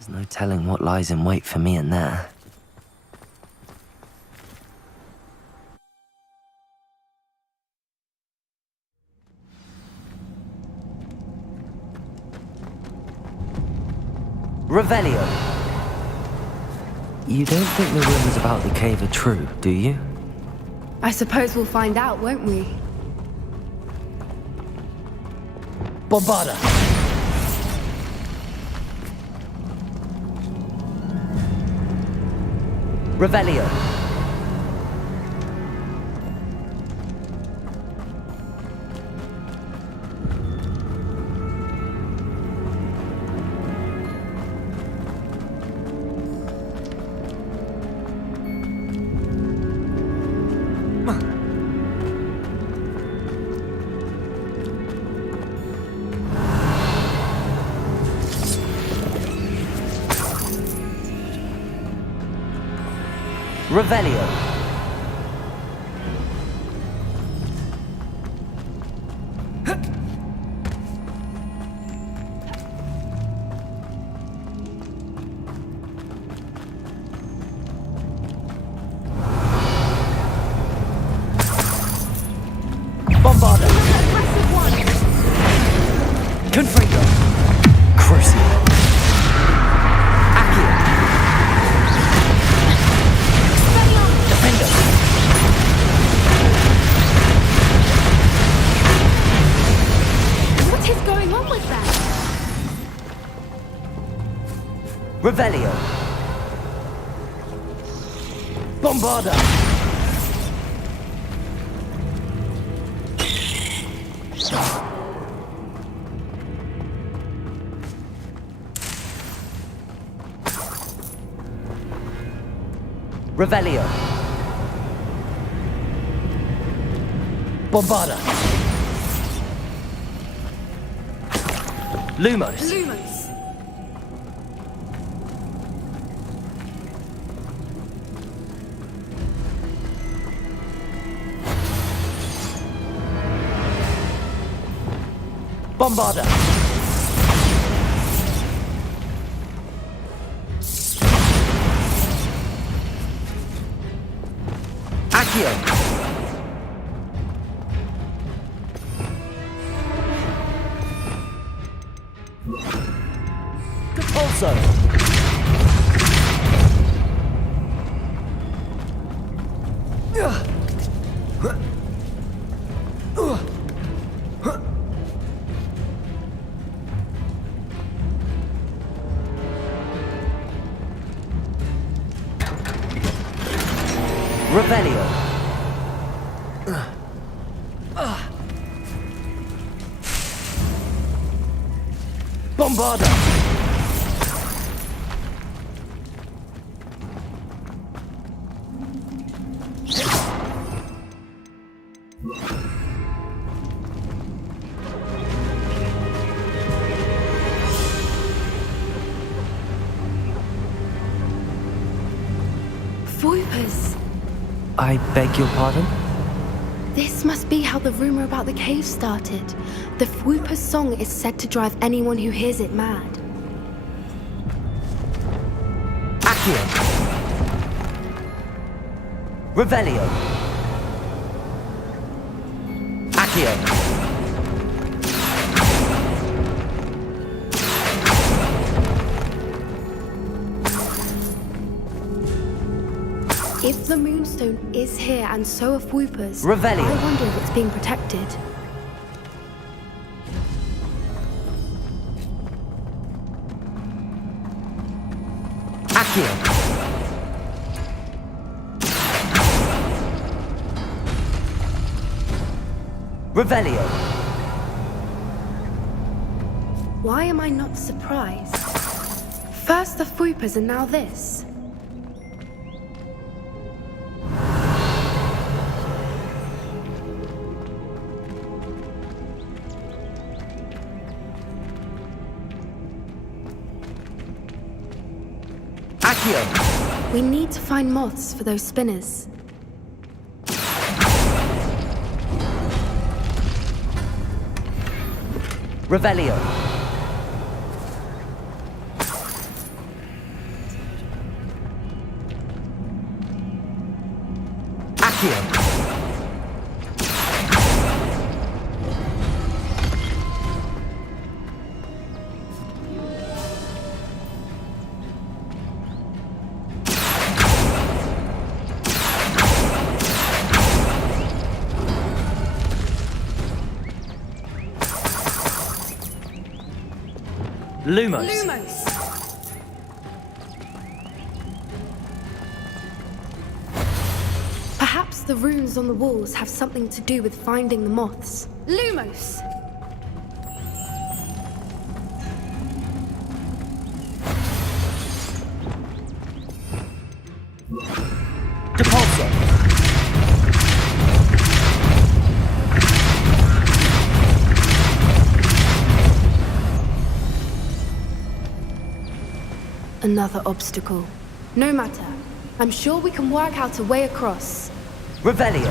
There's no telling what lies in wait for me in there. Revelio! You don't think the rumors about the cave are true, do you? I suppose we'll find out, won't we? Bombarda! Revelio! Revelio. Bombarda. Confringo. Crucio. Accio. Defender. What is going on with that? Revelio. Bombarda. Revelio. Bombarda. Lumos. Lumos. Bombarda. Accio. Also. Revelio. Bombarda. Voipers. I beg your pardon? This must be how the rumor about the cave started. The Whooper's song is said to drive anyone who hears it mad. Accio. Revelio. Accio. If the Moonstone is here and so are Whoopers, Revelio. I wonder if it's being protected. Accio. Revelio. Why am I not surprised? First the Whoopers and now this. Accio. We need to find moths for those spinners. Revelio. Accio. Lumos. Lumos! Perhaps the runes on the walls have something to do with finding the moths. Lumos! Depulso. Another obstacle. No matter. I'm sure we can work out a way across. Revelio.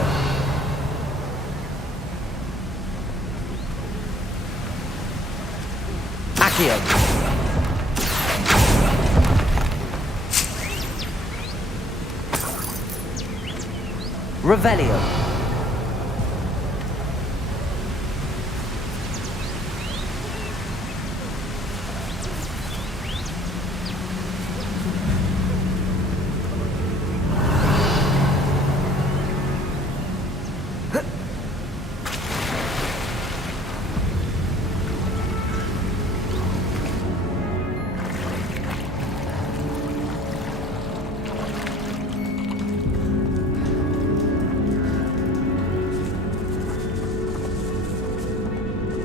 Accio. Revelio.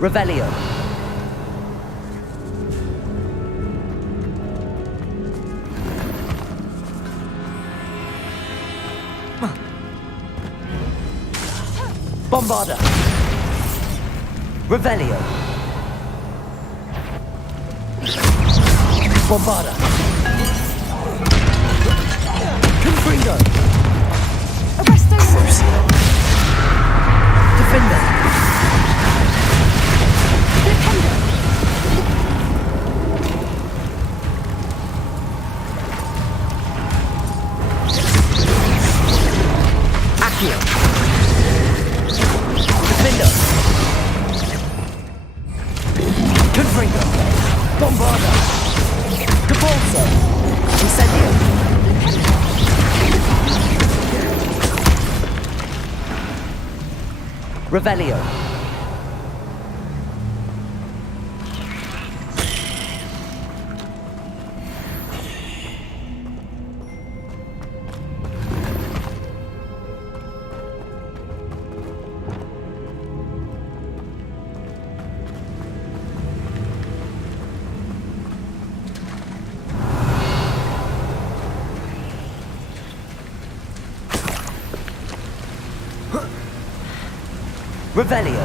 Revelio. Bombarda. Revelio. Bombarda. Confringo. Arresto! Defender. Accio. Defender. Confringo. Bombarda. Depulso. Incendio. Revelio. Revelio.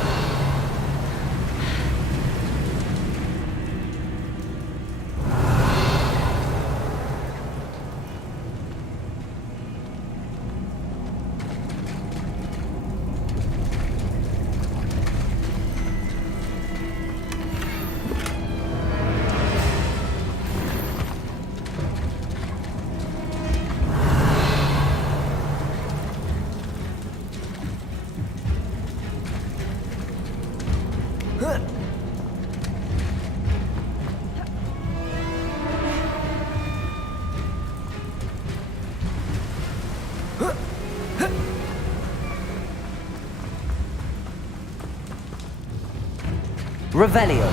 Revelio.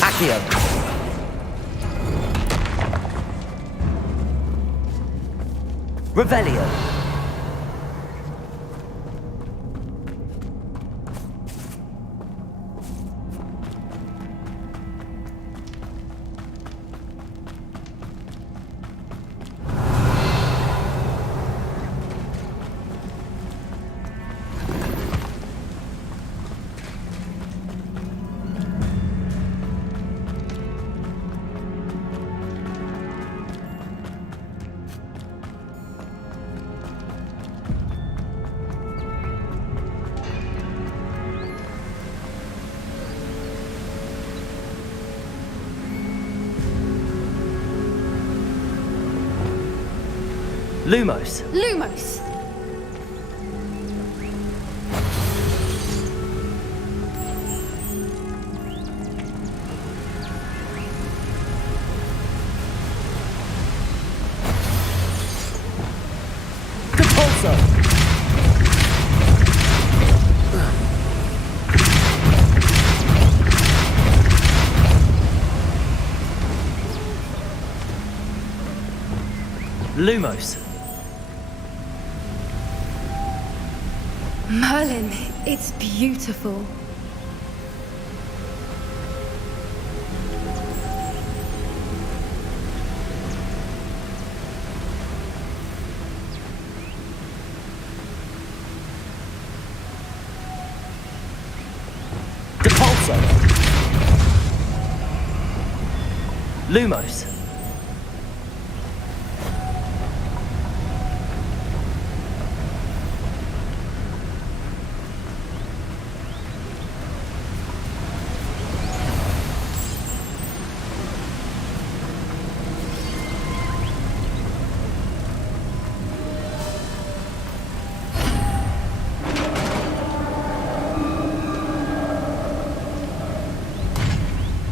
Accio. Revelio. Lumos. Lumos! Compulso. Lumos. Merlin, it's beautiful. Depulso. Lumos.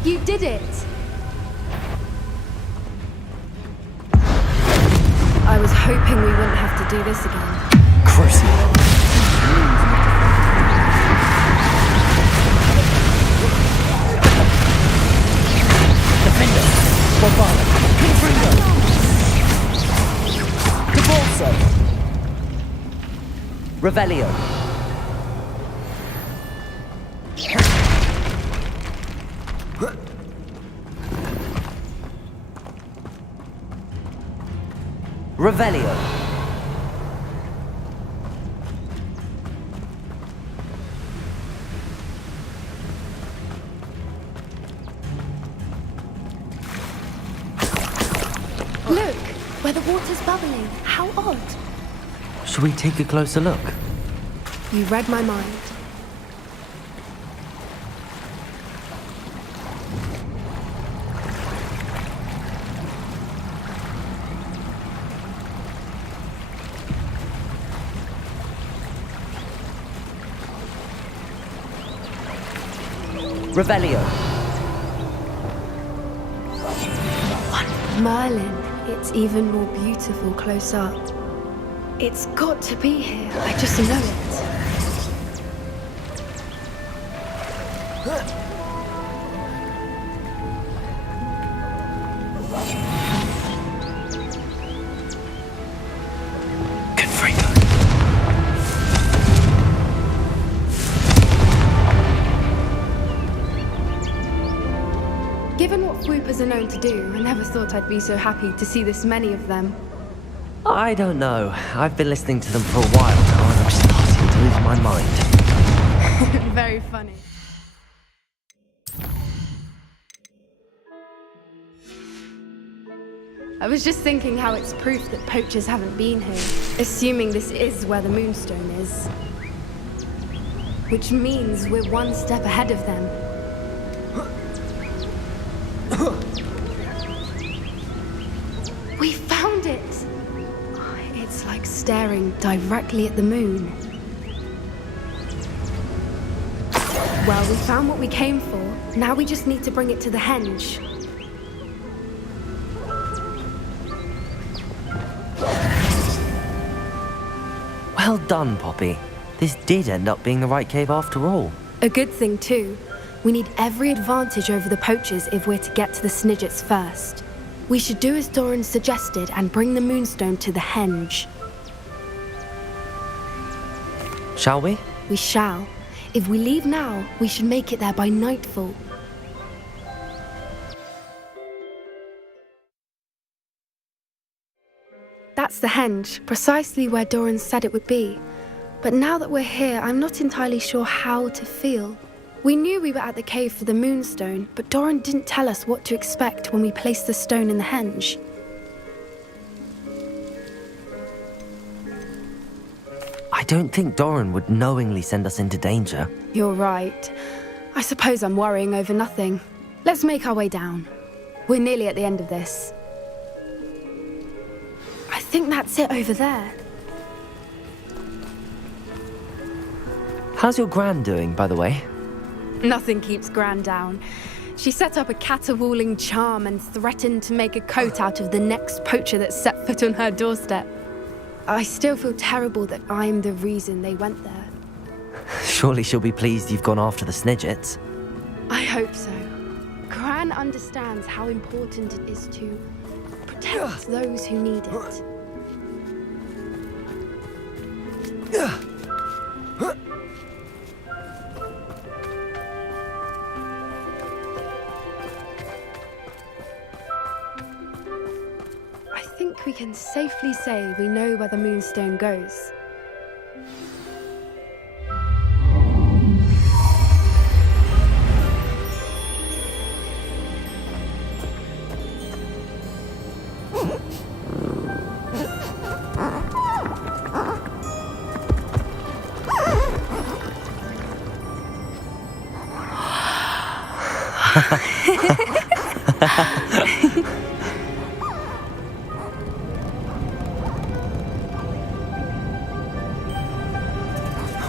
You did it! I was hoping we wouldn't have to do this again. Crucible. Defender. Bombard. Confringo. Depulso. Revelio. Revelio. Look, where the water's bubbling. How odd. Should we take a closer look? You read my mind. Revelio. Merlin, it's even more beautiful close up. It's got to be here. I just know it. Confringo. Given what swoopers are known to do, I never thought I'd be so happy to see this many of them. I don't know. I've been listening to them for a while now, and I'm starting to lose my mind. Very funny. I was just thinking how it's proof that poachers haven't been here, assuming this is where the Moonstone is. Which means we're one step ahead of them. We found it! It's like staring directly at the moon. Well, we found what we came for. Now we just need to bring it to the henge. Well done, Poppy. This did end up being the right cave after all. A good thing, too. We need every advantage over the poachers if we're to get to the Snidgets first. We should do as Doran suggested and bring the Moonstone to the henge. Shall we? We shall. If we leave now, we should make it there by nightfall. That's the henge, precisely where Doran said it would be. But now that we're here, I'm not entirely sure how to feel. We knew we were at the cave for the Moonstone, but Doran didn't tell us what to expect when we placed the stone in the henge. I don't think Doran would knowingly send us into danger. You're right. I suppose I'm worrying over nothing. Let's make our way down. We're nearly at the end of this. I think that's it over there. How's your Gran doing, by the way? Nothing keeps Gran down. She set up a caterwauling charm and threatened to make a coat out of the next poacher that set foot on her doorstep. I still feel terrible that I'm the reason they went there. Surely she'll be pleased you've gone after the Snidgets. I hope so. Gran understands how important it is to protect those who need it. I think we can safely say we know where the Moonstone goes.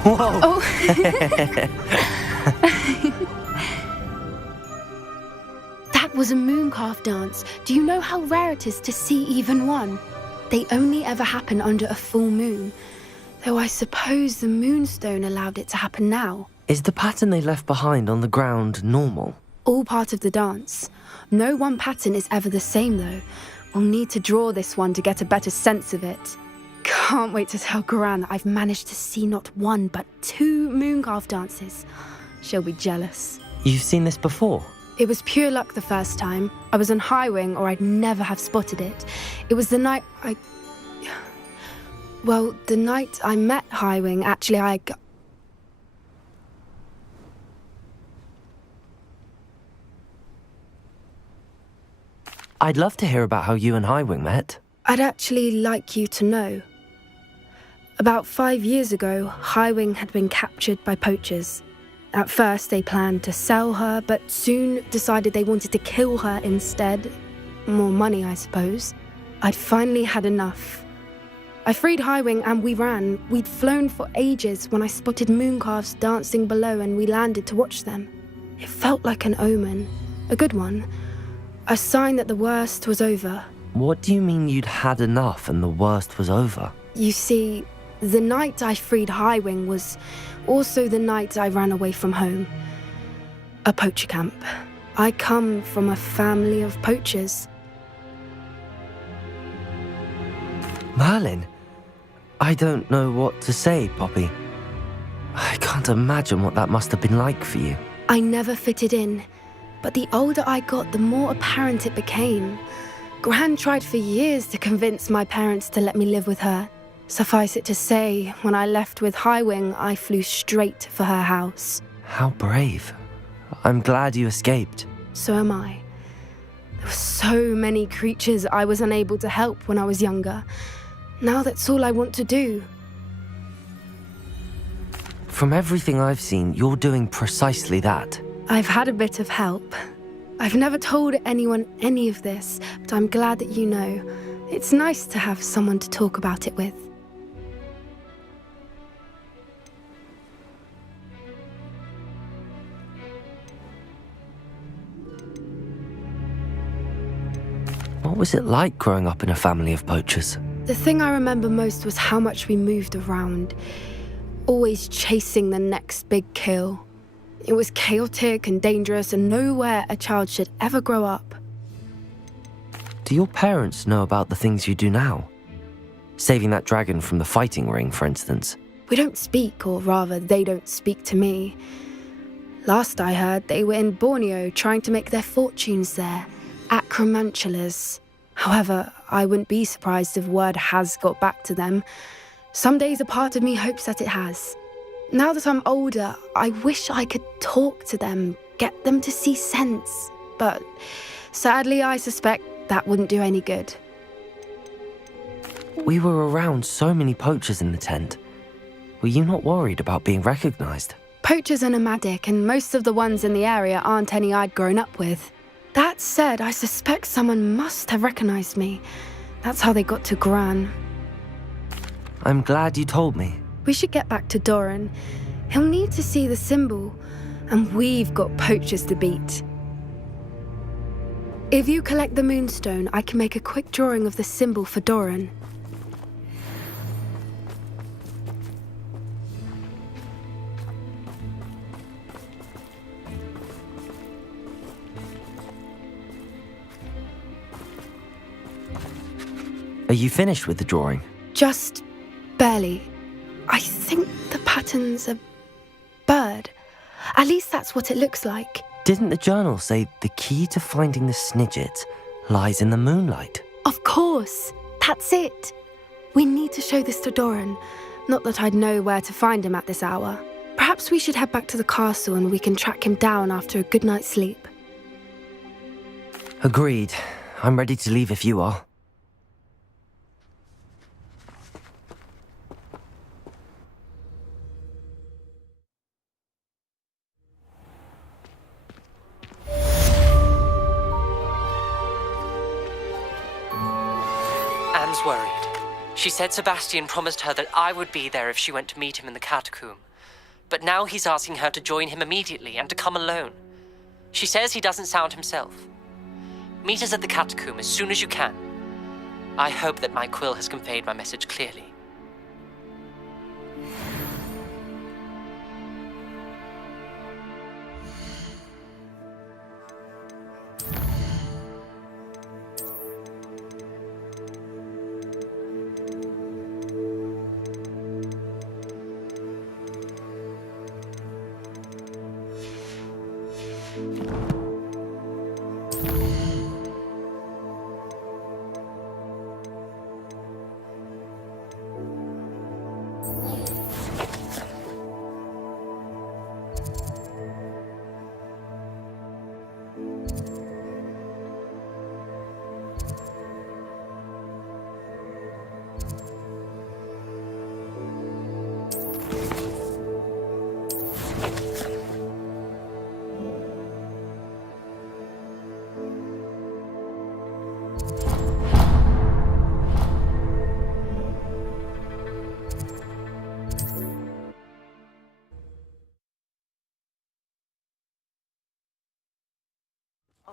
Whoa! Oh. That was a mooncalf dance. Do you know how rare it is to see even one? They only ever happen under a full moon. Though I suppose the Moonstone allowed it to happen now. Is the pattern they left behind on the ground normal? All part of the dance. No one pattern is ever the same though. We'll need to draw this one to get a better sense of it. Can't wait to tell Gran that I've managed to see not one but 2 mooncalf dances. She'll be jealous. You've seen this before? It was pure luck the first time. I was on Highwing or I'd never have spotted it. It was the night the night I met Highwing, actually I'd love to hear about how you and Highwing met. I'd actually like you to know. About 5 years ago, Highwing had been captured by poachers. At first, they planned to sell her, but soon decided they wanted to kill her instead. More money, I suppose. I'd finally had enough. I freed Highwing and we ran. We'd flown for ages when I spotted mooncalves dancing below and we landed to watch them. It felt like an omen. A good one. A sign that the worst was over. What do you mean you'd had enough and the worst was over? You see, the night I freed Highwing was also the night I ran away from home. A poacher camp. I come from a family of poachers. Merlin? I don't know what to say, Poppy. I can't imagine what that must have been like for you. I never fitted in, but the older I got, the more apparent it became. Gran tried for years to convince my parents to let me live with her. Suffice it to say, when I left with Highwing, I flew straight for her house. How brave. I'm glad you escaped. So am I. There were so many creatures I was unable to help when I was younger. Now that's all I want to do. From everything I've seen, you're doing precisely that. I've had a bit of help. I've never told anyone any of this, but I'm glad that you know. It's nice to have someone to talk about it with. What was it like growing up in a family of poachers? The thing I remember most was how much we moved around, always chasing the next big kill. It was chaotic and dangerous and nowhere a child should ever grow up. Do your parents know about the things you do now? Saving that dragon from the fighting ring, for instance. We don't speak, or rather, they don't speak to me. Last I heard, they were in Borneo trying to make their fortunes there, acromantulas. However, I wouldn't be surprised if word has got back to them. Some days a part of me hopes that it has. Now that I'm older, I wish I could talk to them, get them to see sense. But sadly, I suspect that wouldn't do any good. We were around so many poachers in the tent. Were you not worried about being recognized? Poachers are nomadic, and most of the ones in the area aren't any I'd grown up with. That said, I suspect someone must have recognized me. That's how they got to Gran. I'm glad you told me. We should get back to Doran. He'll need to see the symbol, and we've got poachers to beat. If you collect the moonstone, I can make a quick drawing of the symbol for Doran. Are you finished with the drawing? Just barely. I think the pattern's a bird. At least that's what it looks like. Didn't the journal say the key to finding the Snidget lies in the moonlight? Of course. That's it. We need to show this to Doran. Not that I'd know where to find him at this hour. Perhaps we should head back to the castle and we can track him down after a good night's sleep. Agreed. I'm ready to leave if you are. Anne's worried. She said Sebastian promised her that I would be there if she went to meet him in the catacomb. But now he's asking her to join him immediately and to come alone. She says he doesn't sound himself. Meet us at the catacomb as soon as you can. I hope that my quill has conveyed my message clearly.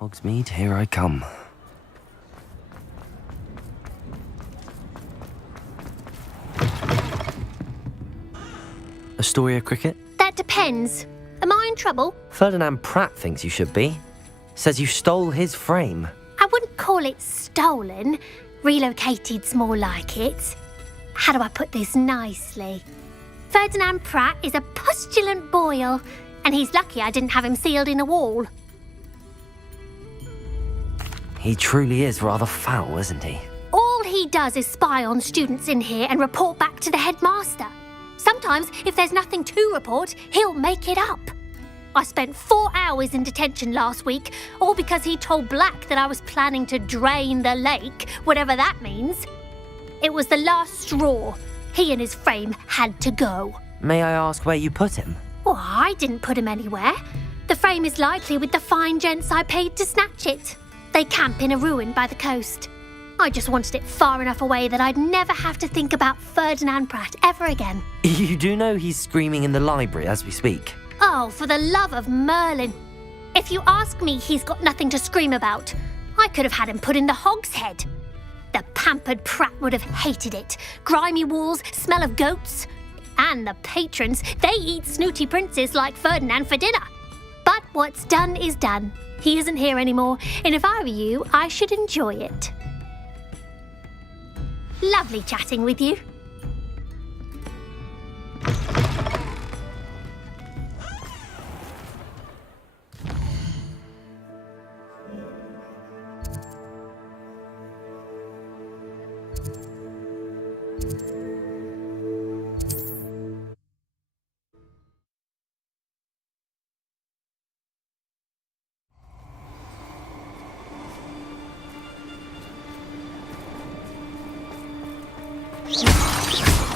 Hogsmeade, here I come. Astoria Cricket? That depends. Am I in trouble? Ferdinand Pratt thinks you should be. Says you stole his frame. I wouldn't call it stolen. Relocated's more like it. How do I put this nicely? Ferdinand Pratt is a postulant boil, and he's lucky I didn't have him sealed in a wall. He truly is rather foul, isn't he? All he does is spy on students in here and report back to the headmaster. Sometimes, if there's nothing to report, he'll make it up. I spent 4 hours in detention last week, all because he told Black that I was planning to drain the lake, whatever that means. It was the last straw. He and his frame had to go. May I ask where you put him? Well, I didn't put him anywhere. The frame is likely with the fine gents I paid to snatch it. They camp in a ruin by the coast. I just wanted it far enough away that I'd never have to think about Ferdinand Pratt ever again. You do know he's screaming in the library as we speak. Oh, for the love of Merlin. If you ask me, he's got nothing to scream about. I could have had him put in the hogshead. The pampered Pratt would have hated it. Grimy walls, smell of goats. And the patrons, they eat snooty princes like Ferdinand for dinner. But what's done is done. He isn't here anymore, and if I were you, I should enjoy it. Lovely chatting with you.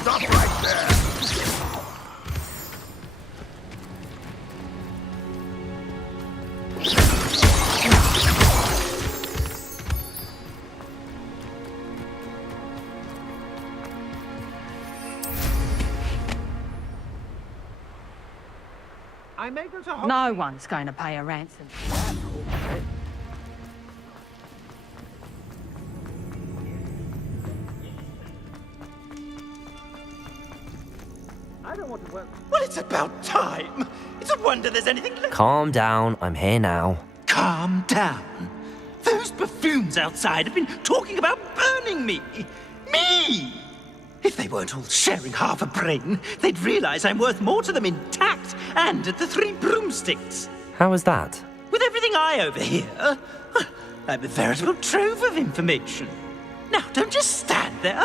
Stop right there! I may go to Hogwarts. No one's going to pay a ransom. I don't want to work. Well, it's about time. It's a wonder there's anything left. Calm down, I'm here now. Calm down. Those buffoons outside have been talking about burning me. Me! If they weren't all sharing half a brain, they'd realize I'm worth more to them intact and at the Three Broomsticks. How was that? With everything I overhear, I'm a veritable trove of information. Now, don't just stand there.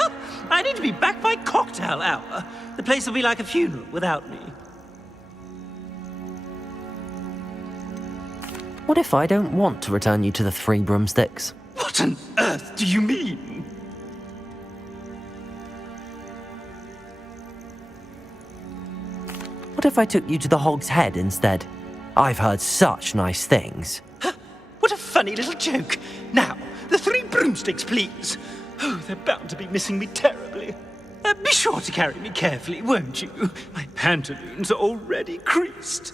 I need to be back by cocktail hour. The place will be like a funeral without me. What if I don't want to return you to the Three Broomsticks? What on earth do you mean? What if I took you to the Hog's Head instead? I've heard such nice things. What a funny little joke. Now, the Three Broomsticks, please. Oh, they're bound to be missing me terribly. Be sure to carry me carefully, won't you? My pantaloons are already creased.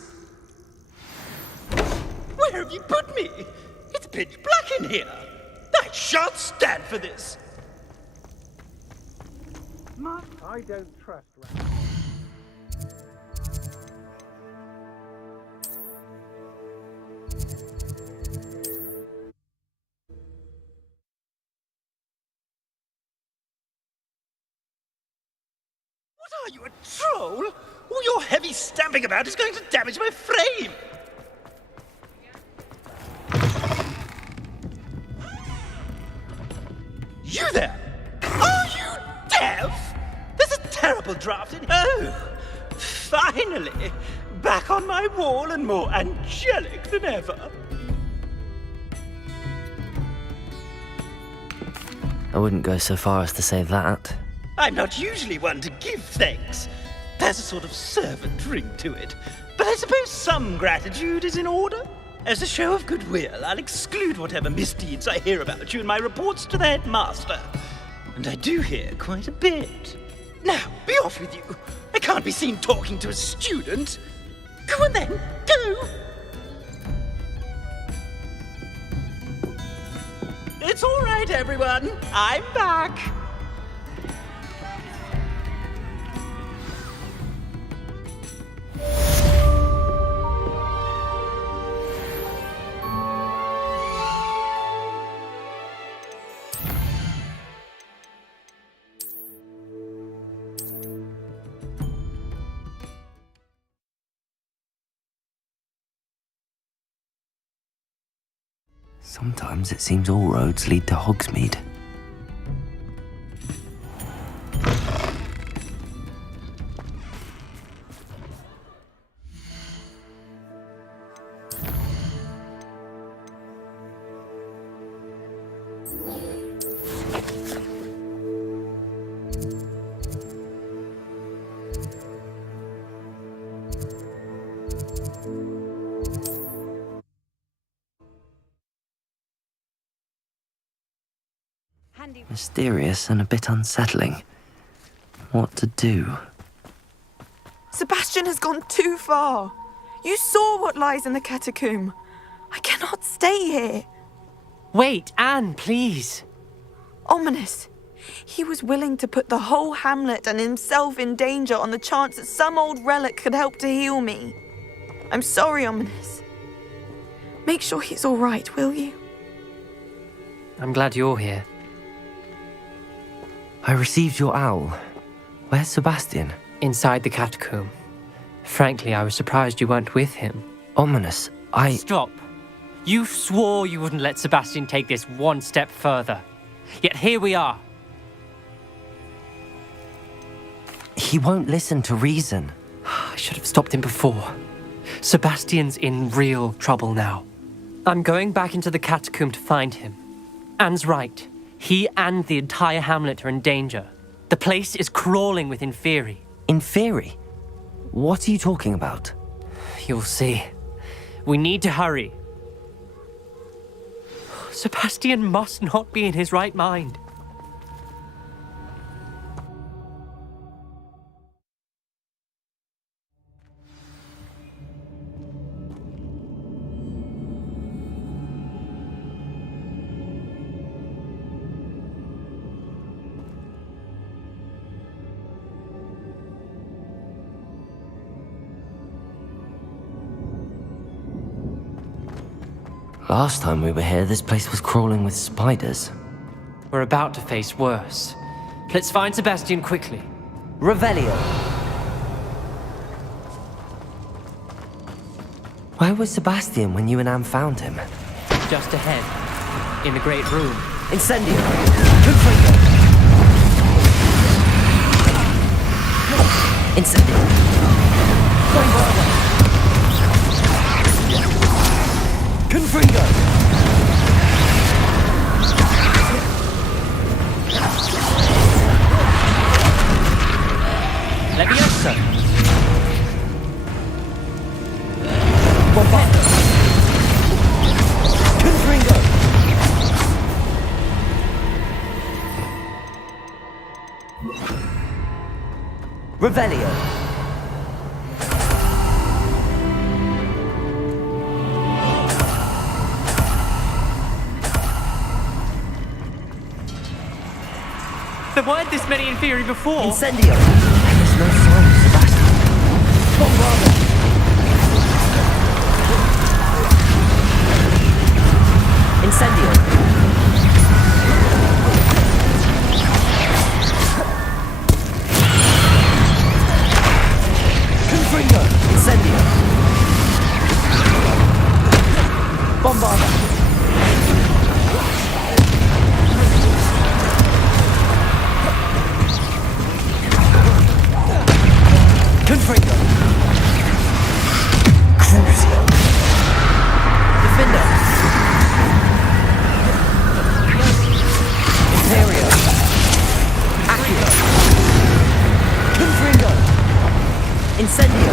Where have you put me? It's pitch black in here. I shan't stand for this. I don't trust Rat. What are you, a troll? All your heavy stamping about is going to damage my frame. You there! Are you deaf? There's a terrible draft in. Oh, finally! Back on my wall and more angelic than ever. I wouldn't go so far as to say that. I'm not usually one to give thanks. There's a sort of servant ring to it. But I suppose some gratitude is in order. As a show of goodwill, I'll exclude whatever misdeeds I hear about you in my reports to the headmaster. And I do hear quite a bit. Now, be off with you. I can't be seen talking to a student. Go on then, go! It's all right, everyone. I'm back. Sometimes it seems all roads lead to Hogsmeade. Mysterious and a bit unsettling. What to do? Sebastian has gone too far. You saw what lies in the catacomb. I cannot stay here. Wait, Anne, please. Ominous. He was willing to put the whole hamlet and himself in danger on the chance that some old relic could help to heal me. I'm sorry, Ominous. Make sure he's all right, will you? I'm glad you're here. I received your owl. Where's Sebastian? Inside the catacomb. Frankly, I was surprised you weren't with him. Ominous, Stop. You swore you wouldn't let Sebastian take this one step further. Yet here we are. He won't listen to reason. I should have stopped him before. Sebastian's in real trouble now. I'm going back into the catacomb to find him. Anne's right. He and the entire hamlet are in danger. The place is crawling with Inferi. Inferi? What are you talking about? You'll see. We need to hurry. Sebastian must not be in his right mind. Last time we were here, this place was crawling with spiders. We're about to face worse. Let's find Sebastian quickly. Revelio! Where was Sebastian when you and Anne found him? Just ahead. In the great room. Incendio! Confringo! Incendio! Bombardment! Confringo! Leviosa! Bombardment! Confringo! Revelio! There weren't this many in theory before! Incendio! There's no sign of Sebastian. Bombardment! Incendio! Confringo! Incendio! Bombardment! Confringo! Crucio! Defender! Imperio! Accio! Confringo! Incendio!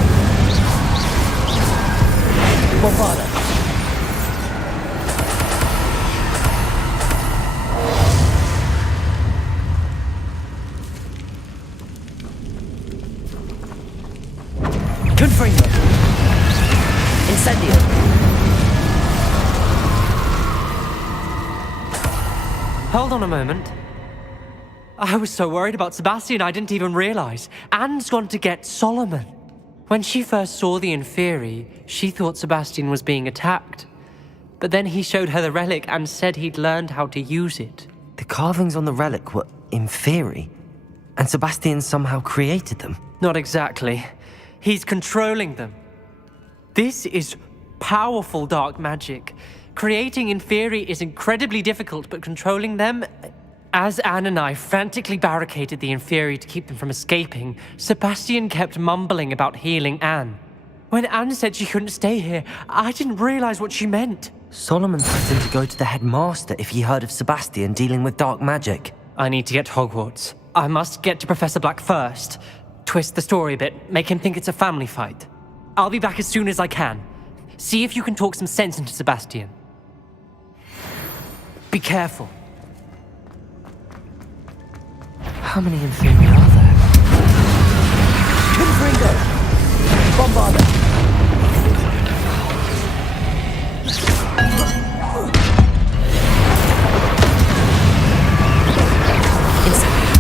Bombada! Confringo! Incendio! Hold on a moment. I was so worried about Sebastian I didn't even realize. Anne's gone to get Solomon. When she first saw the Inferi, she thought Sebastian was being attacked. But then he showed her the relic and said he'd learned how to use it. The carvings on the relic were Inferi, and Sebastian somehow created them. Not exactly. He's controlling them. This is powerful dark magic. Creating Inferi is incredibly difficult, but controlling them... As Anne and I frantically barricaded the Inferi to keep them from escaping, Sebastian kept mumbling about healing Anne. When Anne said she couldn't stay here, I didn't realize what she meant. Solomon threatened to go to the headmaster if he heard of Sebastian dealing with dark magic. I need to get to Hogwarts. I must get to Professor Black first. Twist the story a bit, make him think it's a family fight. I'll be back as soon as I can. See if you can talk some sense into Sebastian. Be careful. How many Inferi are there? Confringo! Bombardment! Incendio!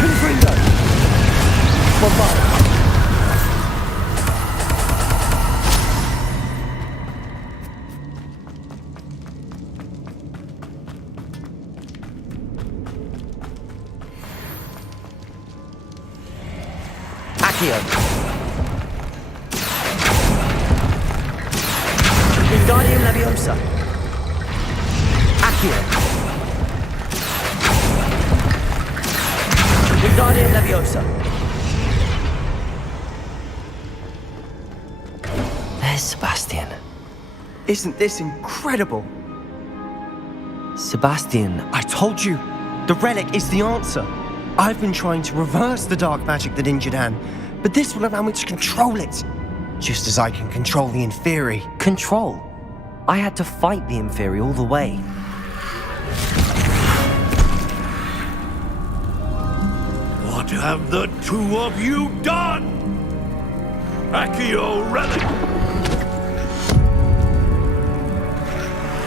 Confringo! Bombardment! Accio! Wingardium Leviosa! Accio! Wingardium Leviosa! There's Sebastian. Isn't this incredible? Sebastian, I told you, the relic is the answer. I've been trying to reverse the dark magic that injured Anne, but this will allow me to control it. Just as I can control the Inferi. control. I had to fight the Inferi all the way. What have the two of you done? Accio relic!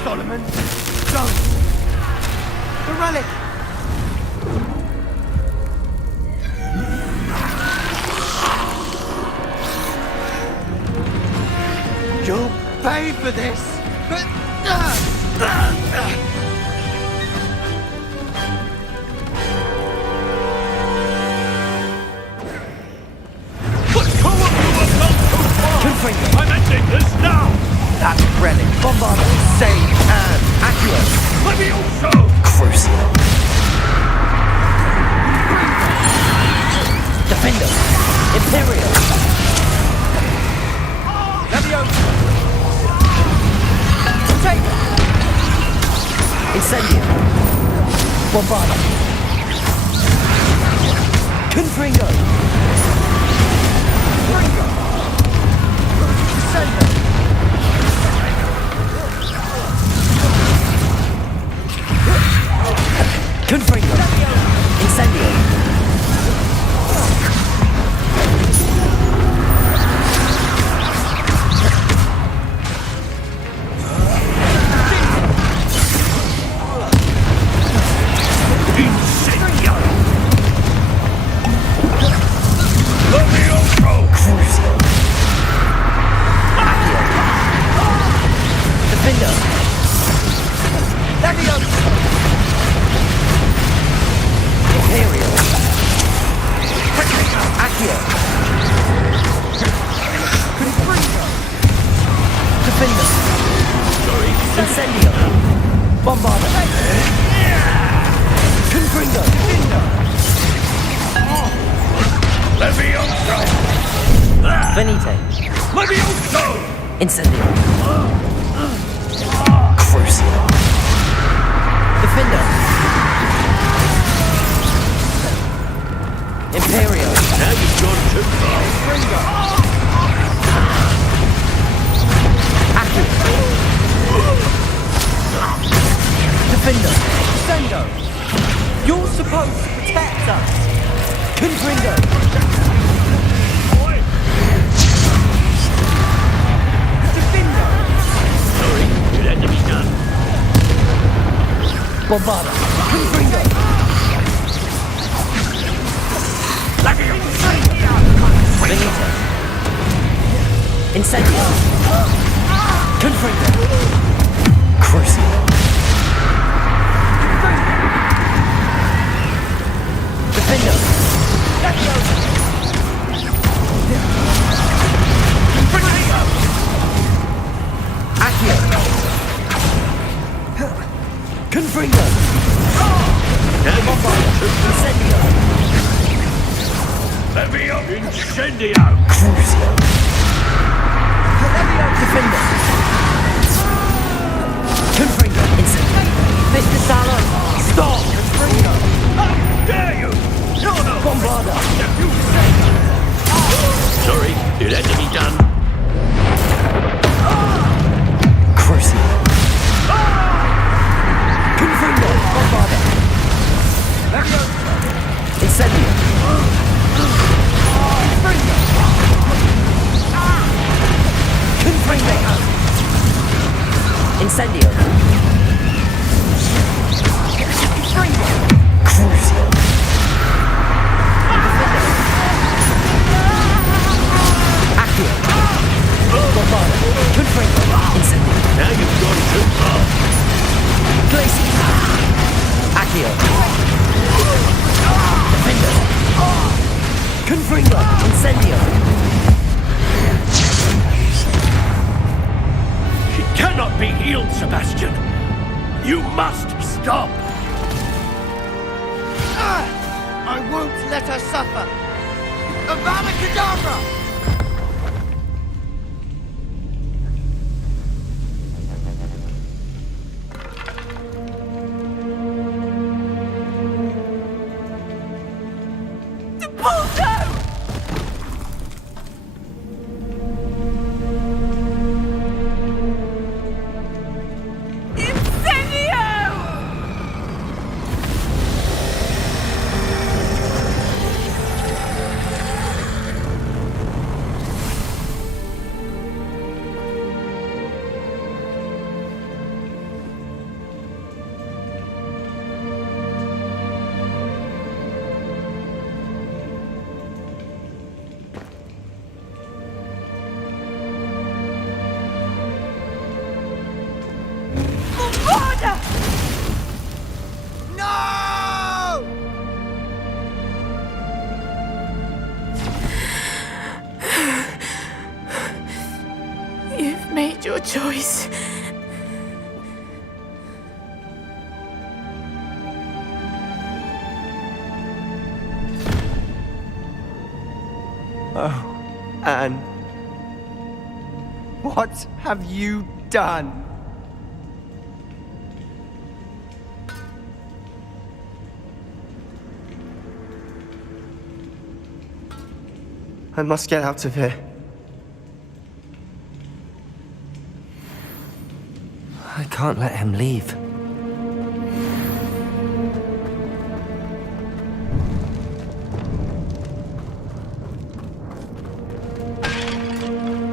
Solomon, don't! The relic! You'll pay for this! I'm ending this now! That relic, Bombarda, save and accurate! Levioso! Crucial. Defender. Imperial. Levioso! Take! Incendio. Bombarda. Confringo. Ringo! Descender! Confringo. Incendio. Incendio! Levioso! Crucial. Accio. Defender. Levioso! Imperial. Accio. Confringo! Defender. Incendio. Bombarda. Confringo. Levioso! Venite. Levioso! Incendio. Crucial. Defender. Imperial. Now you've gone too far. Accio. Defender. Sendo! You're supposed to protect us! Confringo. Defendo! Sorry, it had to be done. Bombarda. Confringo. Venite. Incendio. Confringo. Crucial. Defender. Accio. Confringo. Now you've gone too far. Incendio. Levio! Incendio! Crucial. Defender. Confringo. Incendio. Mr. Salo. Stop. Confringo. How dare you! You're no Bombarda. Sorry, it had to be done. Crucial. Confringo. Bombarda. Incendio. Confringo. Incendio. Crucial. Accio. Bombarda. Confringo. Incendio. Now you've gone too far. Glacier. Accio. Defender. Confringo. Incendio. She cannot be healed, Sebastian. You must stop. I won't let her suffer! Avada Kedavra! made your choice. Oh, Anne. What have you done? I must get out of here. I can't let him leave.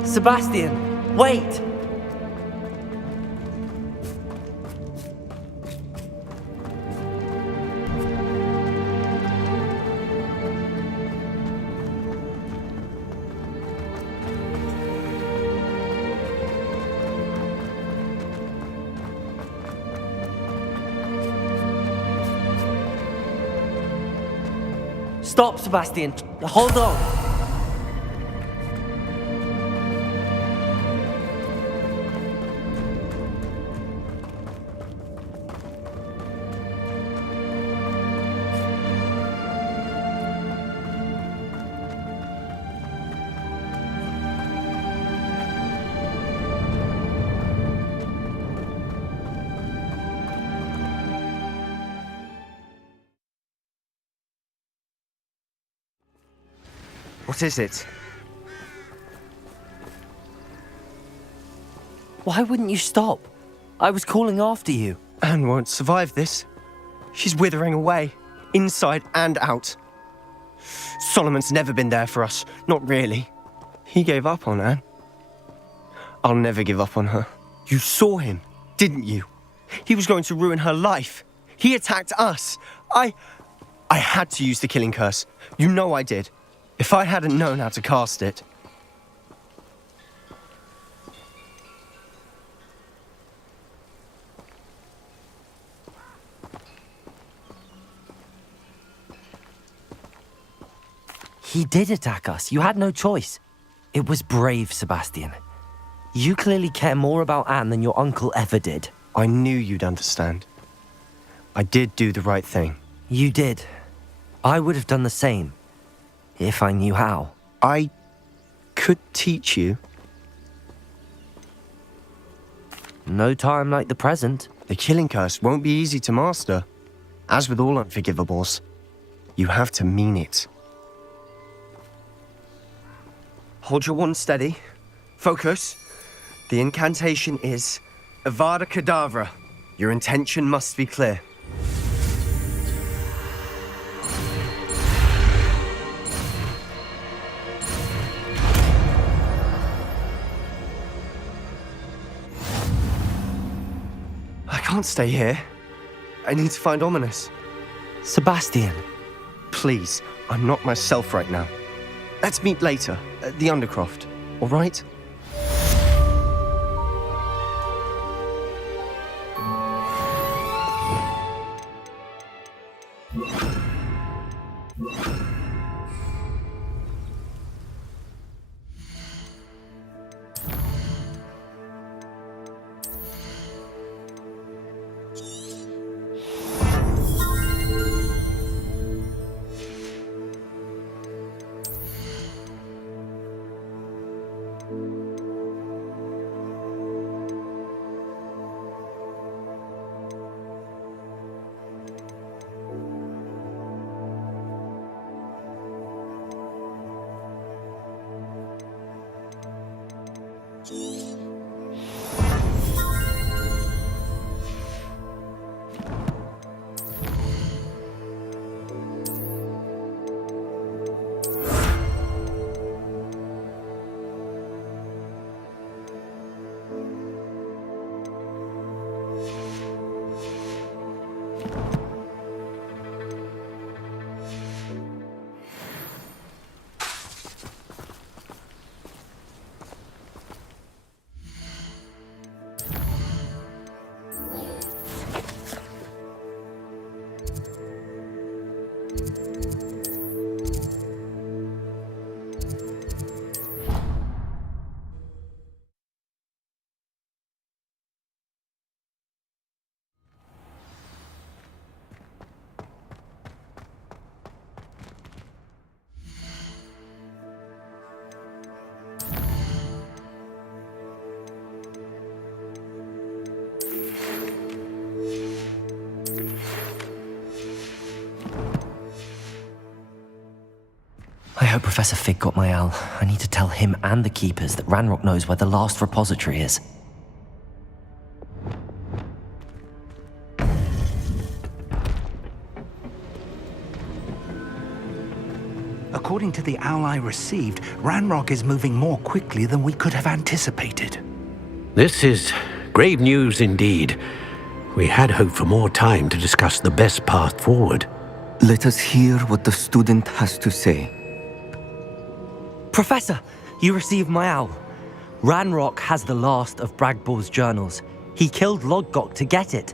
Sebastian, wait! Stop, Sebastian. Hold on. What is it? Why wouldn't you stop? I was calling after you. Anne won't survive this. She's withering away, inside and out. Solomon's never been there for us, not really. He gave up on Anne. I'll never give up on her. You saw him, didn't you? He was going to ruin her life. He attacked us. I had to use the killing curse. You know I did. If I hadn't known how to cast it. He did attack us. You had no choice. It was brave, Sebastian. You clearly care more about Anne than your uncle ever did. I knew you'd understand. I did do the right thing. You did. I would have done the same. If I knew how. I could teach you. No time like the present. The killing curse won't be easy to master. As with all unforgivables, you have to mean it. Hold your wand steady. Focus. The incantation is Avada Kedavra. Your intention must be clear. I can't stay here. I need to find Ominous. Sebastian. Please, I'm not myself right now. Let's meet later at the Undercroft, all right? hope Professor Fig got my owl. I need to tell him and the Keepers that Ranrock knows where the last repository is. According to the owl I received, Ranrock is moving more quickly than we could have anticipated. This is grave news indeed. We had hoped for more time to discuss the best path forward. Let us hear what the student has to say. Professor, you received my owl. Ranrock has the last of Bragbor's journals. He killed Lodgok to get it.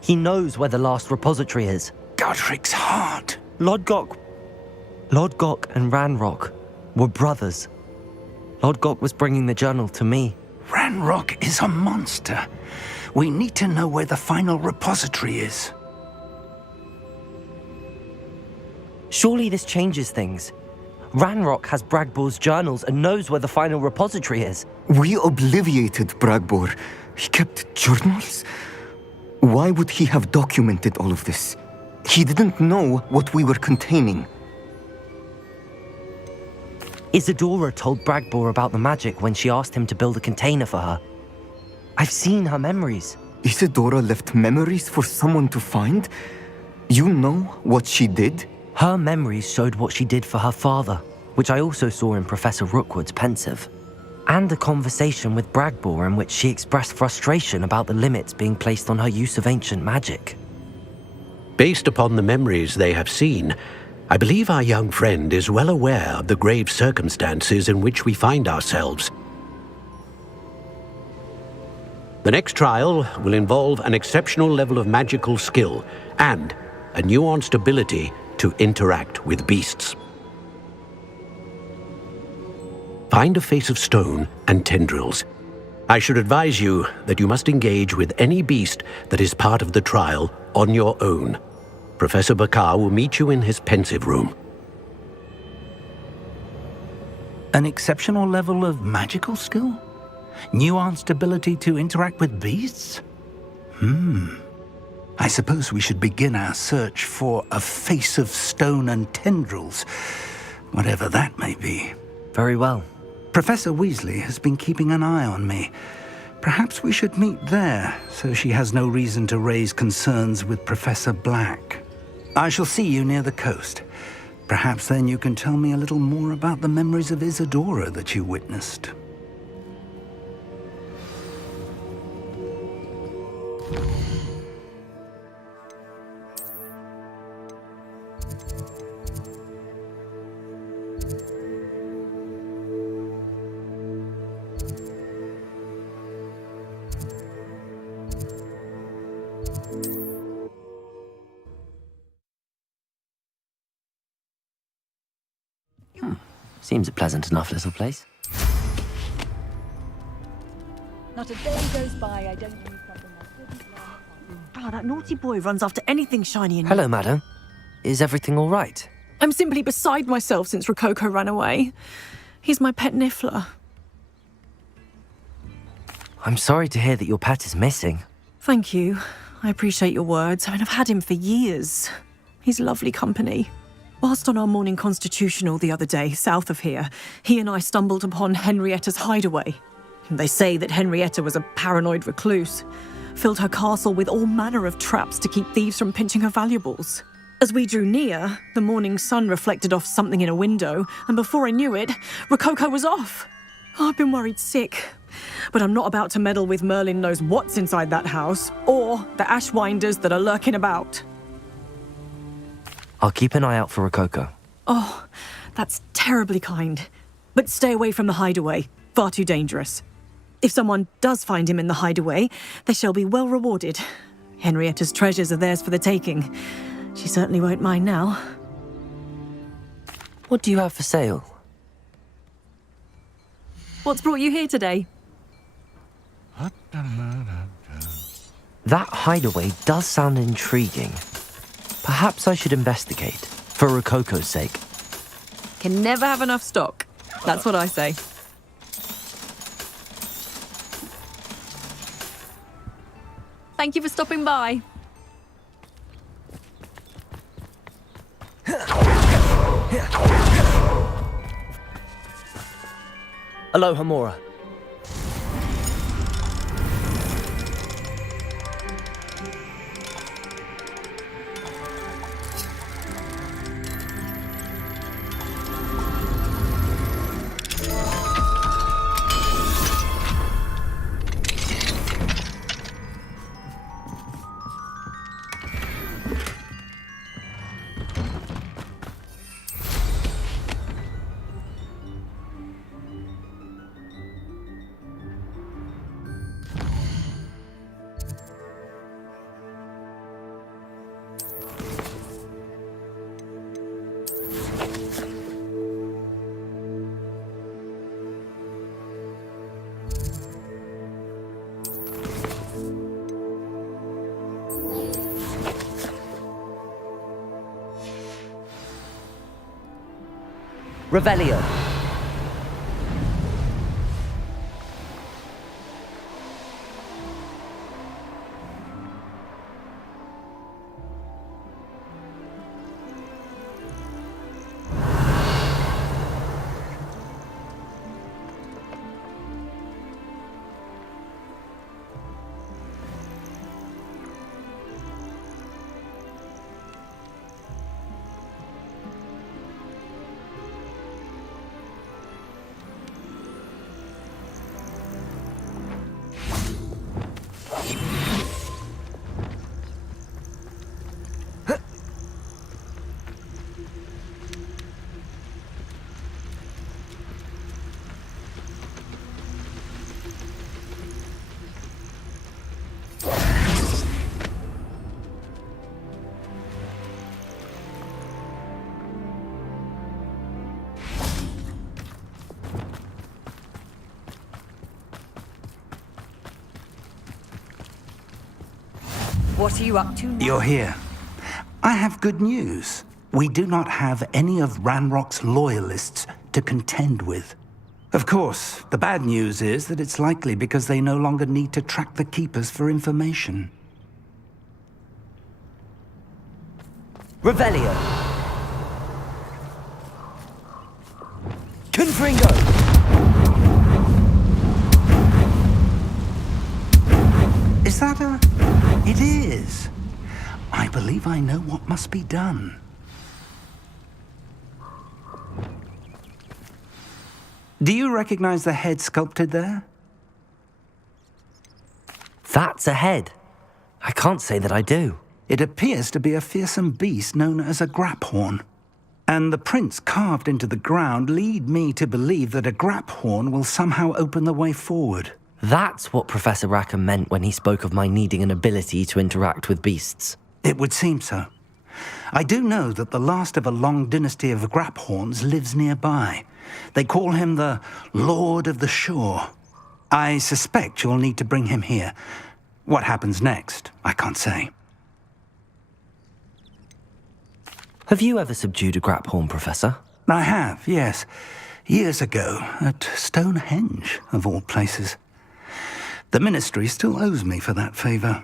He knows where the last repository is. Godric's heart. Lodgok and Ranrock were brothers. Lodgok was bringing the journal to me. Ranrock is a monster. We need to know where the final repository is. Surely this changes things. Ranrock has Bragbor's journals and knows where the final repository is. We obliviated Bragbor. He kept journals? Why would he have documented all of this? He didn't know what we were containing. Isadora told Bragbor about the magic when she asked him to build a container for her. I've seen her memories. Isadora left memories for someone to find? You know what she did? Her memories showed what she did for her father, which I also saw in Professor Rookwood's pensive. And a conversation with Bragbor in which she expressed frustration about the limits being placed on her use of ancient magic. Based upon the memories they have seen, I believe our young friend is well aware of the grave circumstances in which we find ourselves. The next trial will involve an exceptional level of magical skill and a nuanced ability to interact with beasts. Find a face of stone and tendrils. I should advise you that you must engage with any beast that is part of the trial on your own. Professor Bakar will meet you in his pensive room. An exceptional level of magical skill? Nuanced ability to interact with beasts? I suppose we should begin our search for a face of stone and tendrils, whatever that may be. Very well. Professor Weasley has been keeping an eye on me. Perhaps we should meet there, so she has no reason to raise concerns with Professor Black. I shall see you near the coast. Perhaps then you can tell me a little more about the memories of Isadora that you witnessed. Seems a pleasant enough little place. Not a day goes by I don't use something I didn't learn. That naughty boy runs after anything shiny and... Hello, madam. Is everything all right? I'm simply beside myself since Rococo ran away. He's my pet niffler. I'm sorry to hear that your pet is missing. Thank you. I appreciate your words. I mean, I've had him for years. He's lovely company. Whilst on our morning constitutional the other day, south of here, he and I stumbled upon Henrietta's hideaway. They say that Henrietta was a paranoid recluse, filled her castle with all manner of traps to keep thieves from pinching her valuables. As we drew near, the morning sun reflected off something in a window, and before I knew it, Rococo was off. I've been worried sick, but I'm not about to meddle with Merlin knows what's inside that house, or the ashwinders that are lurking about. I'll keep an eye out for Rococo. Oh, that's terribly kind. But stay away from the hideaway. Far too dangerous. If someone does find him in the hideaway, they shall be well rewarded. Henrietta's treasures are theirs for the taking. She certainly won't mind now. What do you have for sale? What's brought you here today? That hideaway does sound intriguing. Perhaps I should investigate, for Rococo's sake. Can never have enough stock. That's what I say. Thank you for stopping by. Aloha Mora. Revelio. What are you up to now? You're here. I have good news. We do not have any of Ranrock's loyalists to contend with. Of course, the bad news is that it's likely because they no longer need to track the Keepers for information. Revelio. Confringo. Is that a... It is. I believe I know what must be done. Do you recognize the head sculpted there? That's a head. I can't say that I do. It appears to be a fearsome beast known as a graphorn. And the prints carved into the ground lead me to believe that a graphorn will somehow open the way forward. That's what Professor Rackham meant when he spoke of my needing an ability to interact with beasts. It would seem so. I do know that the last of a long dynasty of graphorns lives nearby. They call him the Lord of the Shore. I suspect you'll need to bring him here. What happens next, I can't say. Have you ever subdued a graphorn, Professor? I have, yes. Years ago, at Stonehenge, of all places. The Ministry still owes me for that favor.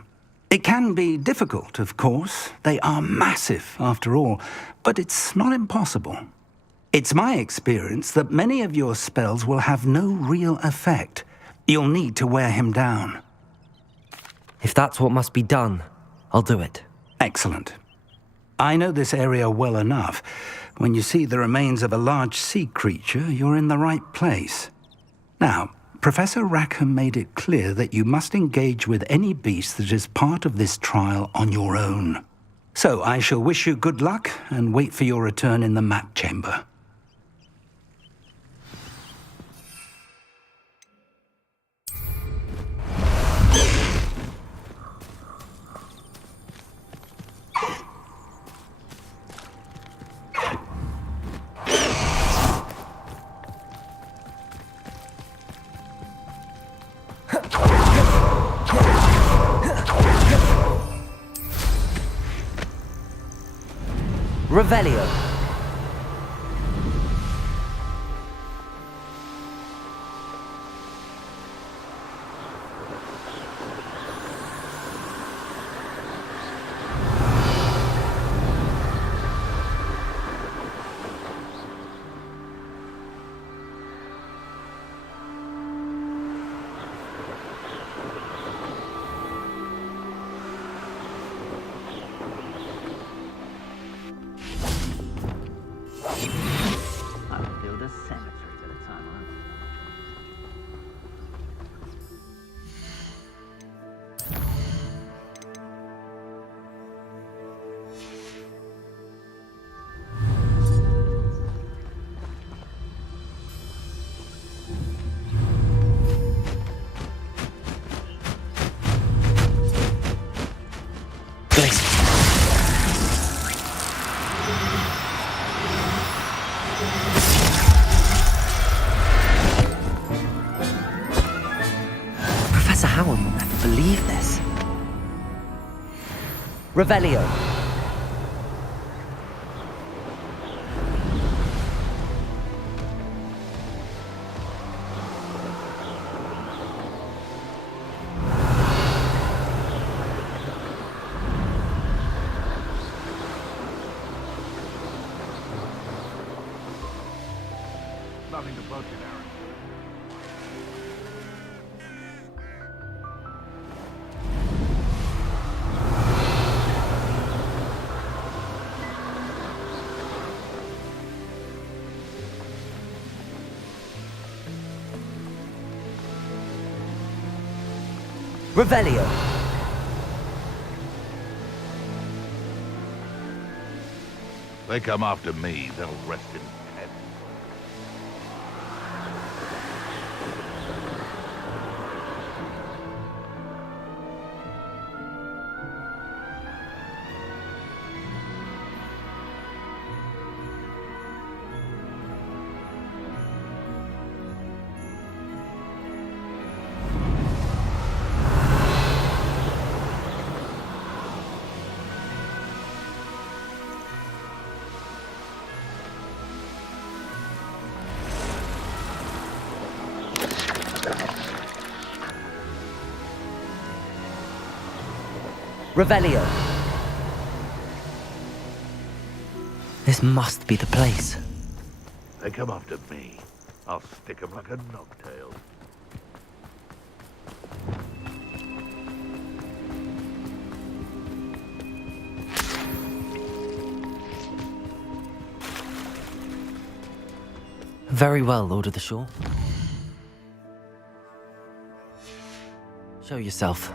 It can be difficult, of course. They are massive, after all, but it's not impossible. It's my experience that many of your spells will have no real effect. You'll need to wear him down. If that's what must be done, I'll do it. Excellent. I know this area well enough. When you see the remains of a large sea creature, you're in the right place. Now, Professor Rackham made it clear that you must engage with any beast that is part of this trial on your own. So I shall wish you good luck and wait for your return in the map chamber. Revelio. Professor Howard will never believe this. Revelio. Nothing to boast in, Aaron. Revelio. They come after me, they'll rest in heaven. Revelio. This must be the place. They come after me. I'll stick 'em like a knobtail. Very well, Lord of the Shore. Show yourself.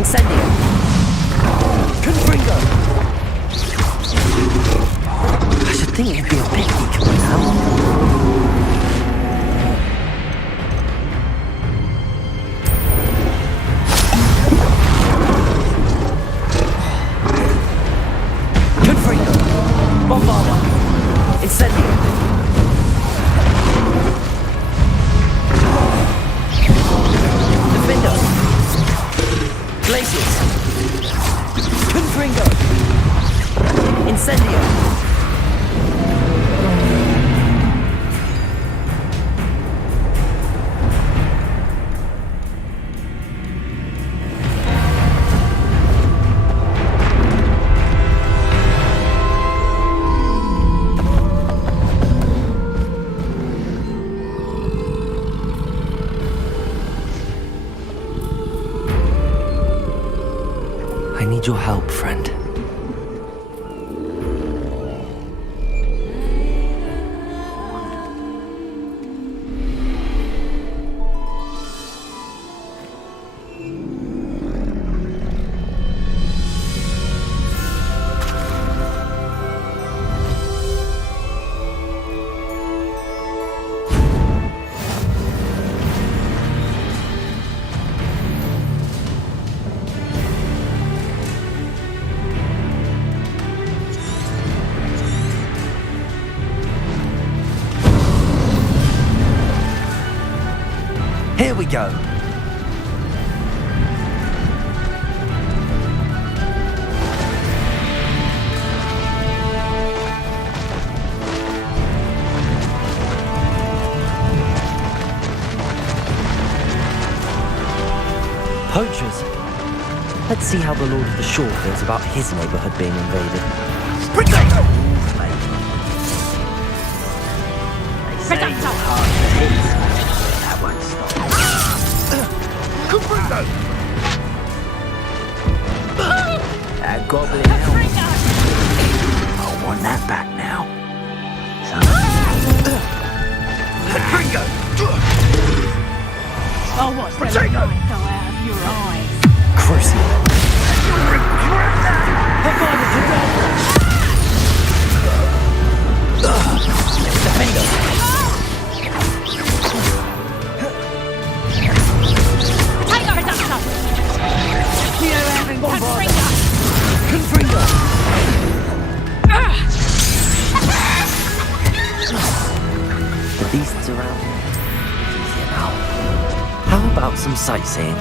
Incendio! Confringo! I should think you'd be a bit weaker by now. Confringo! Bombarda! Incendio! Defendo! Glaciers! Confringo! Incendio! I need your help, friend. Here we go. Poachers. Let's see how the Lord of the Shore feels about his neighborhood being invaded. Potato! That won't stop. Confringo! That goblin help. I want that back now. Confringo! Oh, what's the light go out of your eyes? Crucible. Defender. Confringo! The beasts around here. Easier now. How about some sightseeing?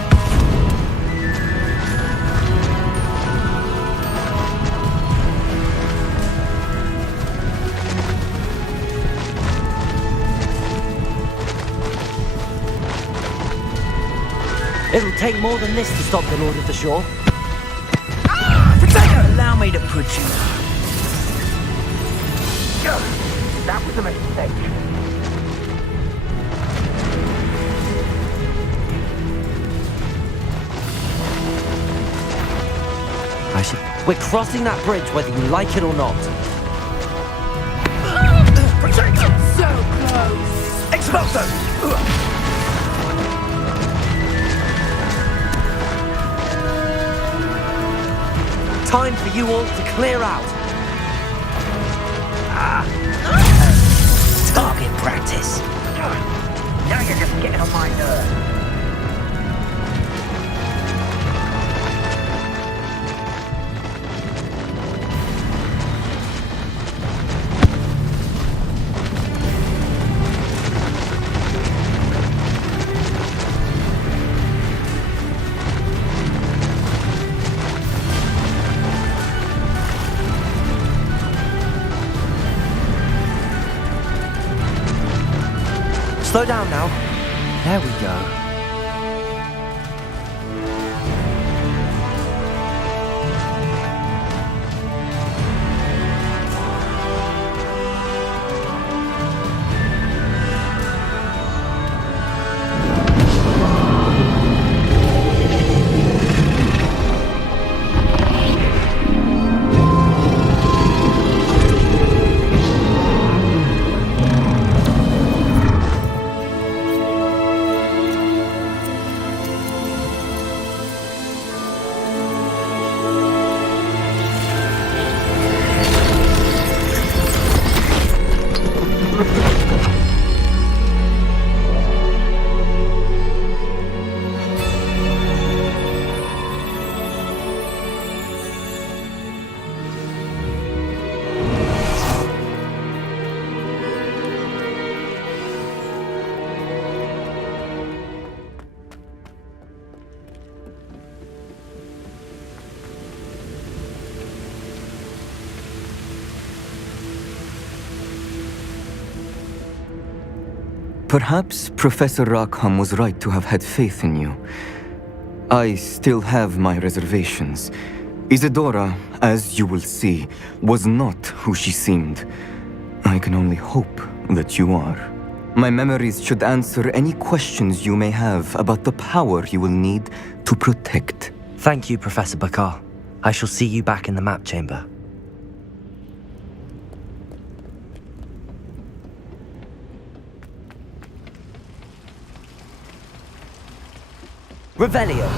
It'll take more than this to stop the Lord of the Shore. Allow me to put you. That was a mistake. We're crossing that bridge whether you like it or not. So close. Expulso. Time for you all to clear out. Target practice. Now you're just getting on my nerves. Slow down now. There we go. Perhaps Professor Rackham was right to have had faith in you. I still have my reservations. Isadora, as you will see, was not who she seemed. I can only hope that you are. My memories should answer any questions you may have about the power you will need to protect. Thank you, Professor Bakar. I shall see you back in the map chamber. Revelio.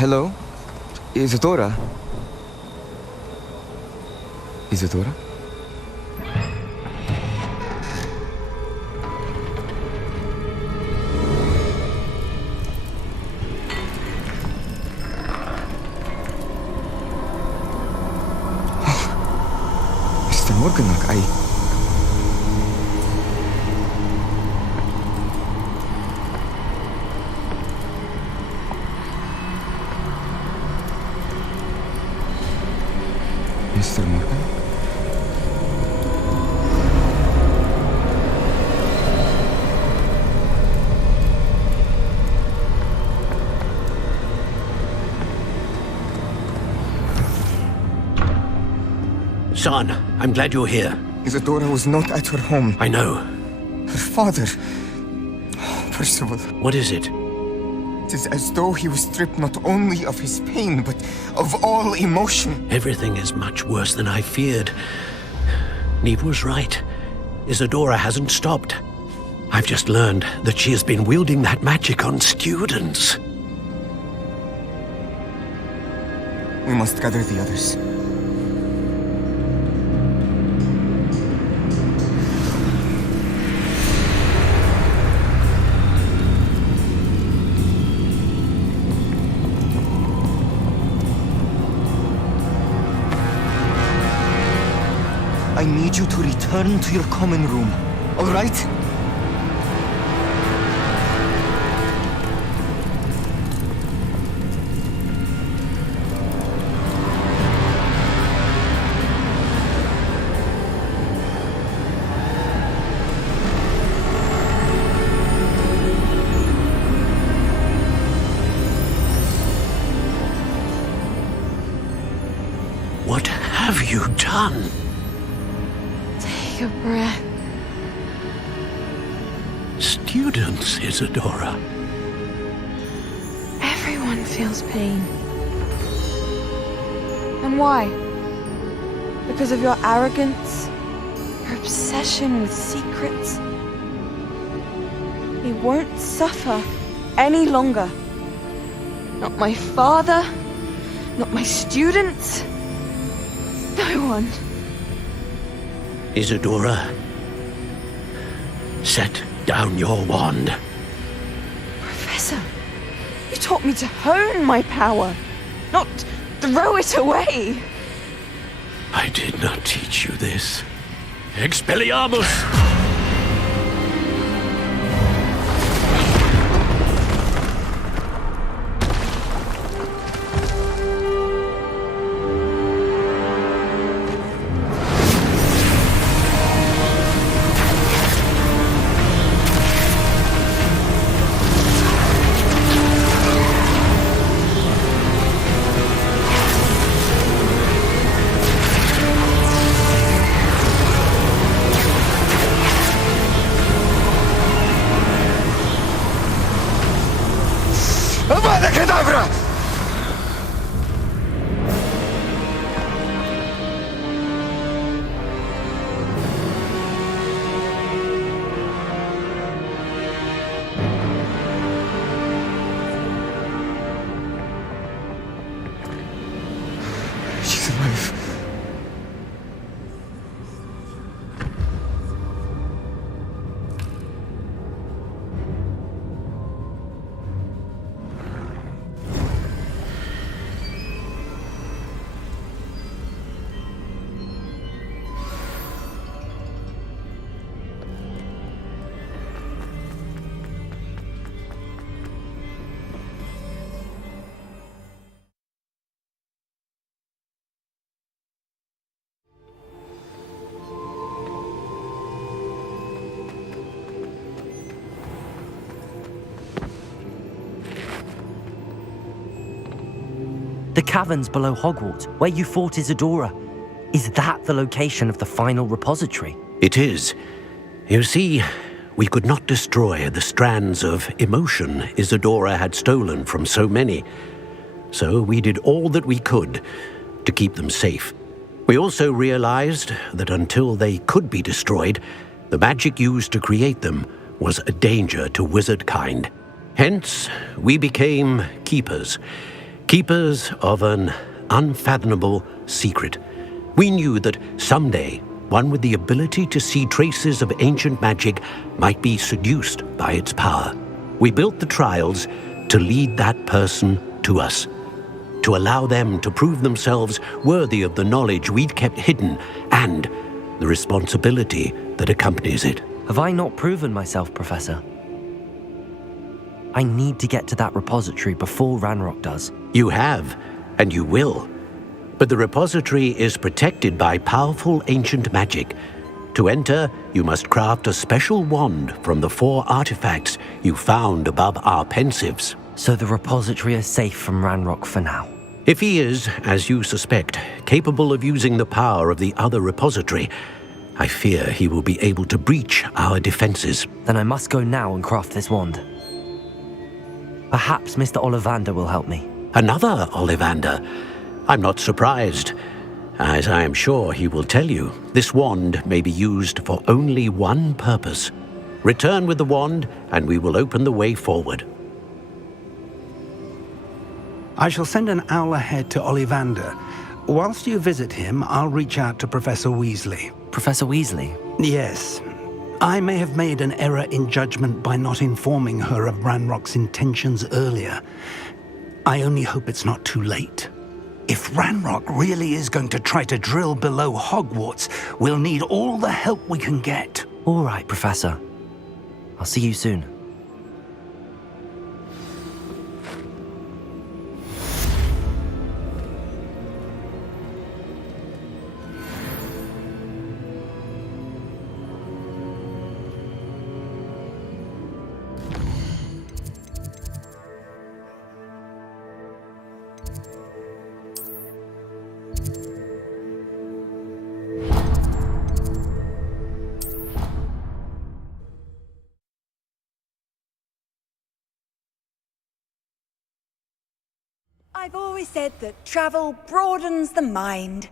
Hello? Isadora? Isadora? Mr. Morganach, Mr. Morgan? Son, I'm glad you're here. Isadora was not at her home. I know. Her father... Percival. What is it? It is as though he was stripped not only of his pain, but of all emotion. Everything is much worse than I feared. Neve was right. Isadora hasn't stopped. I've just learned that she has been wielding that magic on students. We must gather the others. I need you to return to your common room, all right? What have you done? Take a breath. Students, Isadora. Everyone feels pain. And why? Because of your arrogance? Your obsession with secrets? He won't suffer any longer. Not my father, not my students, no one. Isadora, set down your wand. Professor, you taught me to hone my power, not throw it away. I did not teach you this. Expelliarmus! Avada Kedavra! The caverns below Hogwarts, where you fought Isadora. Is that the location of the final repository? It is. You see, we could not destroy the strands of emotion Isadora had stolen from so many. So we did all that we could to keep them safe. We also realized that until they could be destroyed, the magic used to create them was a danger to wizard kind. Hence, we became keepers. Keepers of an unfathomable secret. We knew that someday, one with the ability to see traces of ancient magic might be seduced by its power. We built the trials to lead that person to us, to allow them to prove themselves worthy of the knowledge we'd kept hidden and the responsibility that accompanies it. Have I not proven myself, Professor? I need to get to that repository before Ranrock does. You have, and you will. But the repository is protected by powerful ancient magic. To enter, you must craft a special wand from the 4 artifacts you found above our pensives. So the repository is safe from Ranrock for now. If he is, as you suspect, capable of using the power of the other repository, I fear he will be able to breach our defenses. Then I must go now and craft this wand. Perhaps Mr. Ollivander will help me. Another Ollivander? I'm not surprised. As I am sure he will tell you, this wand may be used for only one purpose. Return with the wand, and we will open the way forward. I shall send an owl ahead to Ollivander. Whilst you visit him, I'll reach out to Professor Weasley. Professor Weasley? Yes. I may have made an error in judgment by not informing her of Ranrock's intentions earlier. I only hope it's not too late. If Ranrock really is going to try to drill below Hogwarts, we'll need all the help we can get. All right, Professor. I'll see you soon. I've always said that travel broadens the mind.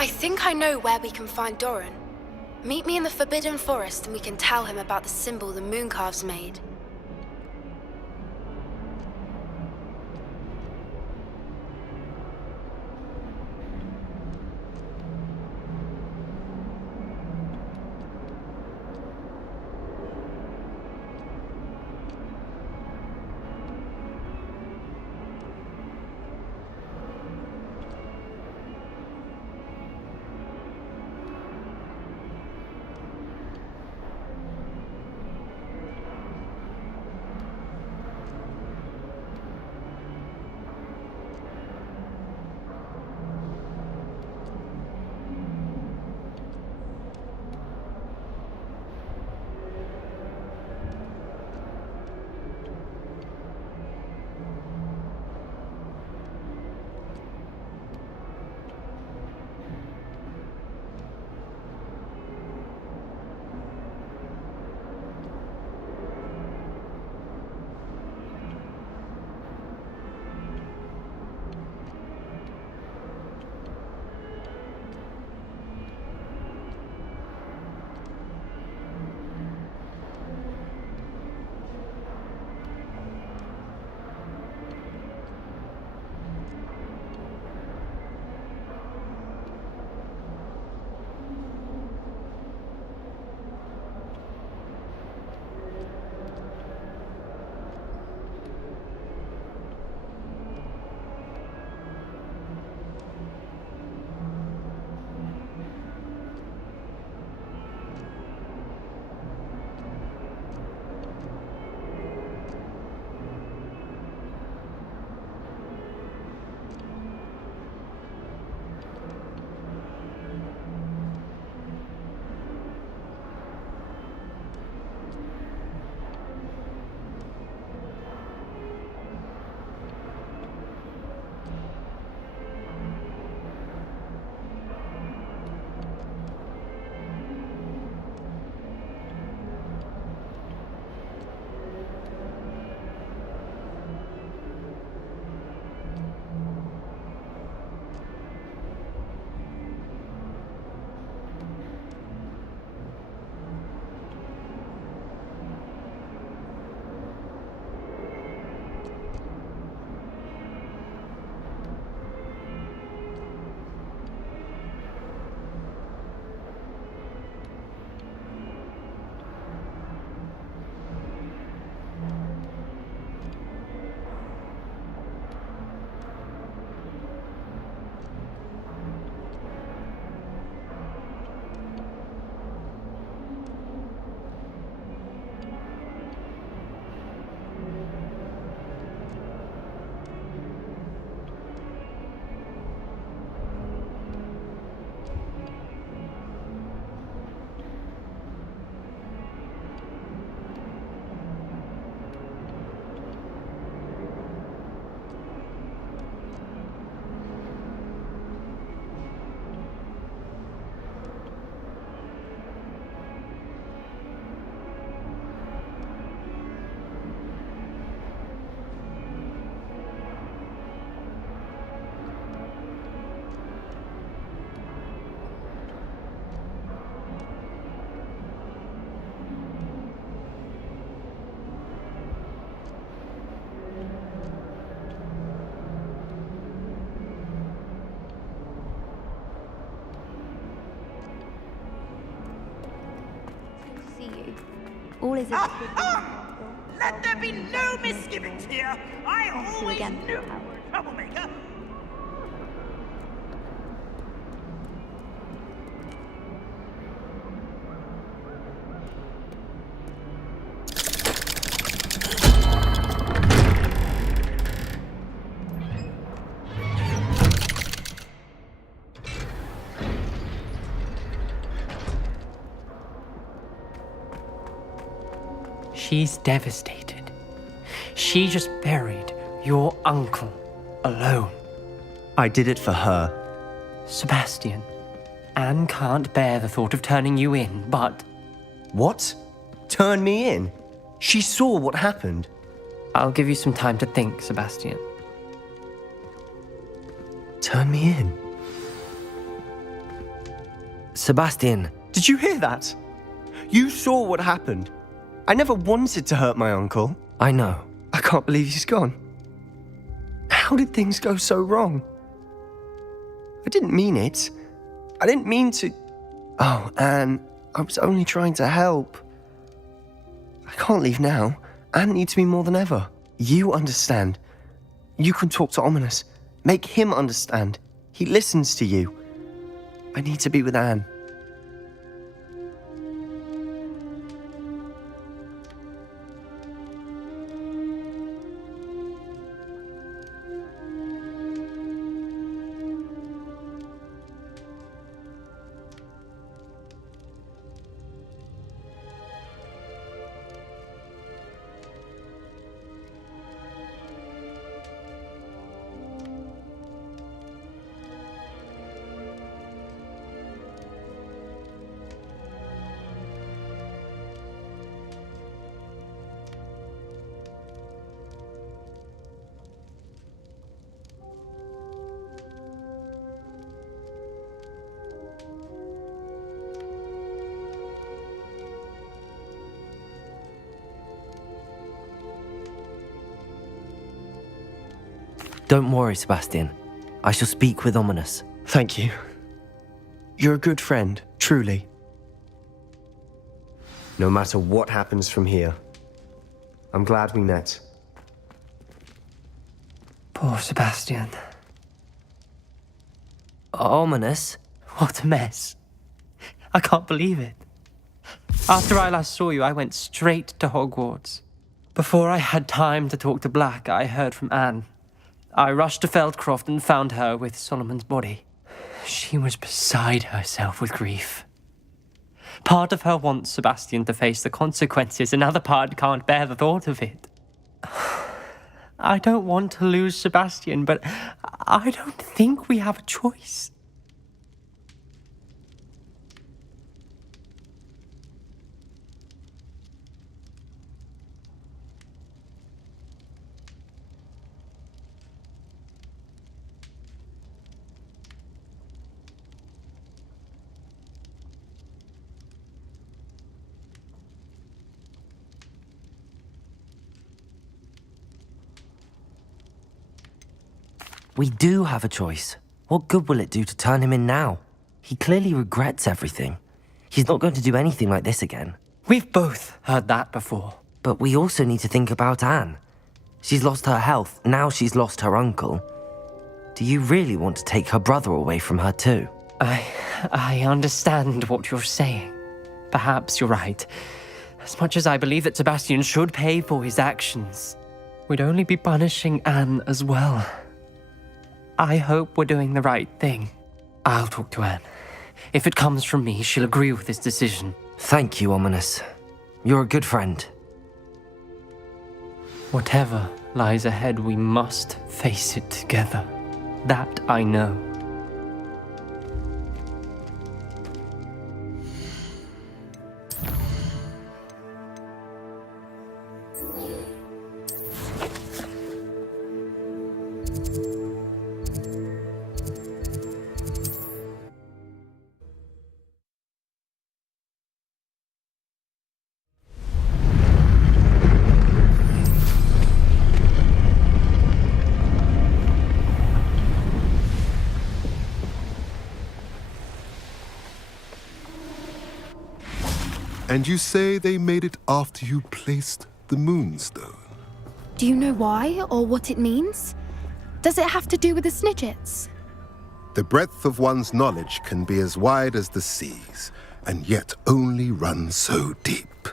I think I know where we can find Doran. Meet me in the Forbidden Forest and we can tell him about the symbol the Mooncalves made. All is Let there be no misgivings here. I always knew you were a troublemaker. She's devastated. She just buried your uncle alone. I did it for her. Sebastian, Anne can't bear the thought of turning you in, but... What? Turn me in? She saw what happened. I'll give you some time to think, Sebastian. Turn me in? Sebastian. Did you hear that? You saw what happened. I never wanted to hurt my uncle. I know. I can't believe he's gone. How did things go so wrong? I didn't mean it. I didn't mean to... Oh, Anne, I was only trying to help. I can't leave now. Anne needs me more than ever. You understand. You can talk to Ominous. Make him understand. He listens to you. I need to be with Anne. Don't worry, Sebastian. I shall speak with Ominous. Thank you. You're a good friend, truly. No matter what happens from here, I'm glad we met. Poor Sebastian. Ominous? What a mess. I can't believe it. After I last saw you, I went straight to Hogwarts. Before I had time to talk to Black, I heard from Anne. I rushed to Feldcroft and found her with Solomon's body. She was beside herself with grief. Part of her wants Sebastian to face the consequences, another part can't bear the thought of it. I don't want to lose Sebastian, but I don't think we have a choice. We do have a choice. What good will it do to turn him in now? He clearly regrets everything. He's not going to do anything like this again. We've both heard that before. But we also need to think about Anne. She's lost her health, now she's lost her uncle. Do you really want to take her brother away from her too? I understand what you're saying. Perhaps you're right. As much as I believe that Sebastian should pay for his actions, we'd only be punishing Anne as well. I hope we're doing the right thing. I'll talk to Anne. If it comes from me, she'll agree with this decision. Thank you, Ominous. You're a good friend. Whatever lies ahead, we must face it together. That I know. And you say they made it after you placed the Moonstone? Do you know why or what it means? Does it have to do with the Snidgets? The breadth of one's knowledge can be as wide as the seas, and yet only run so deep.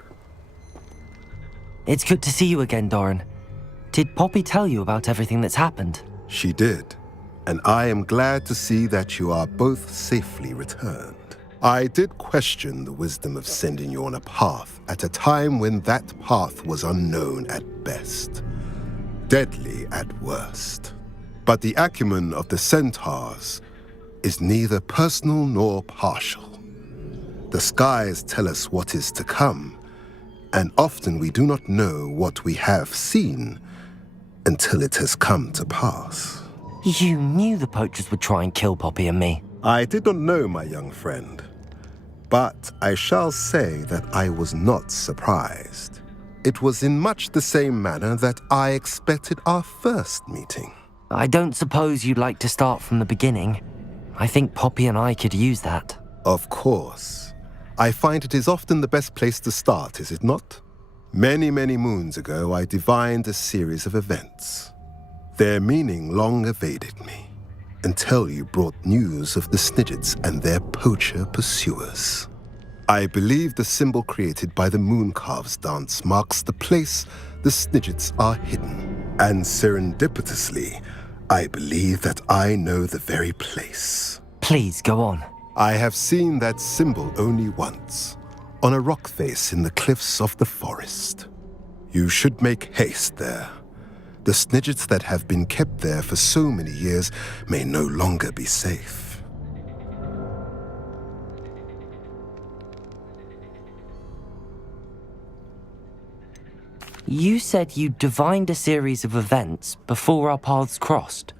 It's good to see you again, Doran. Did Poppy tell you about everything that's happened? She did, and I am glad to see that you are both safely returned. I did question the wisdom of sending you on a path at a time when that path was unknown at best, deadly at worst. But the acumen of the centaurs is neither personal nor partial. The skies tell us what is to come, and often we do not know what we have seen until it has come to pass. You knew the poachers would try and kill Poppy and me. I did not know, my young friend. But I shall say that I was not surprised. It was in much the same manner that I expected our first meeting. I don't suppose you'd like to start from the beginning. I think Poppy and I could use that. Of course. I find it is often the best place to start, is it not? Many, many moons ago, I divined a series of events. Their meaning long evaded me, until you brought news of the Snidgets and their poacher pursuers. I believe the symbol created by the Mooncalves dance marks the place the Snidgets are hidden. And serendipitously, I believe that I know the very place. Please, go on. I have seen that symbol only once, on a rock face in the cliffs of the forest. You should make haste there. The Snidgets that have been kept there for so many years may no longer be safe. You said you divined a series of events before our paths crossed.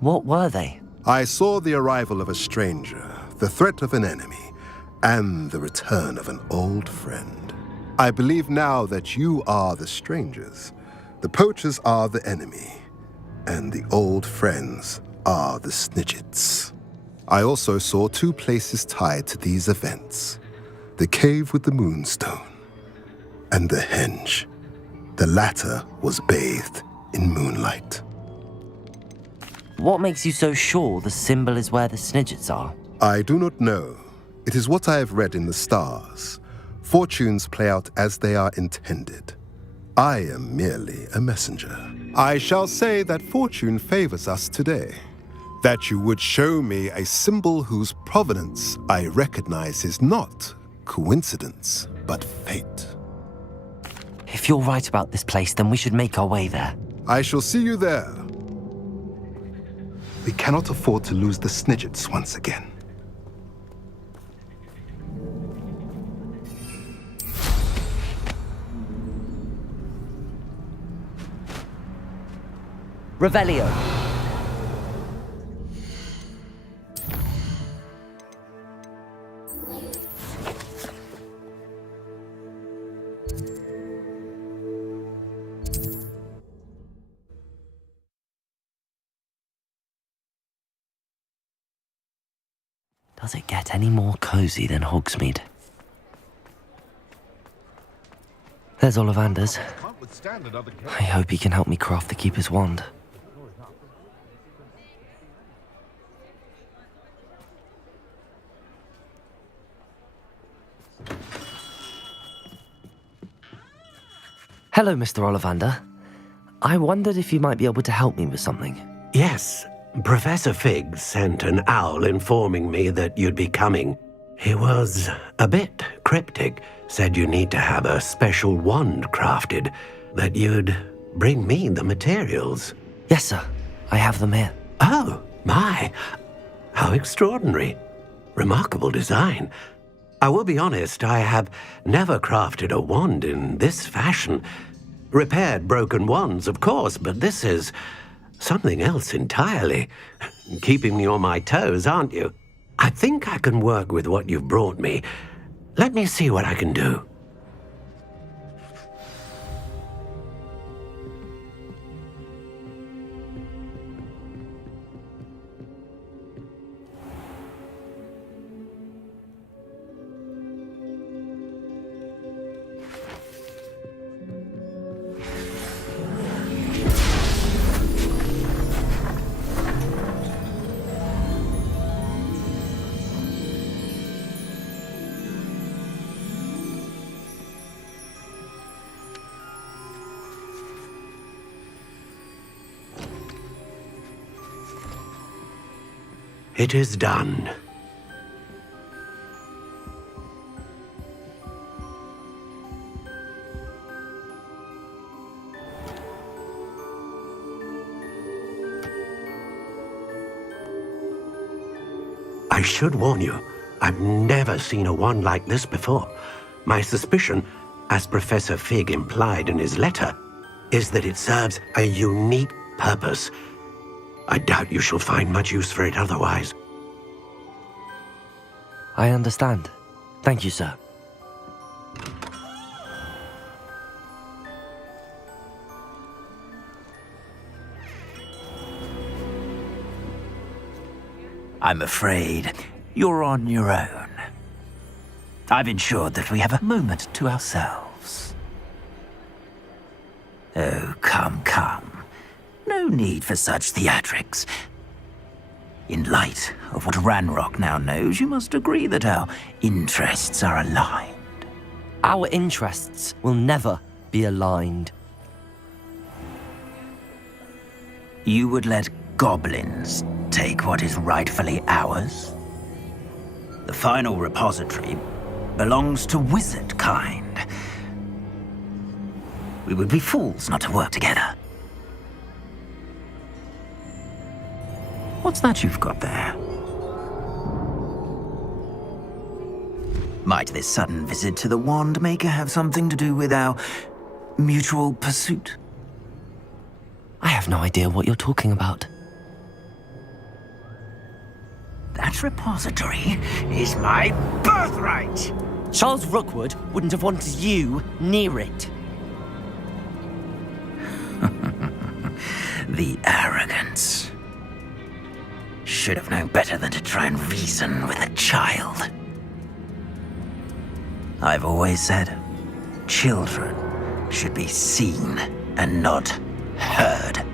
What were they? I saw the arrival of a stranger, the threat of an enemy, and the return of an old friend. I believe now that you are the strangers, the poachers are the enemy, and the old friends are the Snidgets. I also saw two places tied to these events: the cave with the moonstone and the henge. The latter was bathed in moonlight. What makes you so sure the symbol is where the Snidgets are? I do not know. It is what I have read in the stars. Fortunes play out as they are intended. I am merely a messenger. I shall say that fortune favors us today. That you would show me a symbol whose provenance I recognize is not coincidence, but fate. If you're right about this place, then we should make our way there. I shall see you there. We cannot afford to lose the Snidgets once again. Revelio. Does it get any more cozy than Hogsmeade? There's Ollivander's. I hope he can help me craft the Keeper's wand. Hello, Mr. Ollivander. I wondered if you might be able to help me with something. Yes, Professor Fig sent an owl informing me that you'd be coming. He was a bit cryptic, said you need to have a special wand crafted, that you'd bring me the materials. Yes, sir. I have them here. Oh, my. How extraordinary. Remarkable design. I will be honest, I have never crafted a wand in this fashion. Repaired broken wands, of course, but this is something else entirely. Keeping me on my toes, aren't you? I think I can work with what you've brought me. Let me see what I can do. It is done. I should warn you, I've never seen a wand like this before. My suspicion, as Professor Fig implied in his letter, is that it serves a unique purpose. I doubt you shall find much use for it otherwise. I understand. Thank you, sir. I'm afraid you're on your own. I've ensured that we have a moment to ourselves. Oh, come, come. No need for such theatrics. In light of what Ranrock now knows, you must agree that our interests are aligned. Our interests will never be aligned. You would let goblins take what is rightfully ours? The final repository belongs to wizard kind. We would be fools not to work together. What's that you've got there? Might this sudden visit to the Wand Maker have something to do with our mutual pursuit? I have no idea what you're talking about. That repository is my birthright! Charles Rookwood wouldn't have wanted you near it. The arrogance. Should have known better than to try and reason with a child. I've always said, children should be seen and not heard.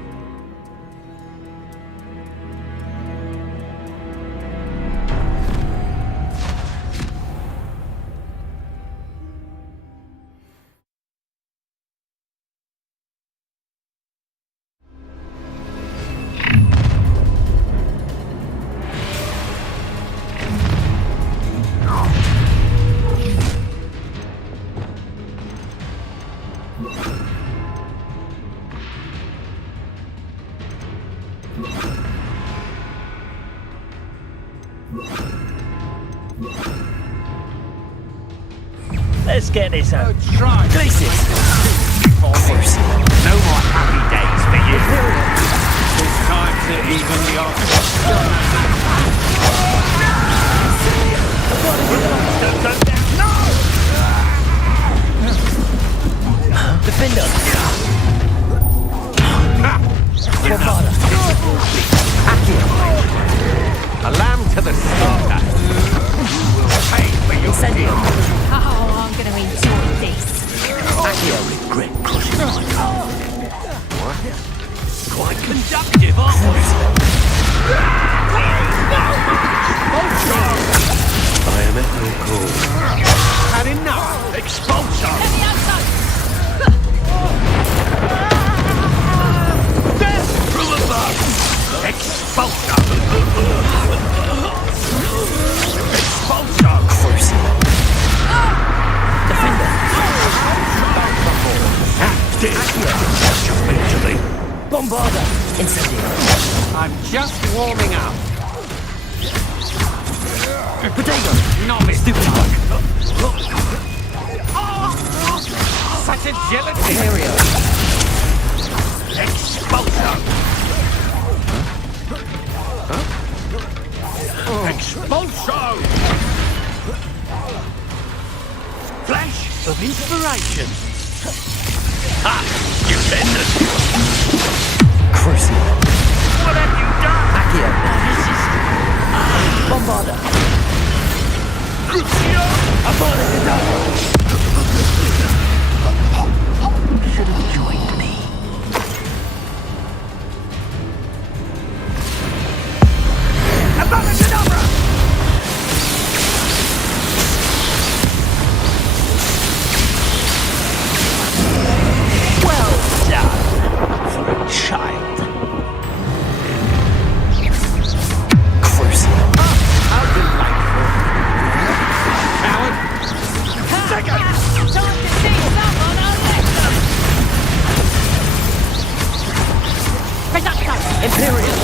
Let's get this out. Places! No more happy days for you. It's time to even the odds. No! Defender! A lamb to the slaughter. You will pay for your Incendio! Oh, I'm going to enjoy this. I regret crushing my path. quite conductive, aren't we? I am at your call. Had enough! Expulsion! Death from above! Expulsion! Expulsion! Defender! Bombarda! Incendio! I'm just warming up. Potato! Novice! Stupid Such agility! Area! Expulsion! Expulsion! Flash of inspiration! Ha! You benders! Crucial! What have you done? Accio! This is... Bombarda! Crucio! Should have joined me. Abracadabra! Well done for a child. Crucial! How delightful! Coward! Second! Time to see someone on Reducto! Imperial!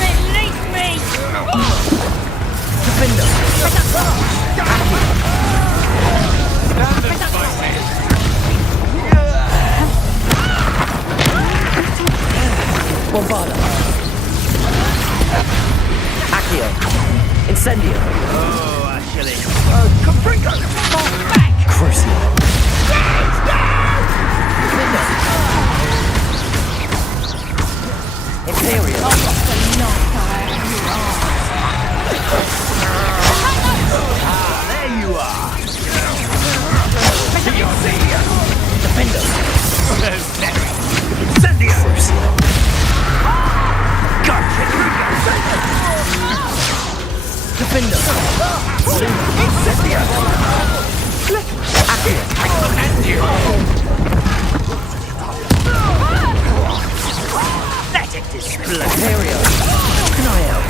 Release me! Defender! Standard spices! Bombarda! Accio! Incendio! Oh, I shall silly. Confringo! Fall back! Crucial. Imperial. Ah, there you are. Defender. Incendio. Gotcha. Defender. Incendio. Let it display. Imperial. How can I help?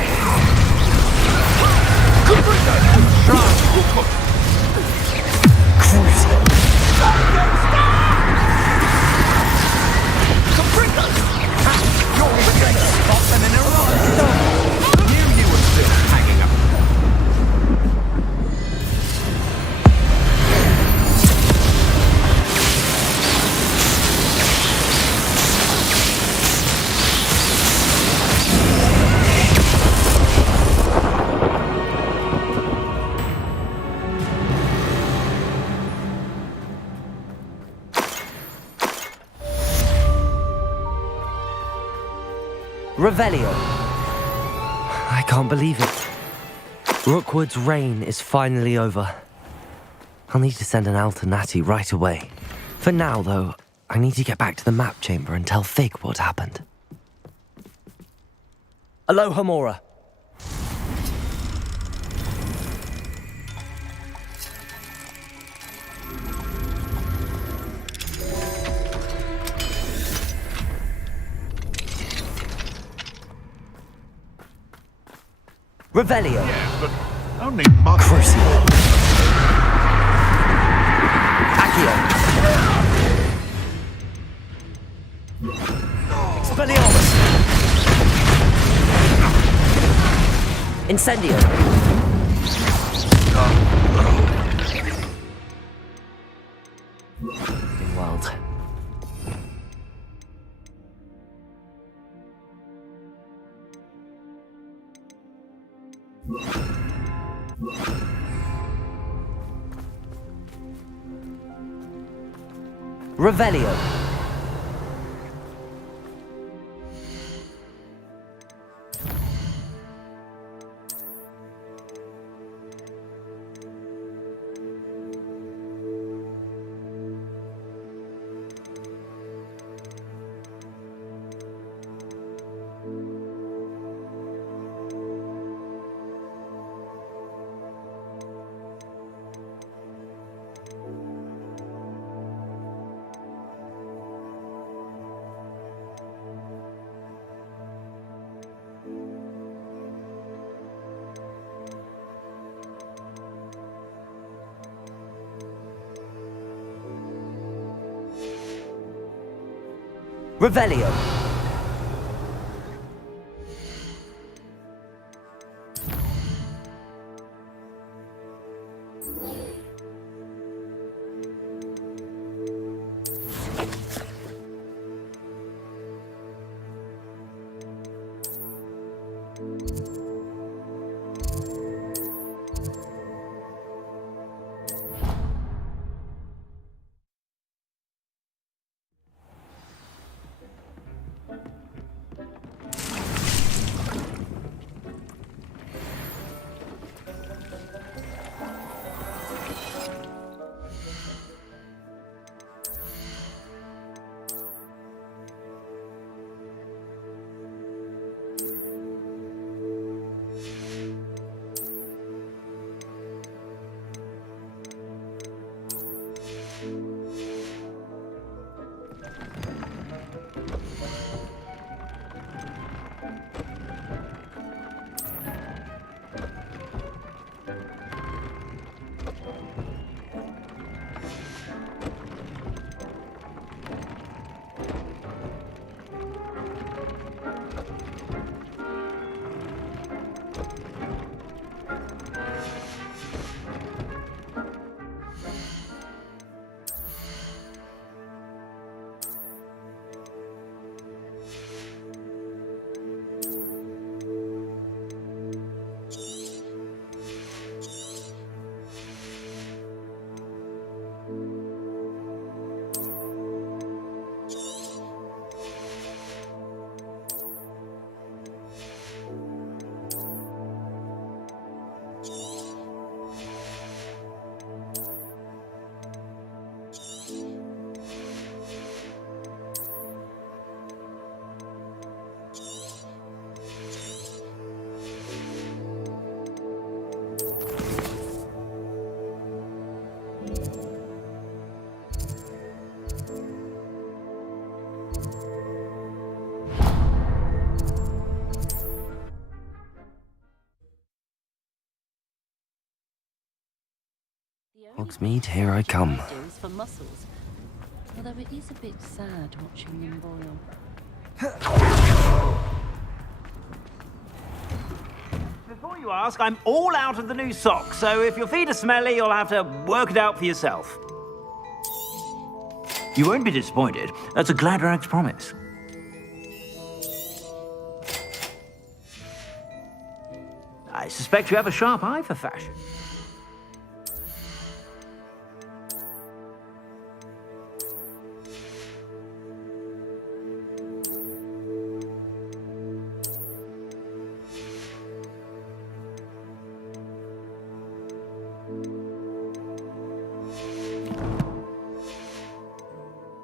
Revelio. I can't believe it. Rookwood's reign is finally over. I'll need to send an Alternati right away. For now, though, I need to get back to the map chamber and tell Fig what happened. Aloha Mora. Revelio. Yeah, but only Mother. Crucial. Accio. Expelliarmus. Incendio. World. Revelio. Revelio. Hogsmeade, here I come. Is for mussels. Although it is a bit sad watching them boil. Before you ask, I'm all out of the new socks, so if your feet are smelly, you'll have to work it out for yourself. You won't be disappointed. That's a Gladrag's promise. I suspect you have a sharp eye for fashion.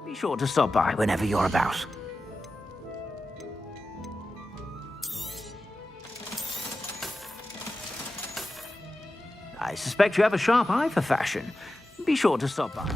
Be sure to stop by whenever you're about. I suspect you have a sharp eye for fashion. Be sure to stop by.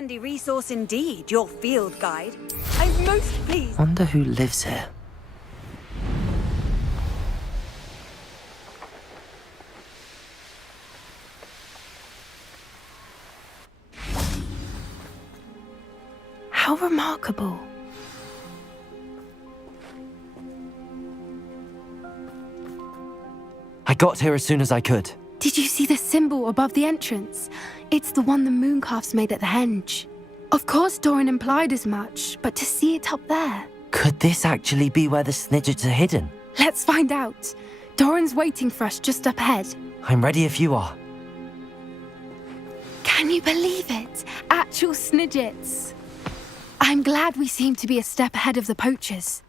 handy resource indeed, your field guide. I'm most pleased. Wonder who lives here. How remarkable. I got here as soon as I could. Did you see the symbol above the entrance? It's the one the mooncalves made at the henge. Of course Doran implied as much, but to see it up there... Could this actually be where the Snidgets are hidden? Let's find out. Doran's waiting for us just up ahead. I'm ready if you are. Can you believe it? Actual Snidgets. I'm glad we seem to be a step ahead of the poachers.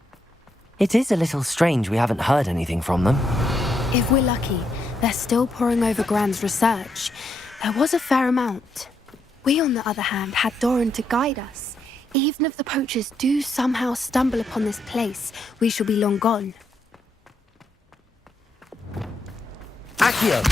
It is a little strange we haven't heard anything from them. If we're lucky, they're still poring over Gran's research. There was a fair amount. We, on the other hand, had Doran to guide us. Even if the poachers do somehow stumble upon this place, we shall be long gone. Accio!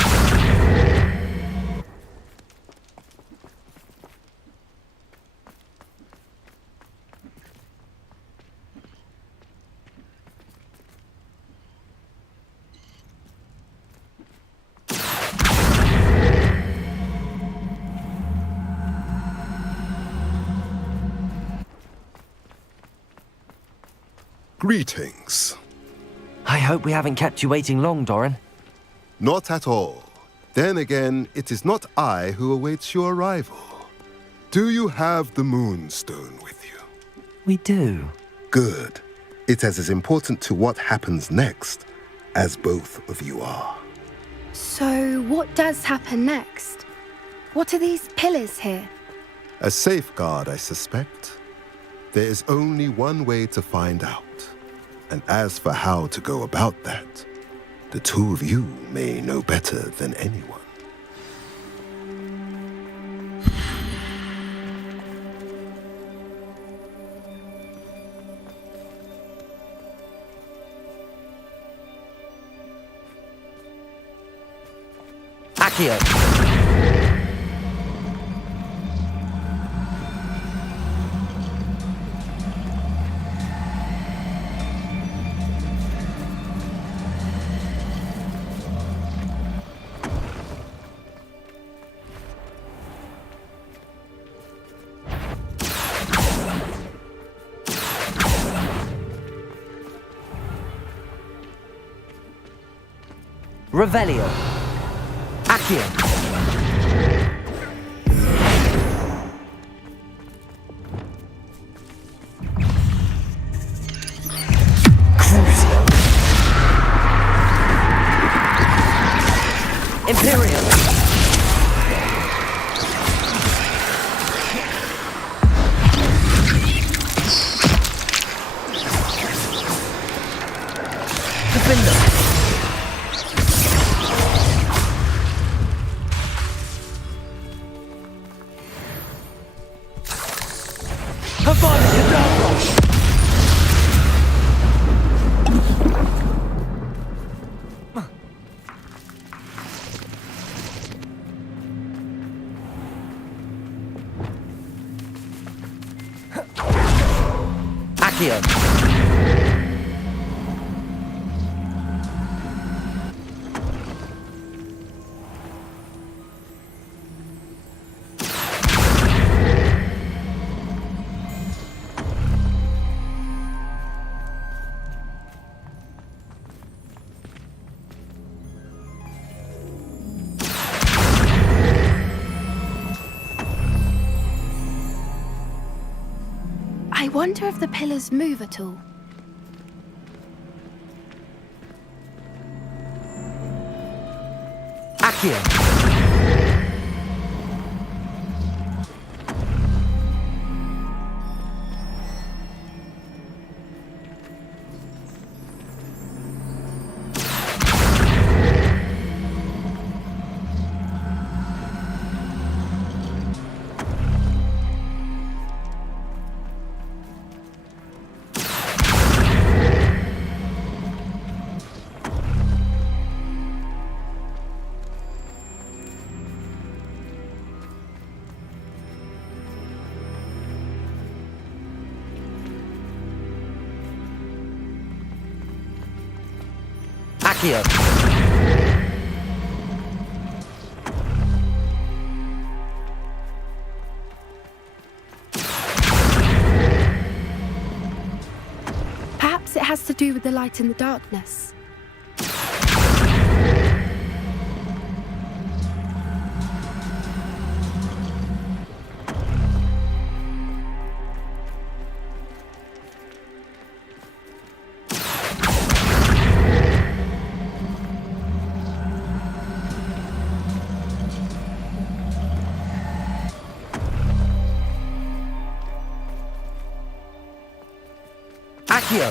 Greetings. I hope we haven't kept you waiting long, Doran. Not at all. Then again, it is not I who awaits your arrival. Do you have the Moonstone with you? We do. Good. It is as important to what happens next as both of you are. So, what does happen next? What are these pillars here? A safeguard, I suspect. There is only one way to find out. And as for how to go about that, the two of you may know better than anyone. Accio! Revelio. Accio. Crucio. Imperial. Defender. Accio. I wonder if the pillars move at all. Accio. Accio! Perhaps it has to do with the light in the darkness. Accio!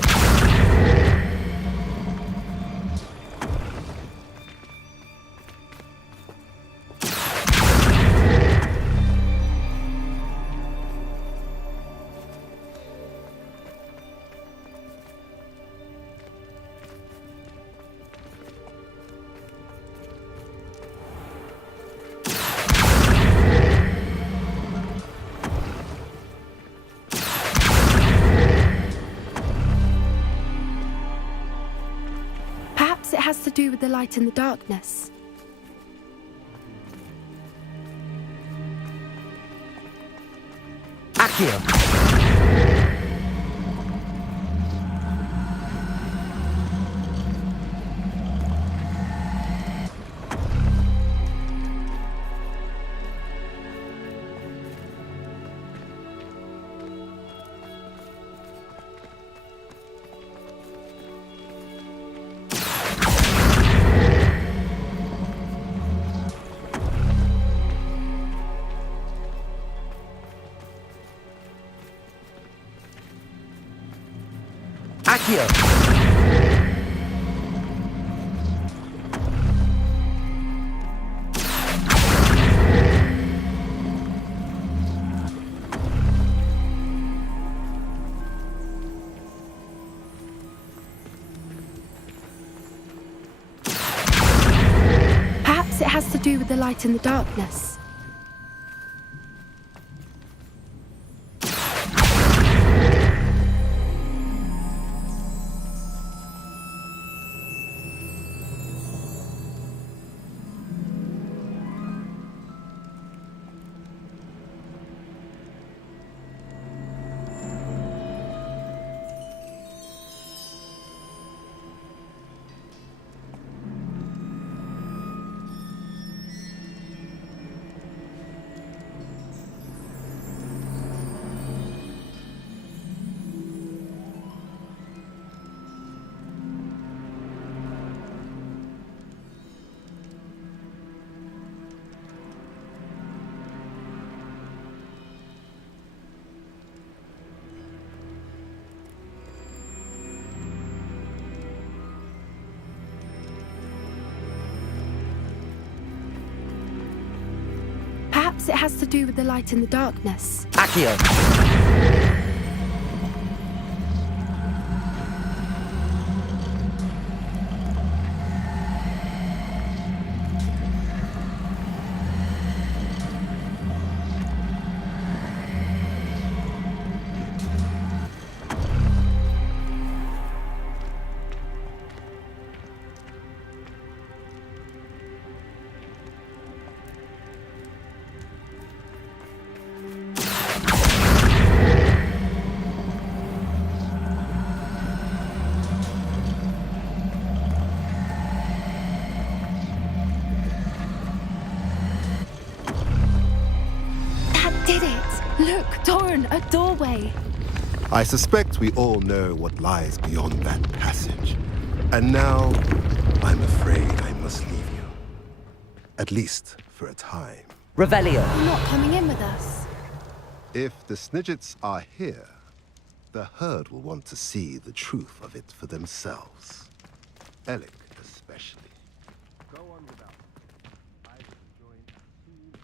Perhaps it has to do with the light in the darkness. Accio! Accio! Perhaps it has to do with the light in the darkness. Perhaps it has to do with the light in the darkness. Accio! Did it! Look, Doran, a doorway. I suspect we all know what lies beyond that passage. And now, I'm afraid I must leave you. At least for a time. Revelio! You're not coming in with us. If the Snidgets are here, the herd will want to see the truth of it for themselves. Alec especially. Go on without me. I will join as soon as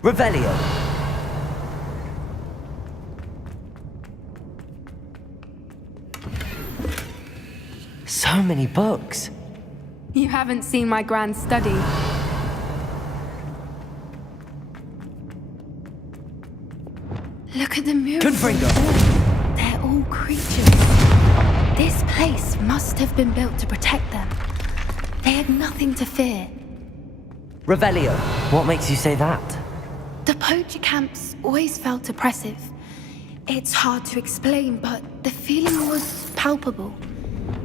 Revelio! So many books. You haven't seen my grand study. Look at the murals. Confringo! They're all creatures. This place must have been built to protect them. They had nothing to fear. Revelio. What makes you say that? The poacher camps always felt oppressive. It's hard to explain, but the feeling was palpable.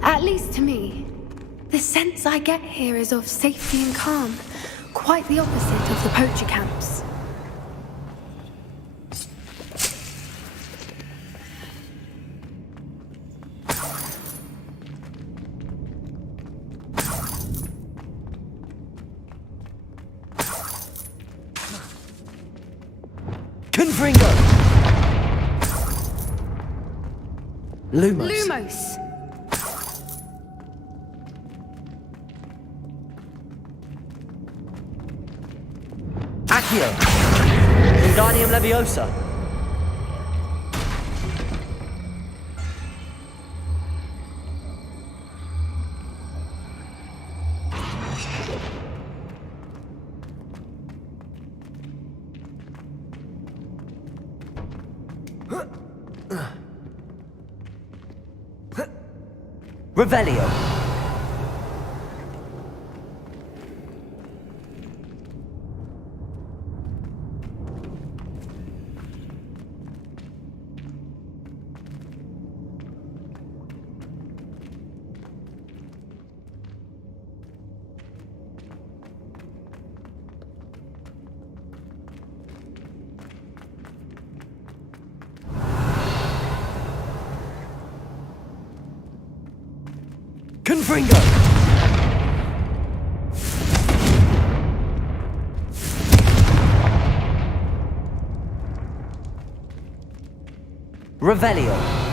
At least to me. The sense I get here is of safety and calm, quite the opposite of the poacher camps. Confringo! Lumos. Lumos! Accio! Wingardium Leviosa! Revelio. Confringo! Revelio.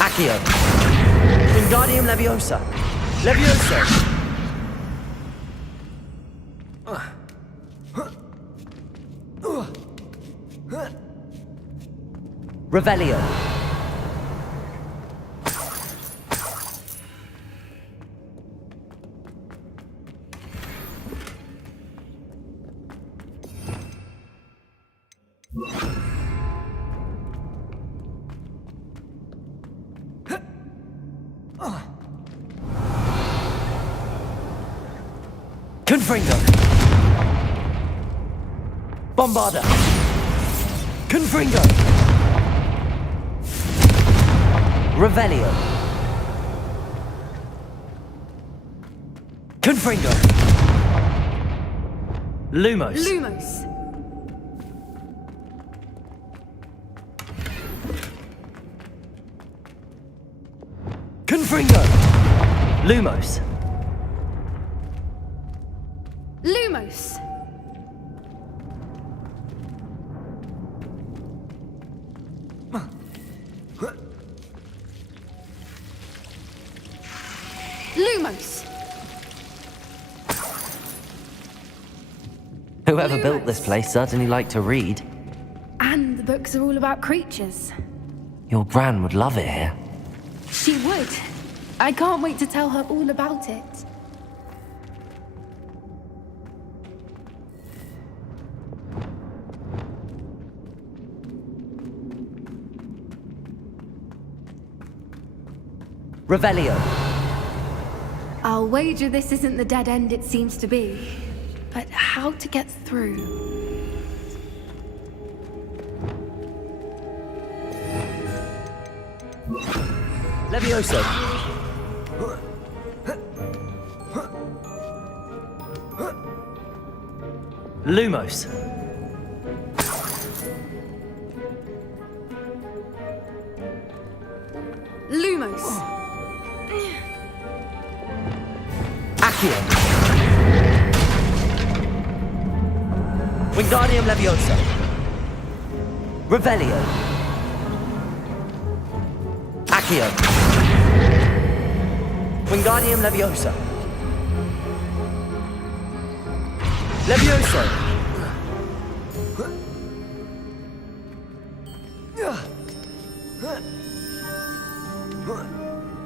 Accio. Wingardium Leviosa. Levioso. Revelio. Confringo. Bombarda. Confringo. Revelio. Confringo. Lumos. Lumos. Confringo. Lumos. Lumos. Lumos. Whoever built this place certainly liked to read. And the books are all about creatures. Your Gran would love it here. She would. I can't wait to tell her all about it. Revelio. I'll wager this isn't the dead end it seems to be. But how to get through? Levioso. Lumos. Lumos. Accio. Wingardium Leviosa. Revelio. Accio. Wingardium Leviosa. Levioso.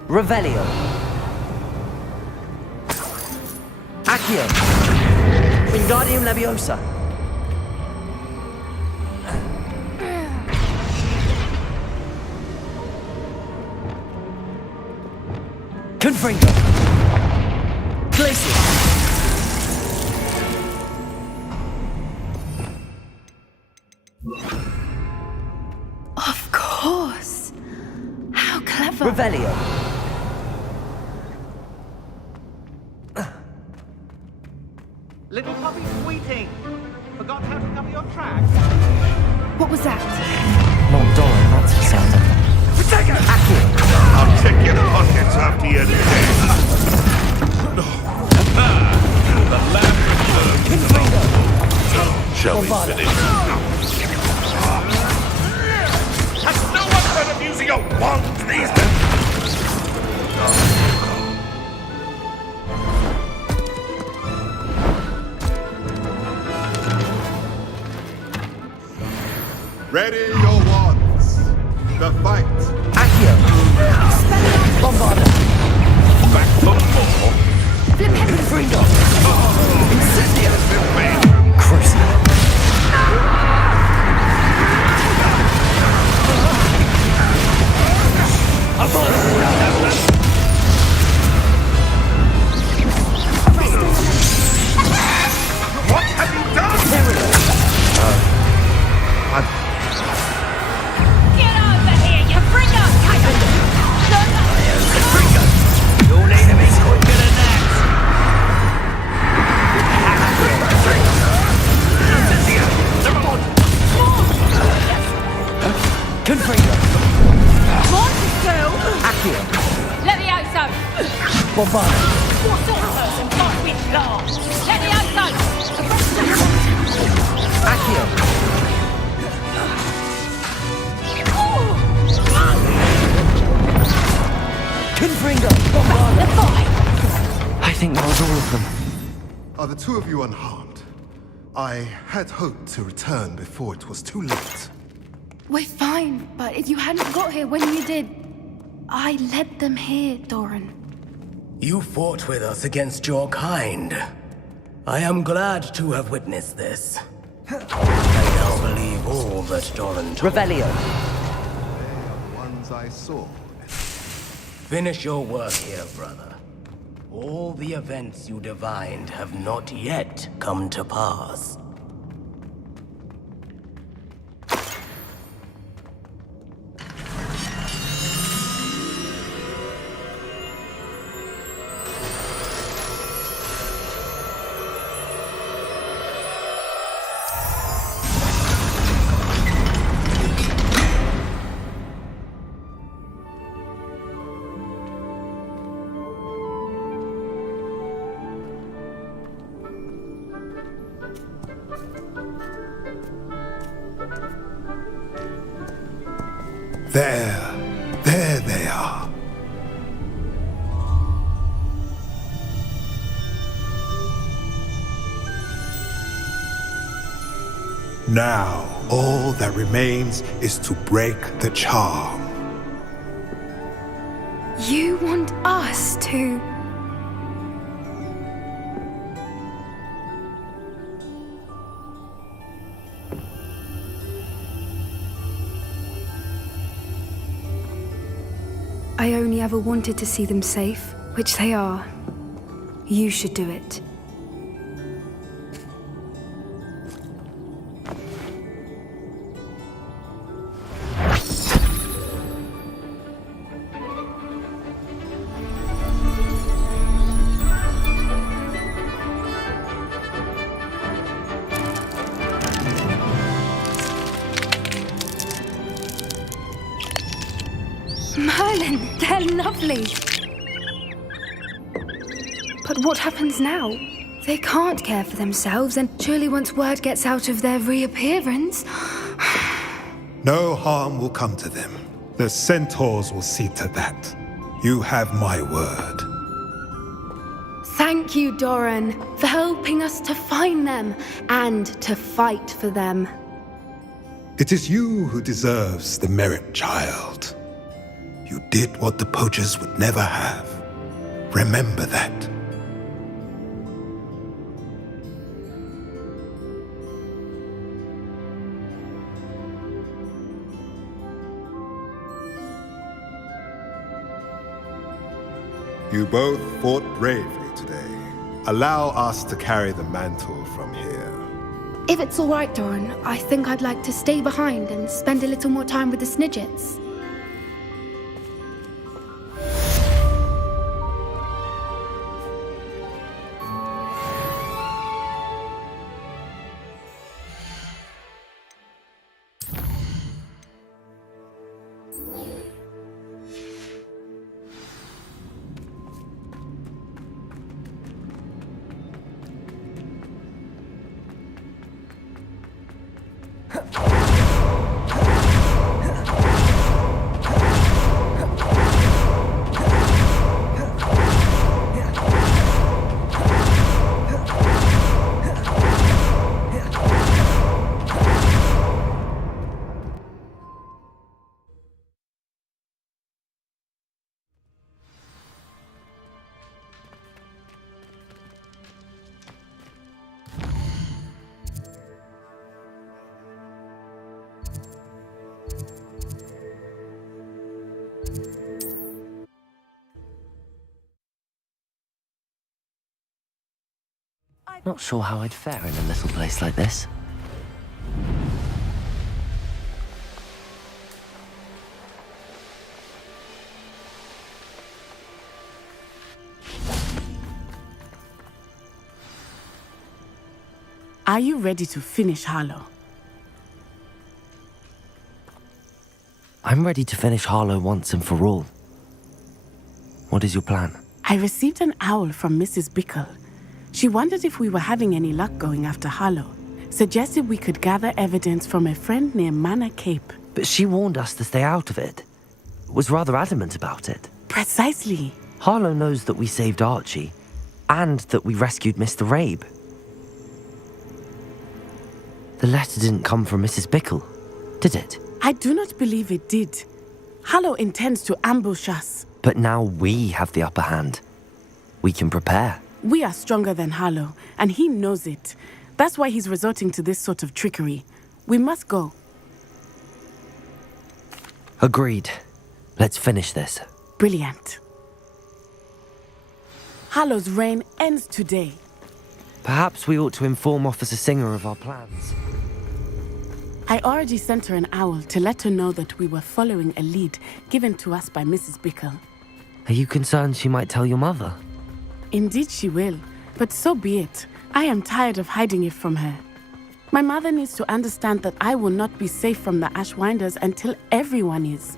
Revelio. Accio. Wingardium Leviosa. Confringo. Glacier. Of course. How clever. Revelio. Little puppy squeating. Forgot how to cover your tracks. What was that? Not Doran, that's what sounded. Take it! I'll check your pockets after you're dead. The lamp shall we finish? Has no one heard of using a wand these days? Ready your wands. The fight. Accio. Bombarda. Back for more. Confringo. Incendio. Cruiser. What have you done? Get over here, you Fringo! You'll need to be quicker than that. Confringo. Monster! Accio. Levioso! Bombarda. What sort of person fights with glass? Levioso! Accio. Confringo. Bombarda. The fight! I think that was all of them. Are the two of you unharmed? I had hoped to return before it was too late. We're fine, but if you hadn't got here when you did, I led them here, Doran. You fought with us against your kind. I am glad to have witnessed this. I now believe all that Doran told. Revelio. They are ones I saw. Finish your work here, brother. All the events you divined have not yet come to pass. There they are. Now, all that remains is to break the charm. You want us to... I only ever wanted to see them safe, which they are. You should do it. Merlin, they're lovely. But what happens now? They can't care for themselves, and surely once word gets out of their reappearance... No harm will come to them. The centaurs will see to that. You have my word. Thank you, Doran, for helping us to find them and to fight for them. It is you who deserves the merit, child. You did what the poachers would never have. Remember that. You both fought bravely today. Allow us to carry the mantle from here. If it's all right, Doran, I think I'd like to stay behind and spend a little more time with the Snidgets. Not sure how I'd fare in a little place like this. Are you ready to finish Harlow? I'm ready to finish Harlow once and for all. What is your plan? I received an owl from Mrs. Bickle. She wondered if we were having any luck going after Harlow. Suggested we could gather evidence from a friend near Manor Cape. But she warned us to stay out of it. Was rather adamant about it. Precisely. Harlow knows that we saved Archie, and that we rescued Mr. Rabe. The letter didn't come from Mrs. Bickle, did it? I do not believe it did. Harlow intends to ambush us. But now we have the upper hand. We can prepare. We are stronger than Harlow, and he knows it. That's why he's resorting to this sort of trickery. We must go. Agreed. Let's finish this. Brilliant. Harlow's reign ends today. Perhaps we ought to inform Officer Singer of our plans. I already sent her an owl to let her know that we were following a lead given to us by Mrs. Bickle. Are you concerned she might tell your mother? Indeed she will, but so be it. I am tired of hiding it from her. My mother needs to understand that I will not be safe from the Ashwinders until everyone is.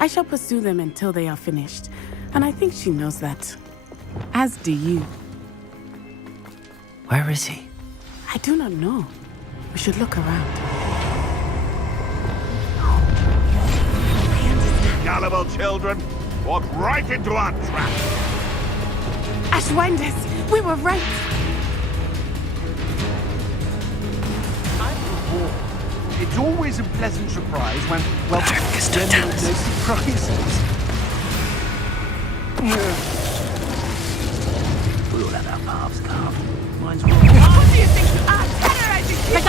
I shall pursue them until they are finished, and I think she knows that. As do you. Where is he? I do not know. We should look around. gullible children. Walked right into our trap. Ashwinders, we were right. It's always a pleasant surprise when, well, then there are no surprises. We all have our paths carved. Mine's wrong. What do you think you are? Terrorizing people!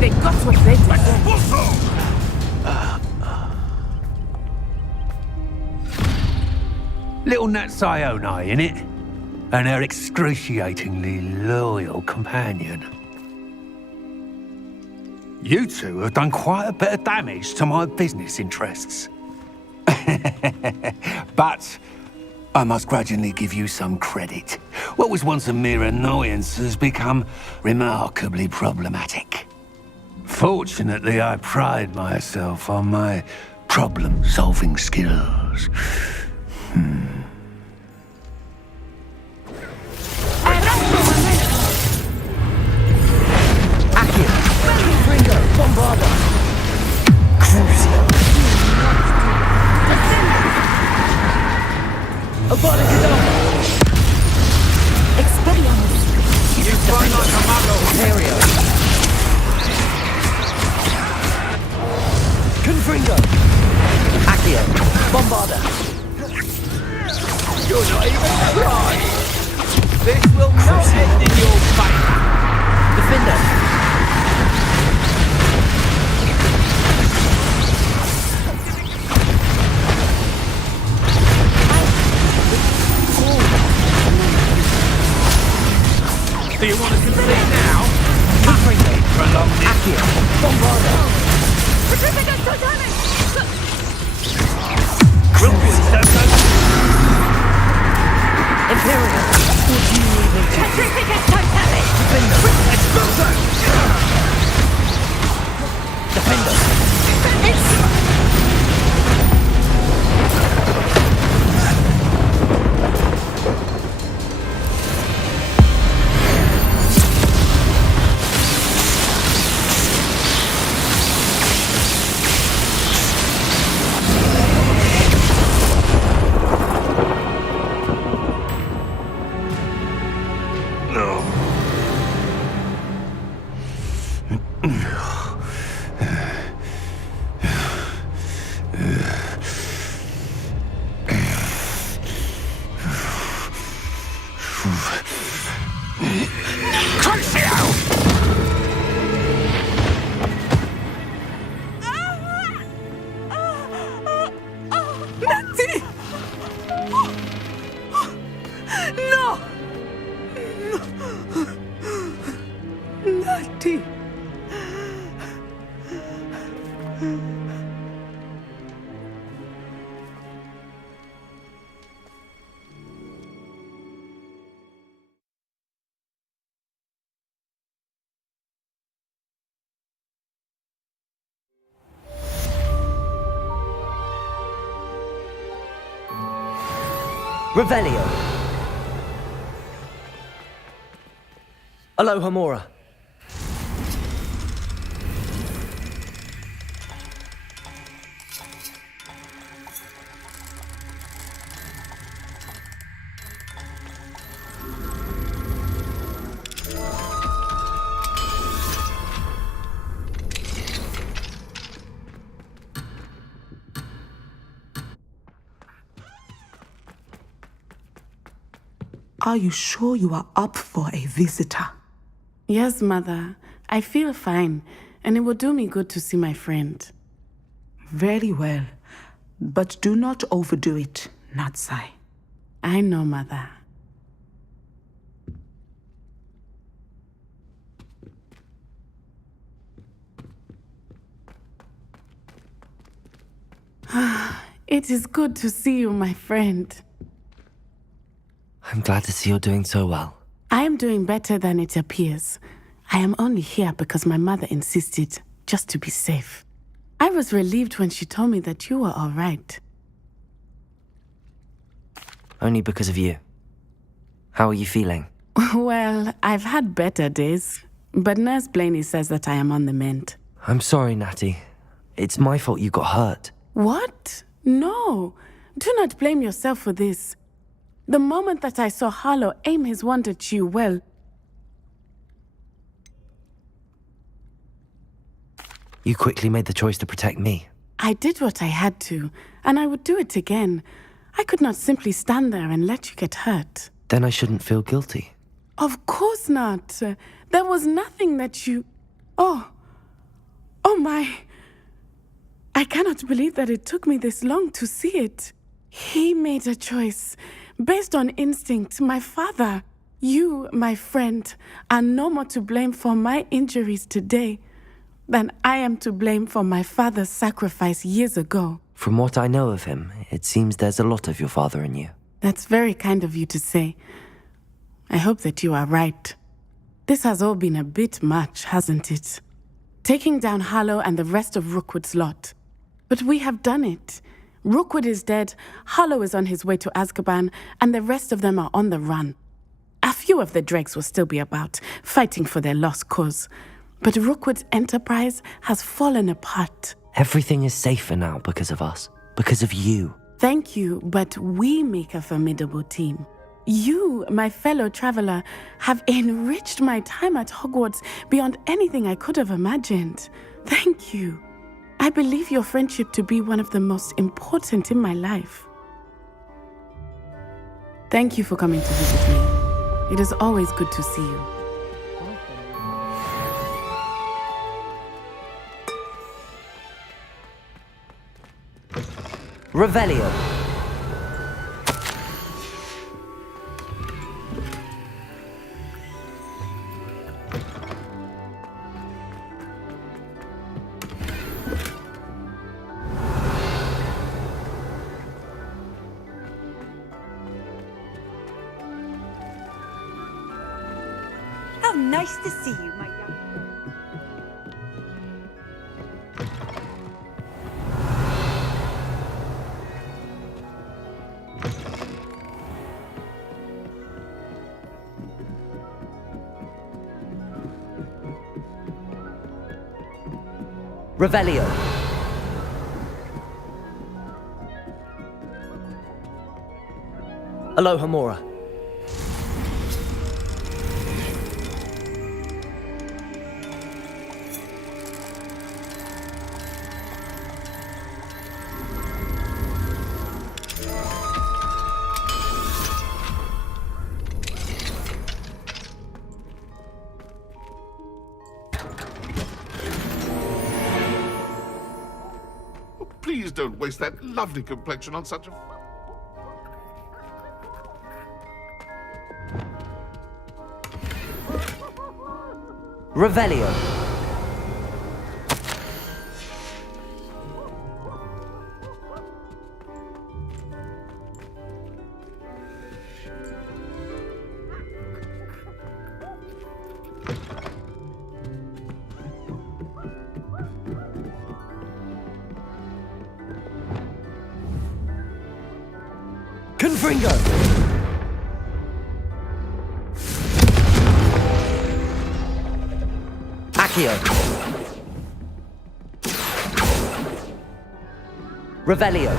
They got what they deserve. Little Nat Sioni, innit? And her excruciatingly loyal companion. You two have done quite a bit of damage to my business interests. But I must grudgingly give you some credit. What was once a mere annoyance has become remarkably problematic. Fortunately, I pride myself on my problem-solving skills. Confringo! Accio! Bombarda! You're not even trying! This will not end in your favor! Defender! Do you want to concede now? Confringo! Prolong this. Accio! Bombarda! Imperial! What do you even do? Defender! Revelio. Alohomora. Are you sure you are up for a visitor? Yes, Mother. I feel fine, and it will do me good to see my friend. Very well. But do not overdo it, Natsai. I know, Mother. It is good to see you, my friend. I'm glad to see you're doing so well. I am doing better than it appears. I am only here because my mother insisted, just to be safe. I was relieved when she told me that you were all right. Only because of you. How are you feeling? Well, I've had better days, but Nurse Blaney says that I am on the mend. I'm sorry, Natty. It's my fault you got hurt. What? No. Do not blame yourself for this. The moment that I saw Harlow aim his wand at you, well... You quickly made the choice to protect me. I did what I had to, and I would do it again. I could not simply stand there and let you get hurt. Then I shouldn't feel guilty. Of course not. There was nothing that you... Oh my... I cannot believe that it took me this long to see it. He made a choice. Based on instinct, my father. You, my friend, are no more to blame for my injuries today than I am to blame for my father's sacrifice years ago. From what I know of him, it seems there's a lot of your father in you. That's very kind of you to say. I hope that you are right. This has all been a bit much, hasn't it? Taking down Harlow and the rest of Rookwood's lot. But we have done it. Rookwood is dead, Harlow is on his way to Azkaban, and the rest of them are on the run. A few of the dregs will still be about, fighting for their lost cause. But Rookwood's enterprise has fallen apart. Everything is safer now because of us. Because of you. Thank you, but we make a formidable team. You, my fellow traveler, have enriched my time at Hogwarts beyond anything I could have imagined. Thank you. I believe your friendship to be one of the most important in my life. Thank you for coming to visit me. It is always good to see you. Revelio. How nice to see you, my young friend. Revelio. Aloha Mora. Please don't waste that lovely complexion on such a... Revelio. Confringo. Accio. Revelio.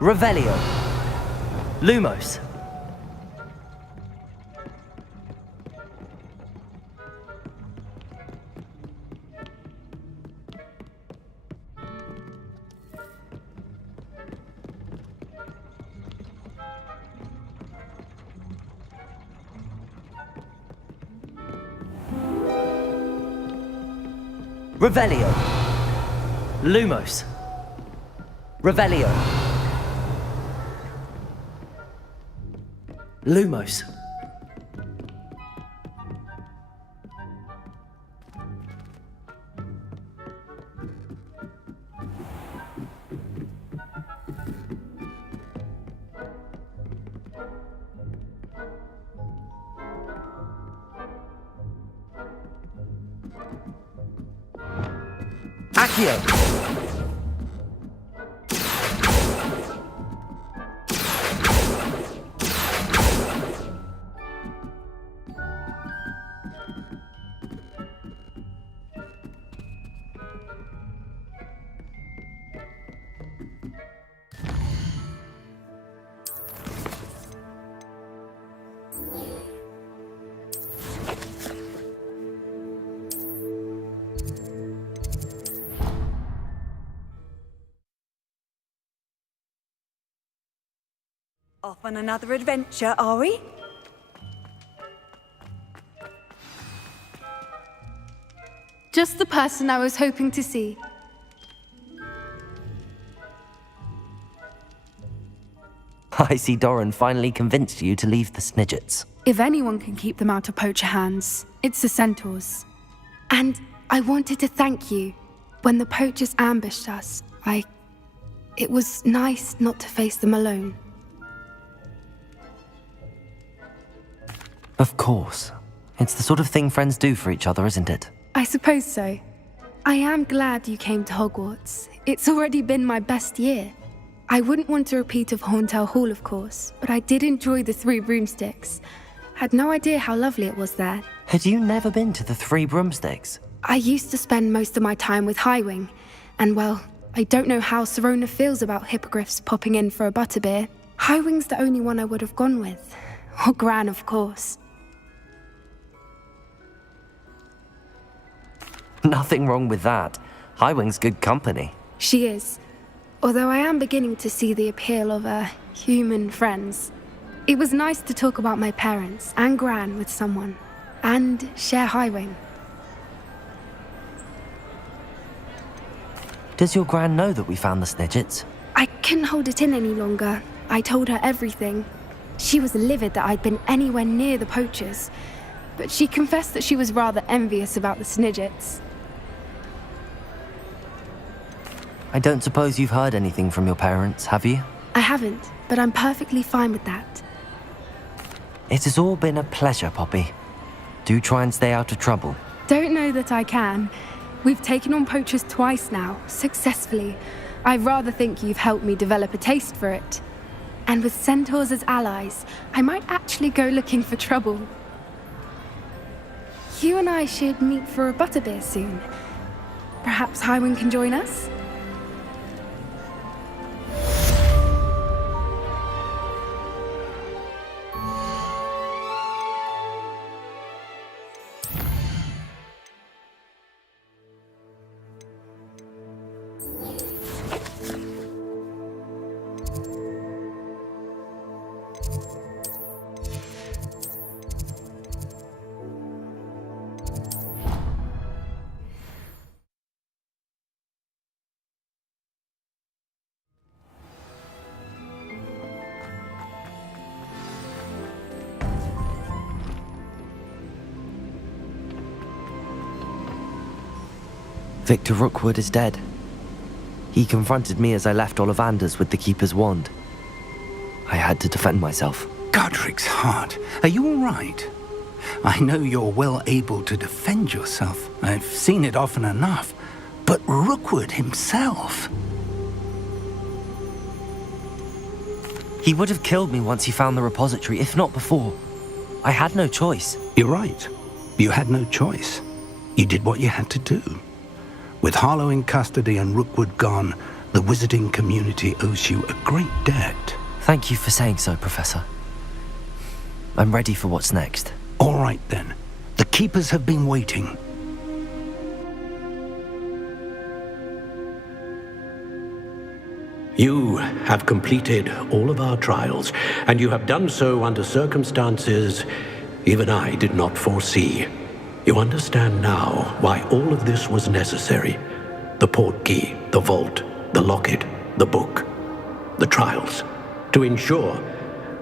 Revelio. Lumos. Revelio. Lumos. Revelio. Lumos. Accio. Off on another adventure, are we? Just the person I was hoping to see. I see Doran finally convinced you to leave the Snidgets. If anyone can keep them out of poacher hands, it's the centaurs. And I wanted to thank you. When the poachers ambushed us, it was nice not to face them alone. Of course. It's the sort of thing friends do for each other, isn't it? I suppose so. I am glad you came to Hogwarts. It's already been my best year. I wouldn't want a repeat of Horntail Hall, of course, but I did enjoy the Three Broomsticks. Had no idea how lovely it was there. Had you never been to the Three Broomsticks? I used to spend most of my time with Highwing, and well, I don't know how Serona feels about hippogriffs popping in for a butterbeer. Highwing's the only one I would have gone with. Or Gran, of course. Nothing wrong with that. Highwing's good company. She is. Although I am beginning to see the appeal of human friends. It was nice to talk about my parents and Gran with someone. And share Highwing. Does your Gran know that we found the Snidgets? I couldn't hold it in any longer. I told her everything. She was livid that I'd been anywhere near the poachers. But she confessed that she was rather envious about the Snidgets. I don't suppose you've heard anything from your parents, have you? I haven't, but I'm perfectly fine with that. It has all been a pleasure, Poppy. Do try and stay out of trouble. Don't know that I can. We've taken on poachers twice now, successfully. I rather think you've helped me develop a taste for it. And with centaurs as allies, I might actually go looking for trouble. You and I should meet for a butterbeer soon. Perhaps Highwing can join us? Victor Rookwood is dead. He confronted me as I left Ollivander's with the Keeper's wand. I had to defend myself. Godric's heart, are you all right? I know you're well able to defend yourself. I've seen it often enough. But Rookwood himself... He would have killed me once he found the repository, if not before. I had no choice. You're right. You had no choice. You did what you had to do. With Harlow in custody and Rookwood gone, The wizarding community owes you a great debt. Thank you for saying so, Professor. I'm ready for what's next. All right, then. The Keepers have been waiting. You have completed all of our trials, and you have done so under circumstances even I did not foresee. You understand now why all of this was necessary. The portkey, the vault, the locket, the book, the trials. To ensure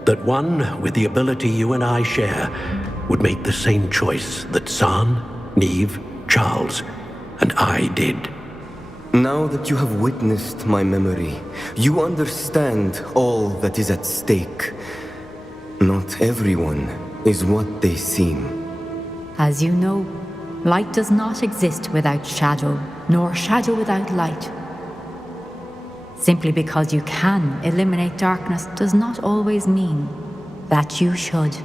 that one with the ability you and I share would make the same choice that San, Neve, Charles, and I did. Now that you have witnessed my memory, you understand all that is at stake. Not everyone is what they seem. As you know, light does not exist without shadow, nor shadow without light. Simply because you can eliminate darkness does not always mean that you should.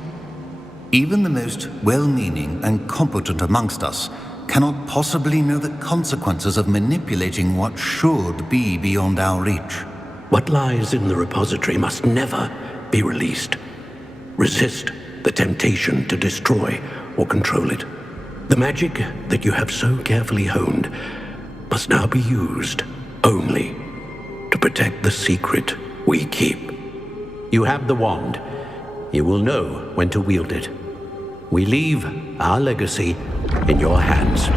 Even the most well-meaning and competent amongst us cannot possibly know the consequences of manipulating what should be beyond our reach. What lies in the repository must never be released. Resist the temptation to destroy or control it. The magic that you have so carefully honed must now be used only to protect the secret we keep. You have the wand. You will know when to wield it. We leave our legacy in your hands.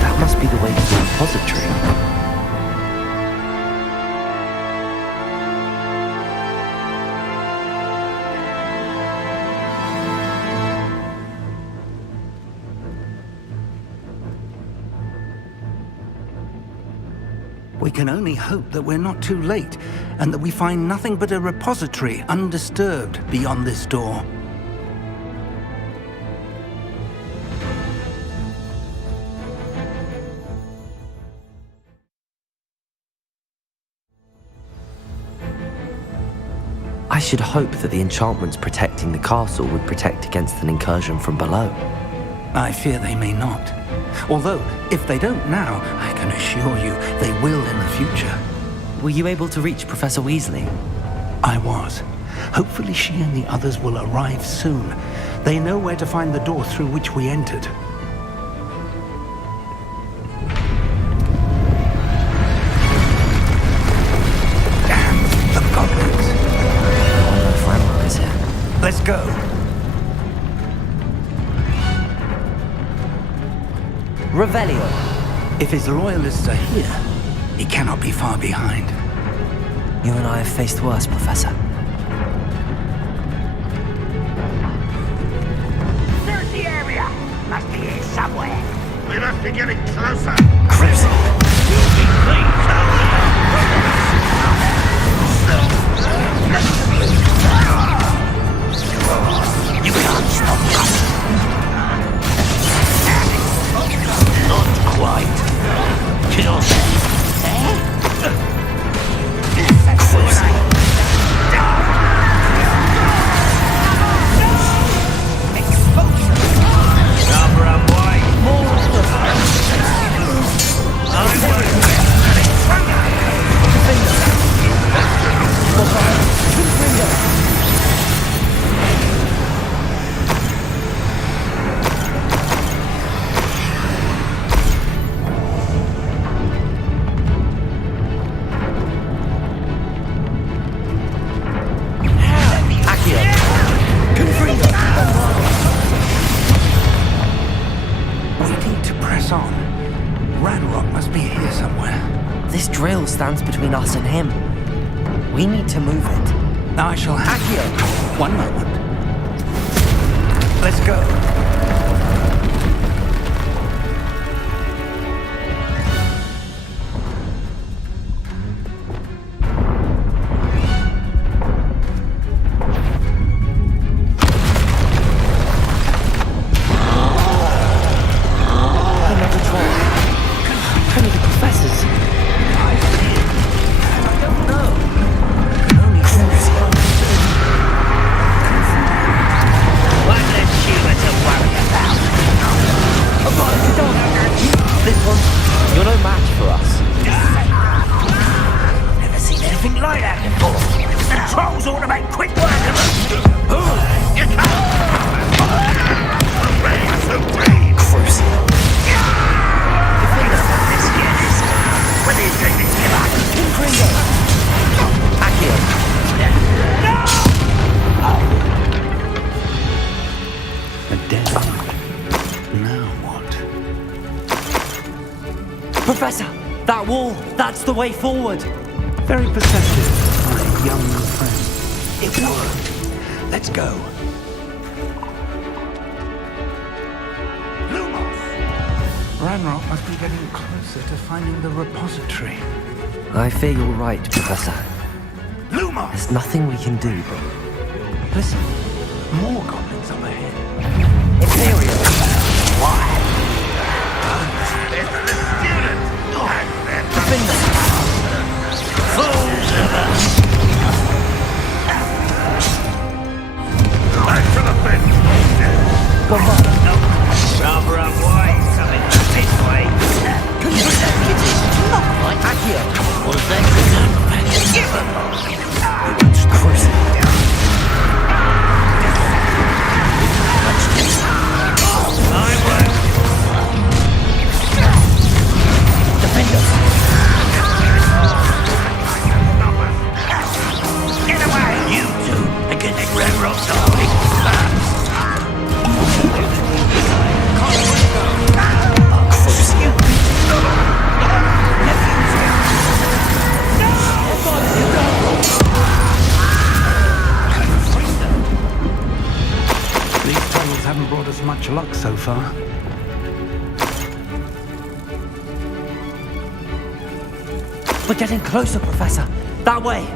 That must be the way to the repository. We can only hope that we're not too late, and that we find nothing but a repository undisturbed beyond this door. I should hope that the enchantments protecting the castle would protect against an incursion from below. I fear they may not. Although, if they don't now, I can assure you they will in the future. Were you able to reach Professor Weasley? I was. Hopefully she and the others will arrive soon. They know where to find the door through which we entered. Damn, the goblins. Oh no, Franrock is here. Let's go. Revelio. If his loyalists are here, he cannot be far behind. You and I have faced worse, Professor. Search the area! Must be here somewhere. We must be getting closer. Crimson. You'll be pleased. You can't stop us. Not quite. Kill them. Cover up wide. on. Ranrock must be here somewhere. This drill stands between us and him. We need to move it. I shall hack you. One moment. Let's go. Another troll. Only the professors. Professor, that wall, that's the way forward. Very perceptive, my young friend. It worked. Let's go. Ranrock must be getting closer to finding the repository. I fear you're right, Professor. Lumos! There's nothing we can do, but... Listen, More goblins up ahead. Imperial! Why? It's the student! Back to the fence! Rather unwise coming this way. Accio! Was that Get away! You two against Red Rock's army! These tunnels haven't brought us much luck so far. We're getting closer, Professor. That way.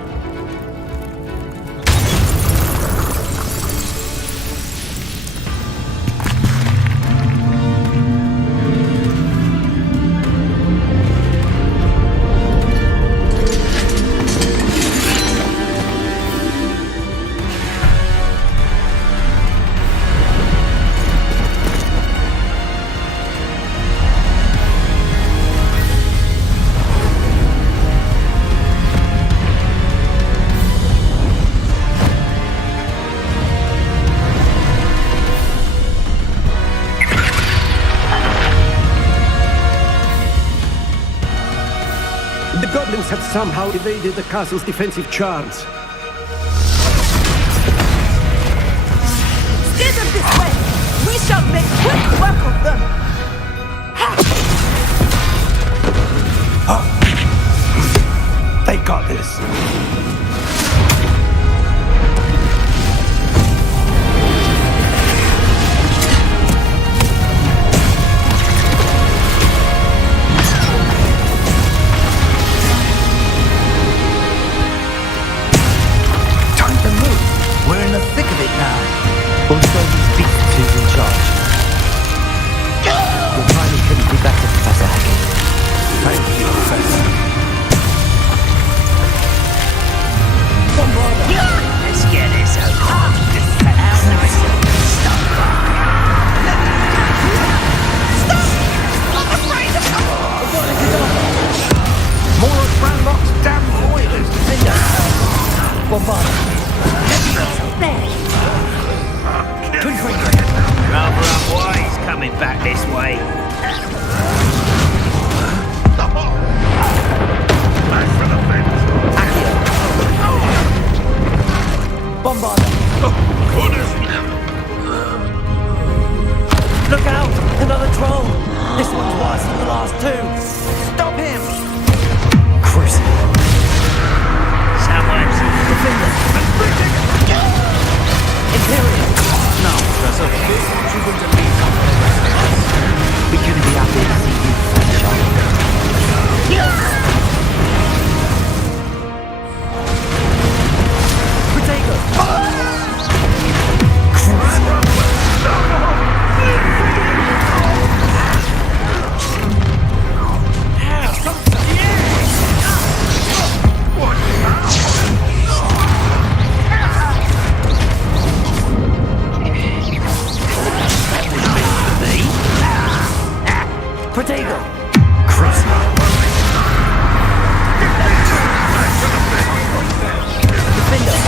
The goblins have somehow evaded the castle's defensive charms. Steer them this way! We shall make quick work of them! They got this. Time to move. We're in the thick of it now. Also, these beasts who's in charge. Your timing couldn't be better, Professor Hackett. Thank you, Professor. Let's get this over. How nice of you to stop by. More of Ranrock's damn boilers to see us. Bombard. Rather unwise coming back this way. Back for the fence. Bombard. Look out! Another troll! This one's worse than the last two! Stop him! Chris. Someone's Defender. Imperial. No, Professor. This is you going to leave. We couldn't be happy to see you, Professor. Protego! Chris. Defender.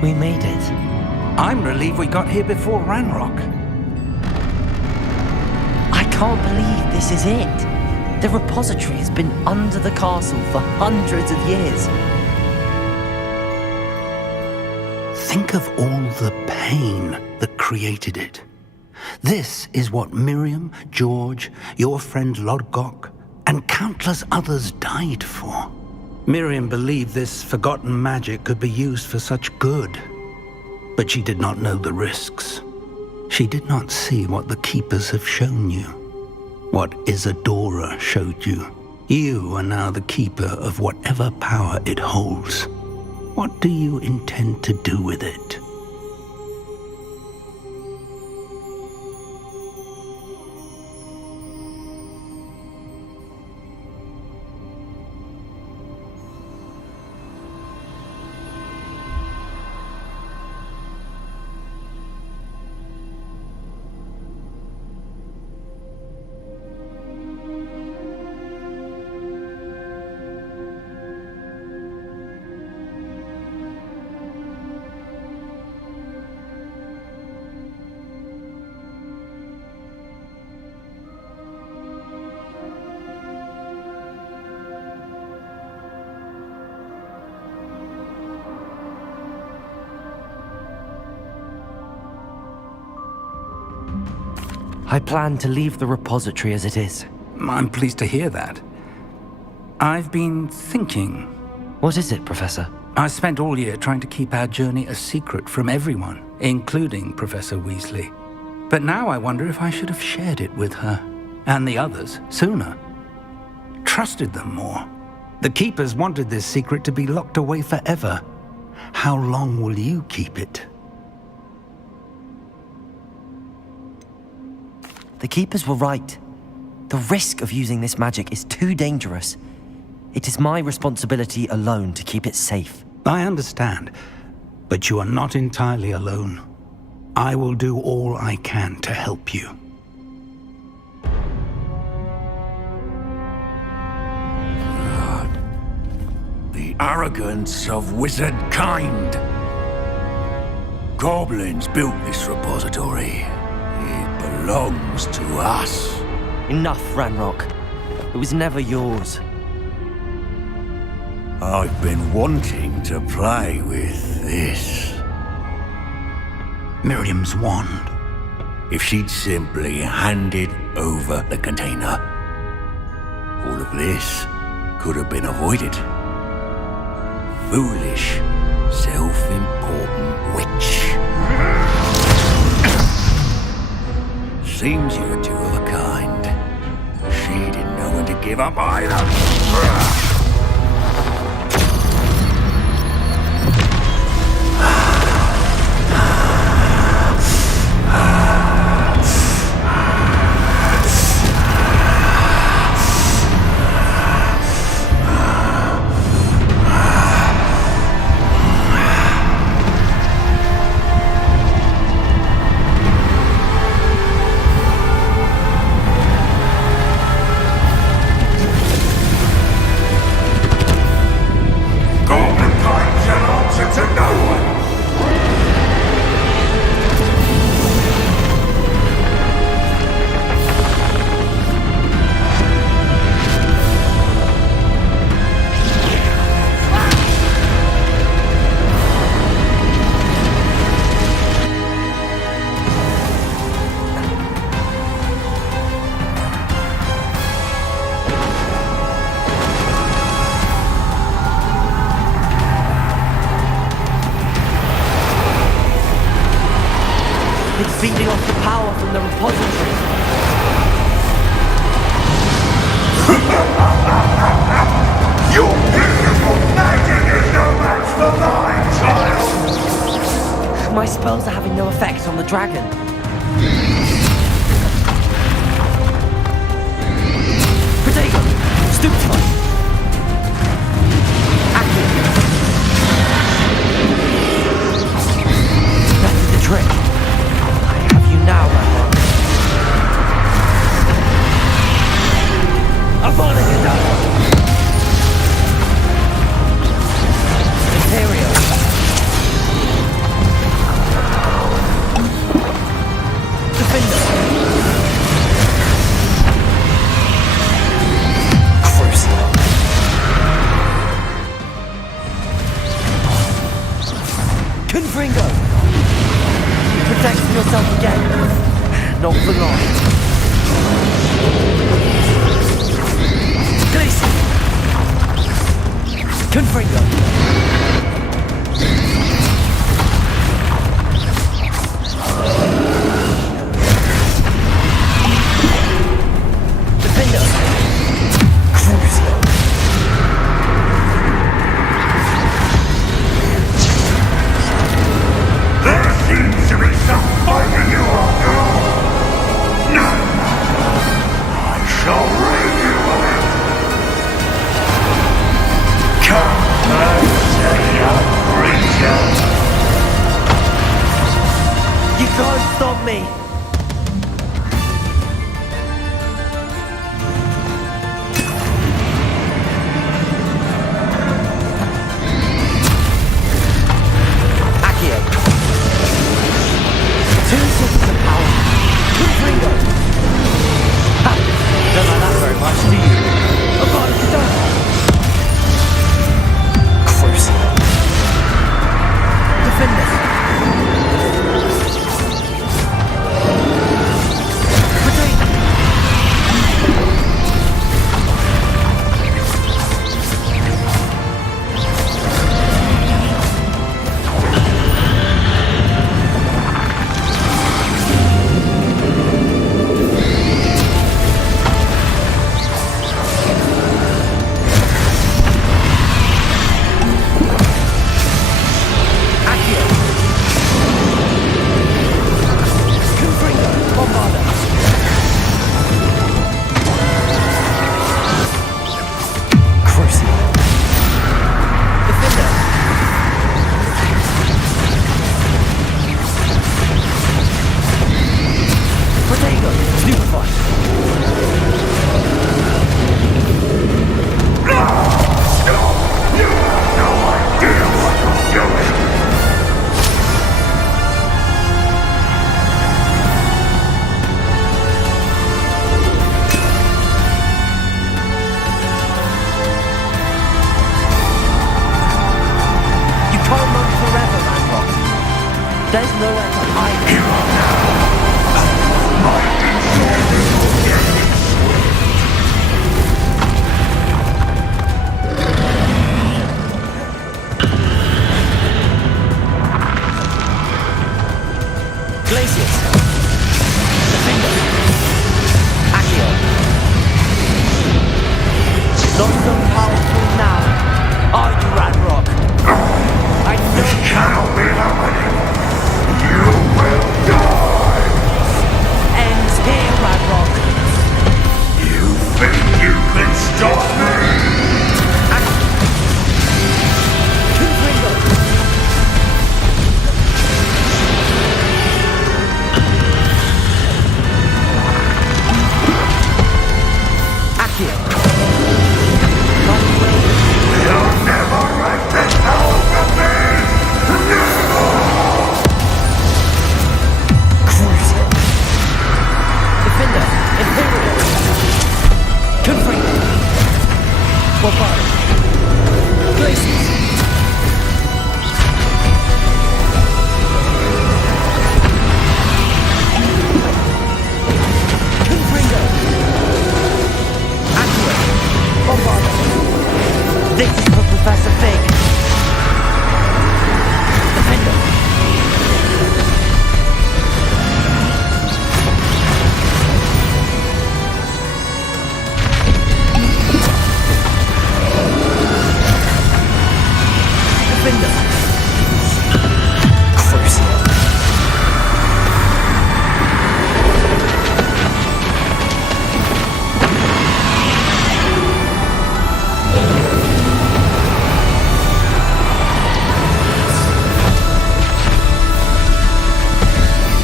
We made it. I'm relieved we got here before Ranrock. I can't believe this is it. The repository has been under the castle for hundreds of years. Think of all the pain that created it. This is what Miriam, George, your friend Lodgok, and countless others died for. Miriam believed this forgotten magic could be used for such good, but she did not know the risks. She did not see what the Keepers have shown you, what Isadora showed you. You are now the Keeper of whatever power it holds. What do you intend to do with it? I plan to leave the repository as it is. I'm pleased to hear that. I've been thinking. What is it, Professor? I spent all year trying to keep our journey a secret from everyone, including Professor Weasley. But now I wonder if I should have shared it with her, and the others, sooner. Trusted them more. The Keepers wanted this secret to be locked away forever. How long will you keep it? The Keepers were right. The risk of using this magic is too dangerous. It is my responsibility alone to keep it safe. I understand, but you are not entirely alone. I will do all I can to help you. The arrogance of wizard kind. Goblins built this repository. It belongs to us. Enough, Ranrock. It was never yours. I've been wanting to play with this. Miriam's wand. If she'd simply handed over the container, all of this could have been avoided. Foolish, self-important witch. Seems you're two of a kind. She didn't know when to give up either. Feeding off the power from the repository. Your beautiful magic is no match for mine, child! My spells are having no effect on the dragon. Protego! Stupefy! Active! That did the trick. Now, Ranrock. Abominable! Imperial! me! Accio. 2 sources of power. Confringo. Ha! Don't like that very much, do you? Oh god, you don't! Crucial. Defend us. There's nowhere to hide. You are now Glacius. Defender. Accio. Not so powerful now, are you, Ranrock? I know this cannot be happening. You will die. Ends here, Ranrock. You think you can stop me? Confringo. Accio. You'll never wreck this power from me! Never! Cruising. Defender. Imperial. Confringo. Bombard. Glacius. Confringo. Accio. Bombard. This is for Professor Fig. Defender. Defender. Crucial.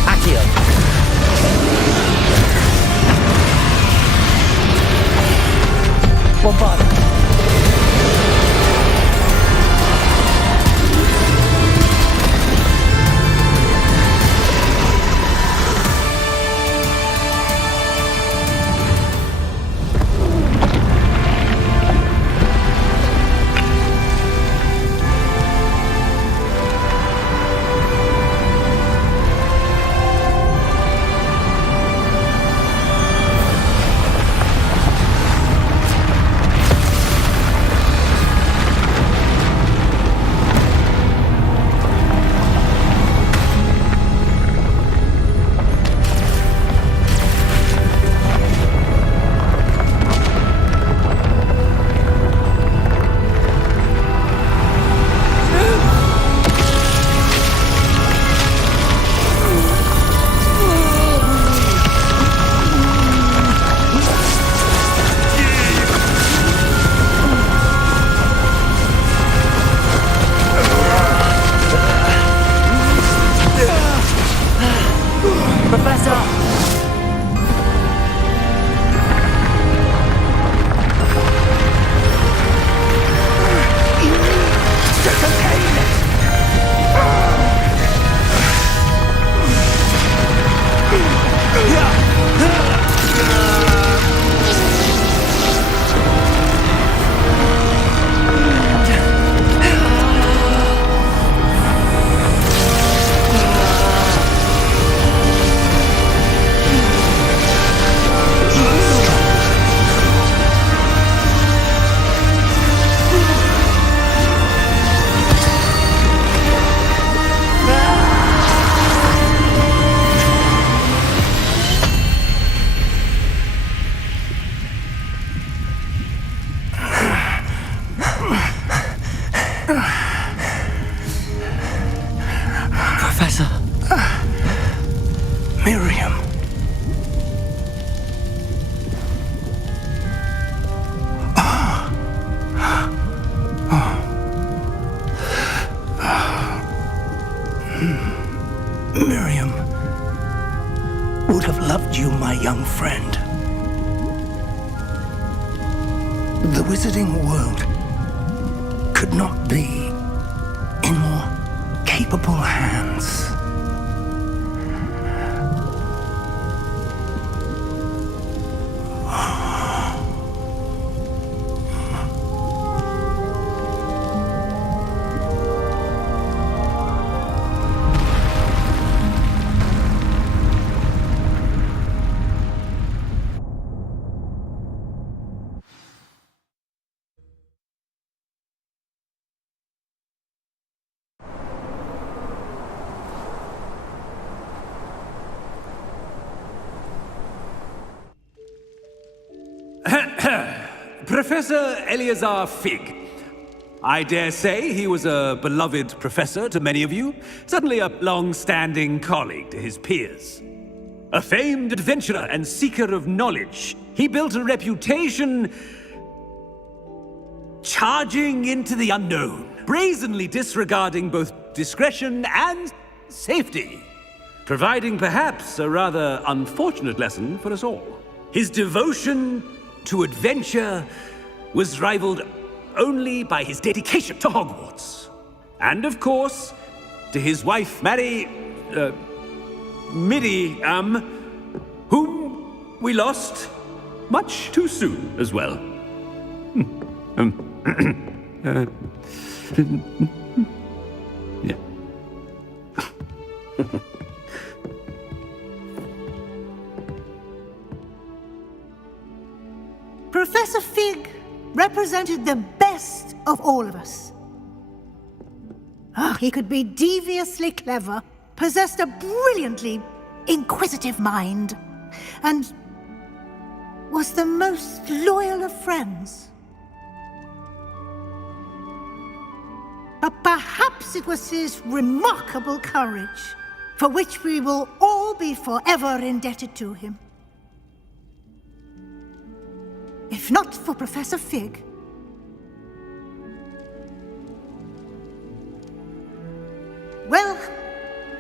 Accio. Bombard. young friend. The wizarding world could not be in more capable hands. Professor Eleazar Fig. I dare say he was a beloved professor to many of you, certainly a long-standing colleague to his peers. A famed adventurer and seeker of knowledge, he built a reputation charging into the unknown, brazenly disregarding both discretion and safety, providing perhaps a rather unfortunate lesson for us all. His devotion to adventure was rivaled only by his dedication to Hogwarts. And of course, to his wife, Middy, whom we lost much too soon as well. Yeah. Professor Fig represented the best of all of us. He could be deviously clever, possessed a brilliantly inquisitive mind, and was the most loyal of friends. But perhaps it was his remarkable courage, for which we will all be forever indebted to him. If not for Professor Fig, well,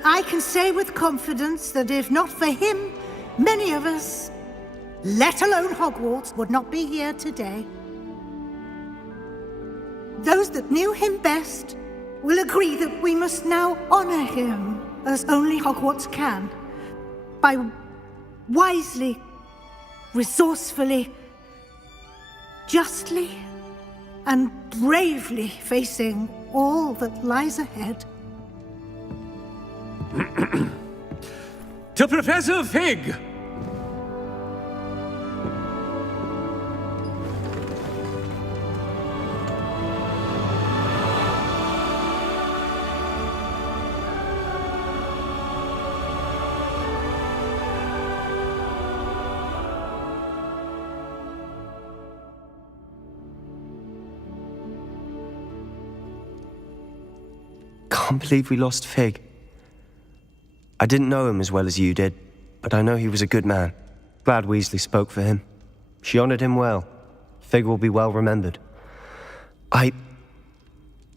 I can say with confidence that if not for him, many of us, let alone Hogwarts, would not be here today. Those that knew him best will agree that we must now honor him as only Hogwarts can, by wisely, resourcefully, justly, and bravely facing all that lies ahead. To Professor Fig! Can't believe we lost Fig. I didn't know him as well as you did, but I know he was a good man. Glad Weasley spoke for him. She honored him well. Fig will be well remembered. I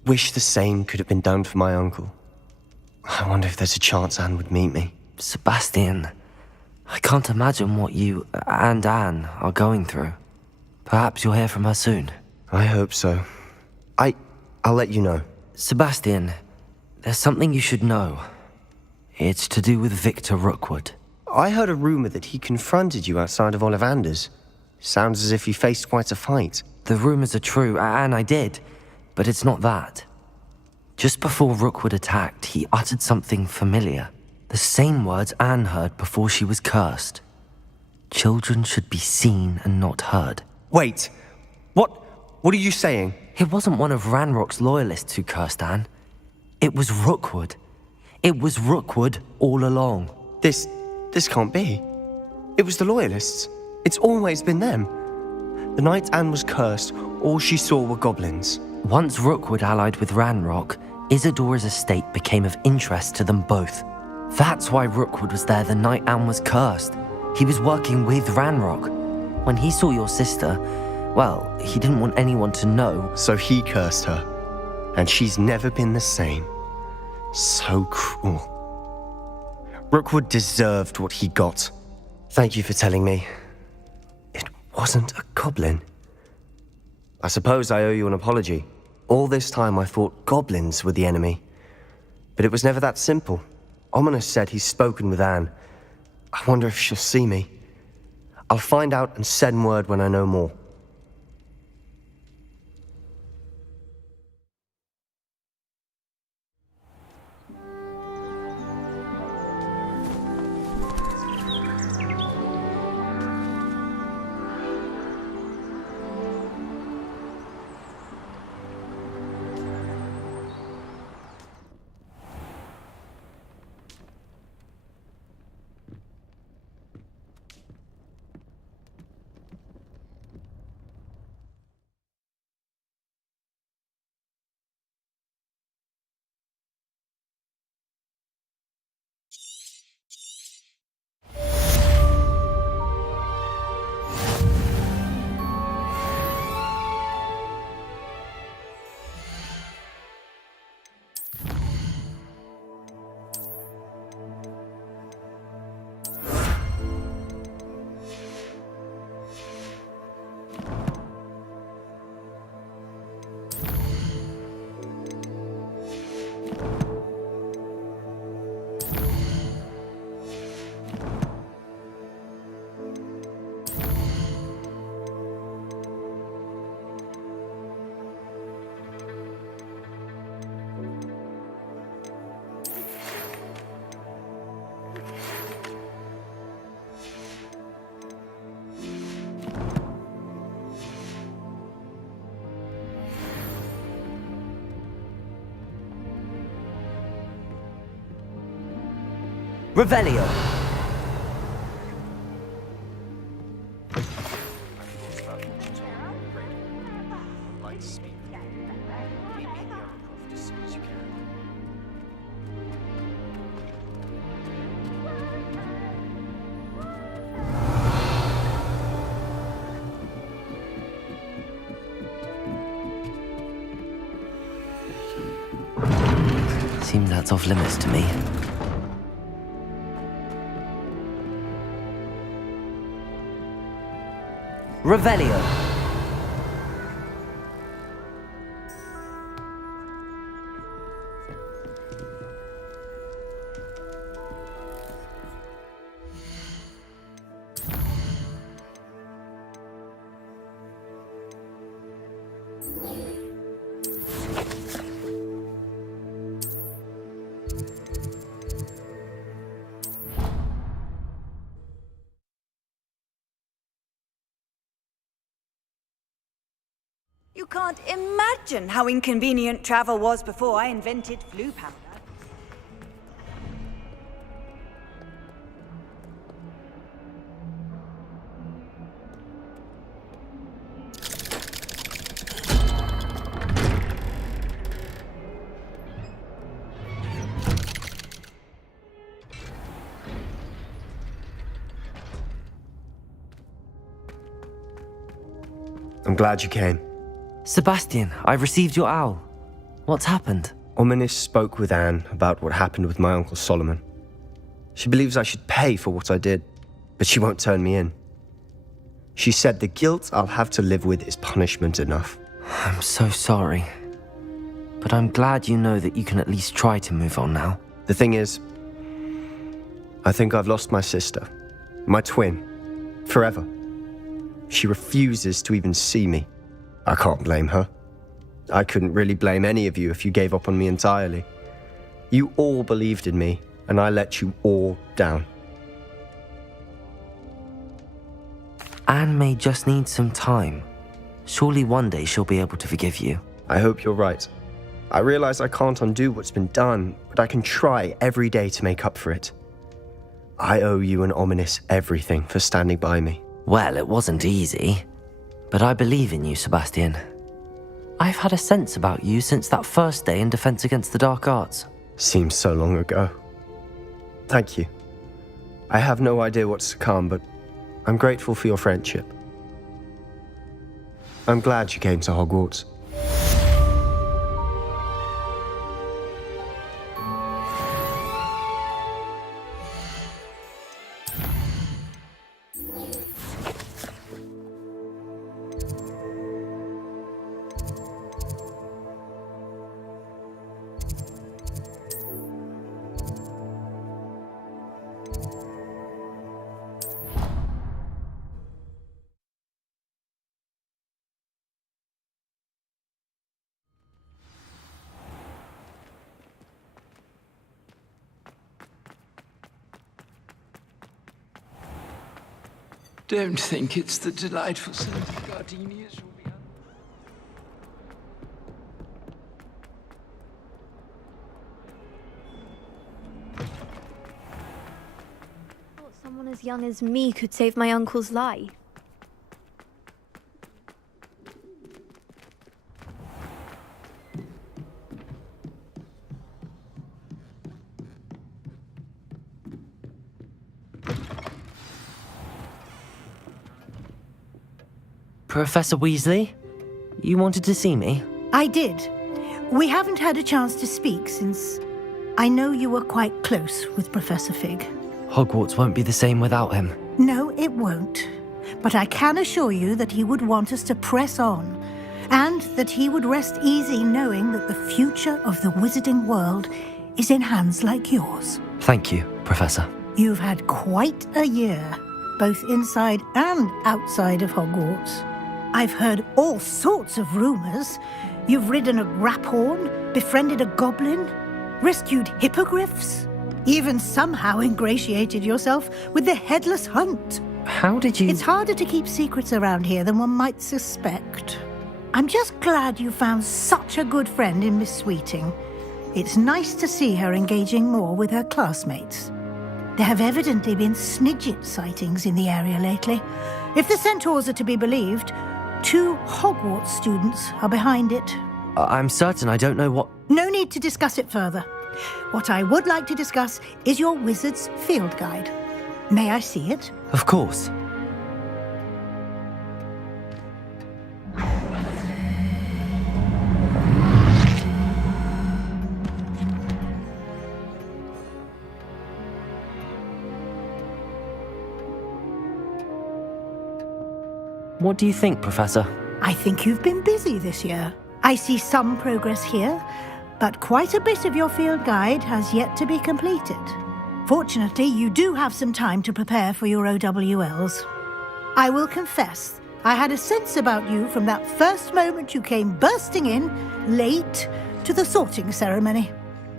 wish the same could have been done for my uncle. I wonder if there's a chance Anne would meet me. Sebastian, I can't imagine what you and Anne are going through. Perhaps you'll hear from her soon. I hope so. I'll let you know. Sebastian, there's something you should know. It's to do with Victor Rookwood. I heard a rumor that he confronted you outside of Ollivander's. Sounds as if he faced quite a fight. The rumors are true, and I did, but it's not that. Just before Rookwood attacked, he uttered something familiar. The same words Anne heard before she was cursed. Children should be seen and not heard. Wait, what are you saying? It wasn't one of Ranrock's loyalists who cursed Anne. It was Rookwood. It was Rookwood all along. This can't be. It was the Loyalists. It's always been them. The night Anne was cursed, all she saw were goblins. Once Rookwood allied with Ranrock, Isadora's estate became of interest to them both. That's why Rookwood was there the night Anne was cursed. He was working with Ranrock. When he saw your sister, well, he didn't want anyone to know. So he cursed her. And she's never been the same. So cruel. Rookwood deserved what he got. Thank you for telling me. It wasn't a goblin. I suppose I owe you an apology. All this time I thought goblins were the enemy. But it was never that simple. Ominous said he's spoken with Anne. I wonder if she'll see me. I'll find out and send word when I know more. Revelio! Seems that's off limits to me. Revelio. You can't imagine how inconvenient travel was before I invented flu powder. I'm glad you came. Sebastian, I received your owl. What's happened? Ominous spoke with Anne about what happened with my Uncle Solomon. She believes I should pay for what I did, but she won't turn me in. She said the guilt I'll have to live with is punishment enough. I'm so sorry. But I'm glad you know that you can at least try to move on now. The thing is, I think I've lost my sister, my twin, forever. She refuses to even see me. I can't blame her. I couldn't really blame any of you if you gave up on me entirely. You all believed in me, and I let you all down. Anne may just need some time. Surely one day she'll be able to forgive you. I hope you're right. I realize I can't undo what's been done, but I can try every day to make up for it. I owe you and Ominous everything for standing by me. Well, it wasn't easy. But I believe in you, Sebastian. I've had a sense about you since that first day in Defense Against the Dark Arts. Seems so long ago. Thank you. I have no idea what's to come, but I'm grateful for your friendship. I'm glad you came to Hogwarts. Don't think it's the delightful scent of gardenias you'll be Thought someone as young as me could save my uncle's life. Professor Weasley? You wanted to see me? I did. We haven't had a chance to speak since I know you were quite close with Professor Fig. Hogwarts won't be the same without him. No, it won't. But I can assure you that he would want us to press on, and that he would rest easy knowing that the future of the wizarding world is in hands like yours. Thank you, Professor. You've had quite a year, both inside and outside of Hogwarts. I've heard all sorts of rumors. You've ridden a graphorn, befriended a goblin, rescued hippogriffs, even somehow ingratiated yourself with the Headless Hunt. How did you... It's harder to keep secrets around here than one might suspect. I'm just glad you found such a good friend in Miss Sweeting. It's nice to see her engaging more with her classmates. There have evidently been Snidget sightings in the area lately. If the centaurs are to be believed, 2 Hogwarts students are behind it. I'm certain I don't know what... No need to discuss it further. What I would like to discuss is your wizard's field guide. May I see it? Of course. What do you think, Professor? I think you've been busy this year. I see some progress here, but quite a bit of your field guide has yet to be completed. Fortunately, you do have some time to prepare for your OWLs. I will confess, I had a sense about you from that first moment you came bursting in, late, to the sorting ceremony.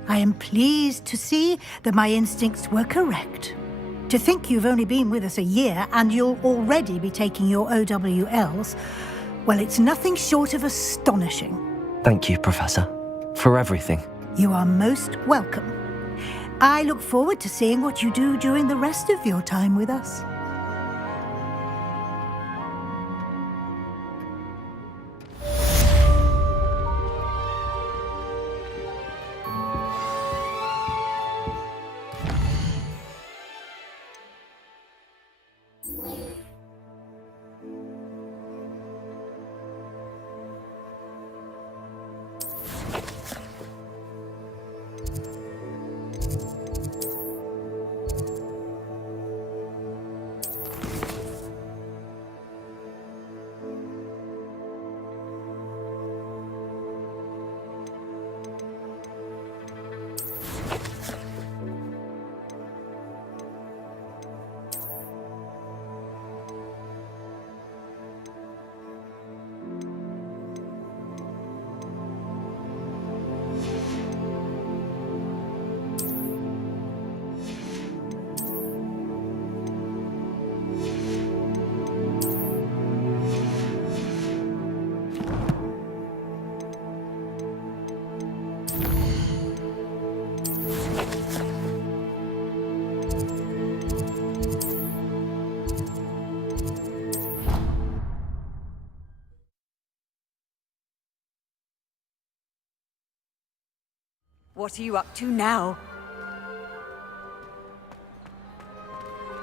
I am pleased to see that my instincts were correct. To think you've only been with us a year and you'll already be taking your OWLs, well, it's nothing short of astonishing. Thank you, Professor, for everything. You are most welcome. I look forward to seeing what you do during the rest of your time with us. What are you up to now?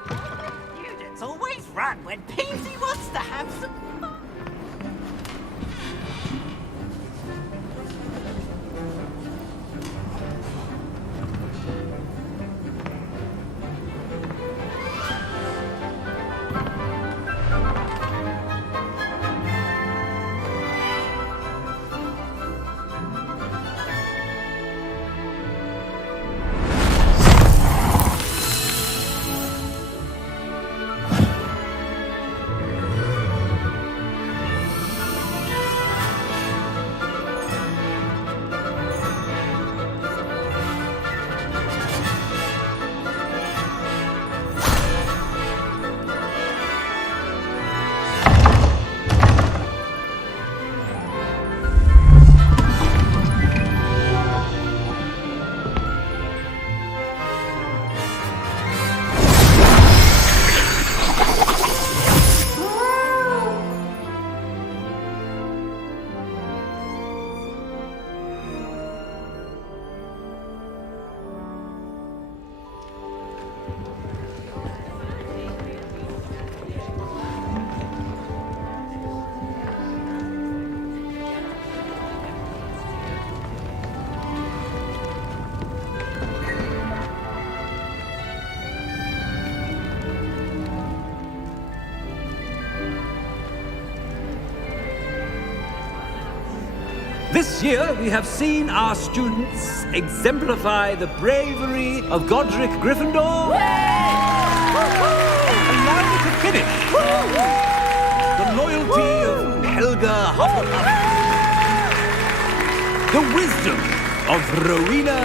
Students always run when Peasy wants to have some fun. This year, we have seen our students exemplify the bravery of Godric Gryffindor. And now we can finish. The loyalty of Helga Hufflepuff. The wisdom of Rowena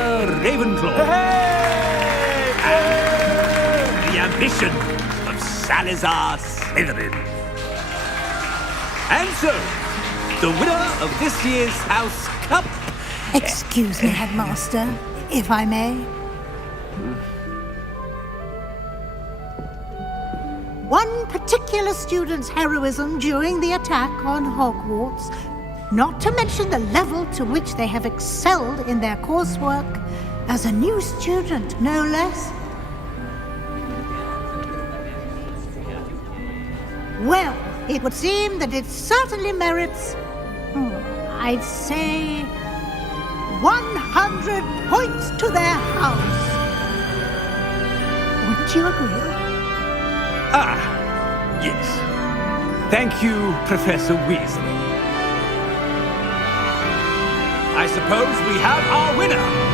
Ravenclaw. And the ambition of Salazar Slytherin. And so, the winner of this year's House Cup... Excuse me, Headmaster, if I may. One particular student's heroism during the attack on Hogwarts, not to mention the level to which they have excelled in their coursework, as a new student, no less. Well, it would seem that it certainly merits, I'd say, 100 points to their house. Wouldn't you agree? Ah, yes. Thank you, Professor Weasley. I suppose we have our winner.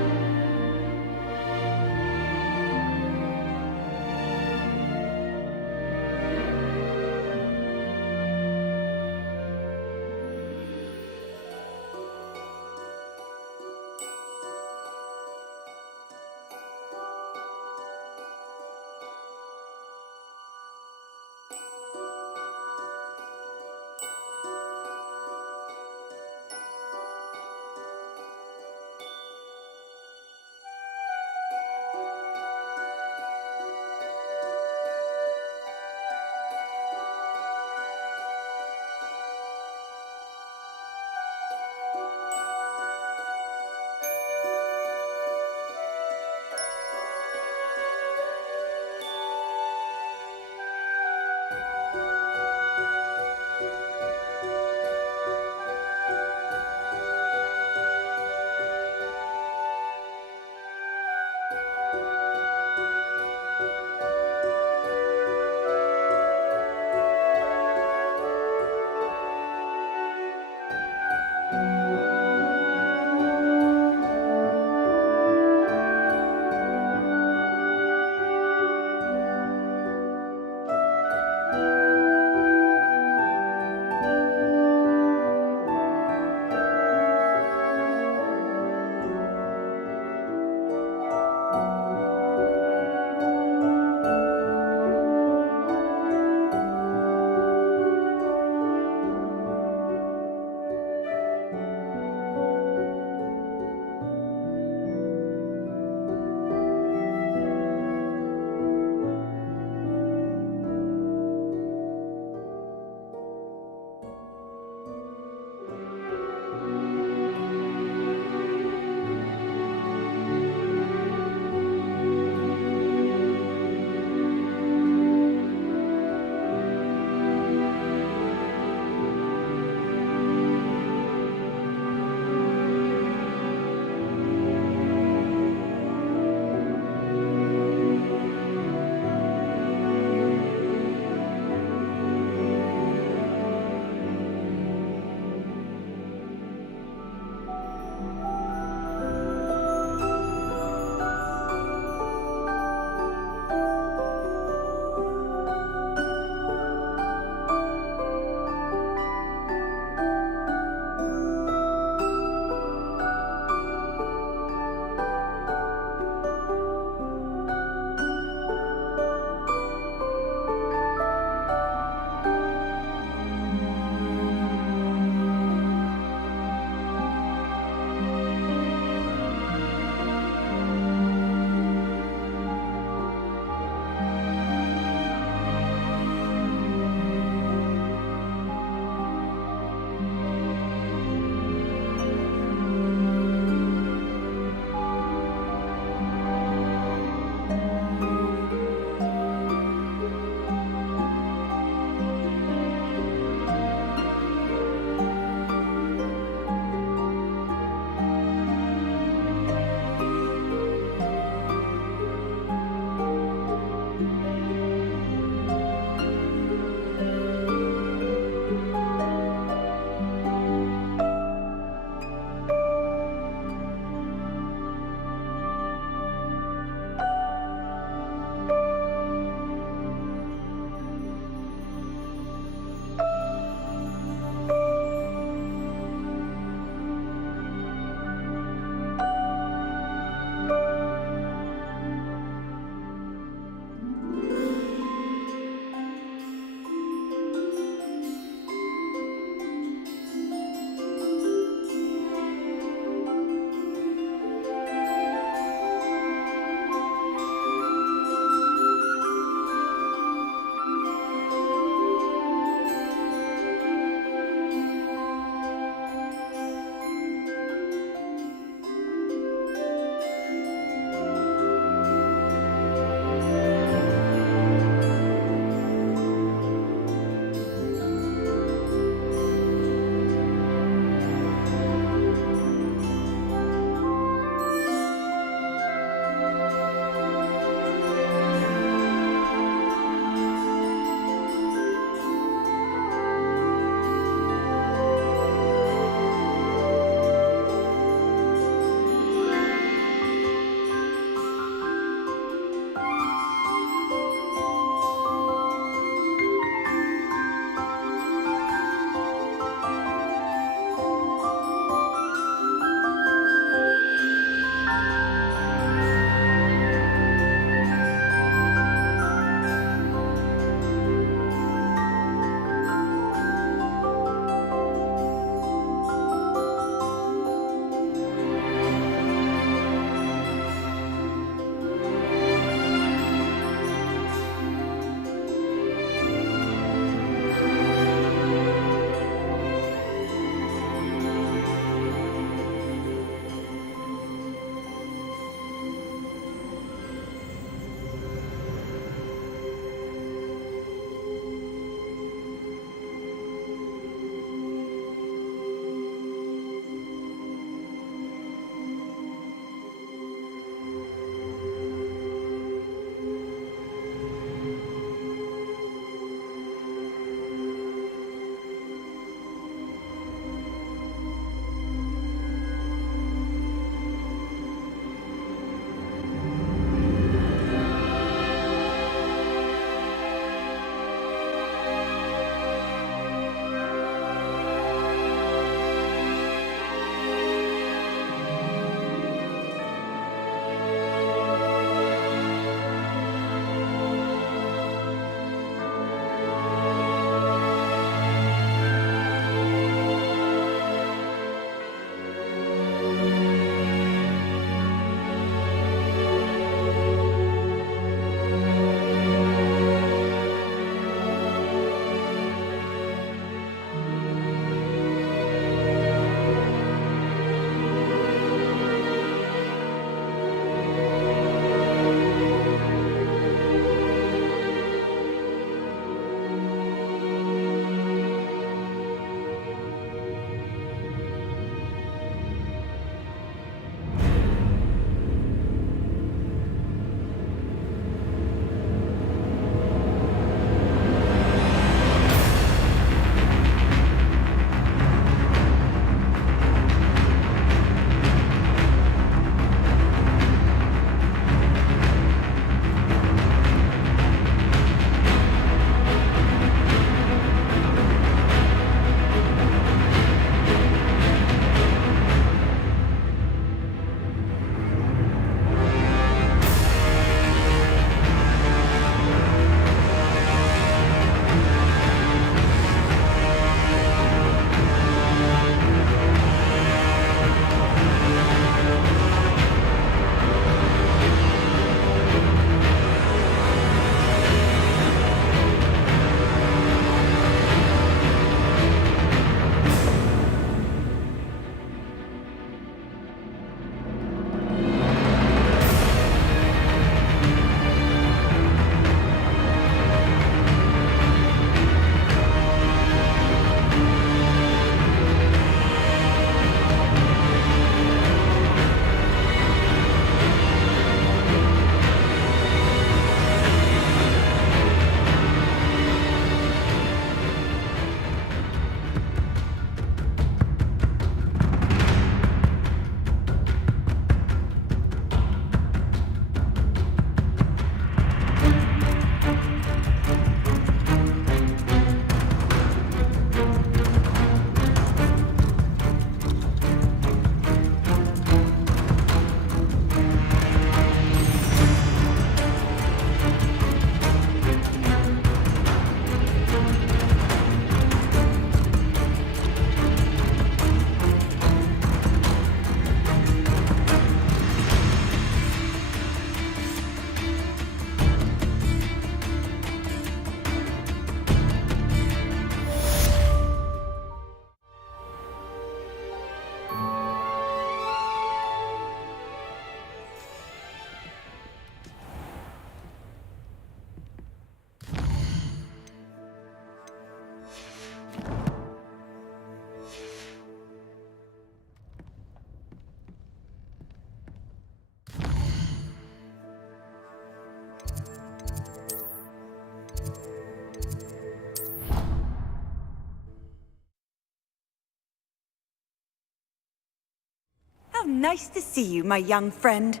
Nice to see you, my young friend.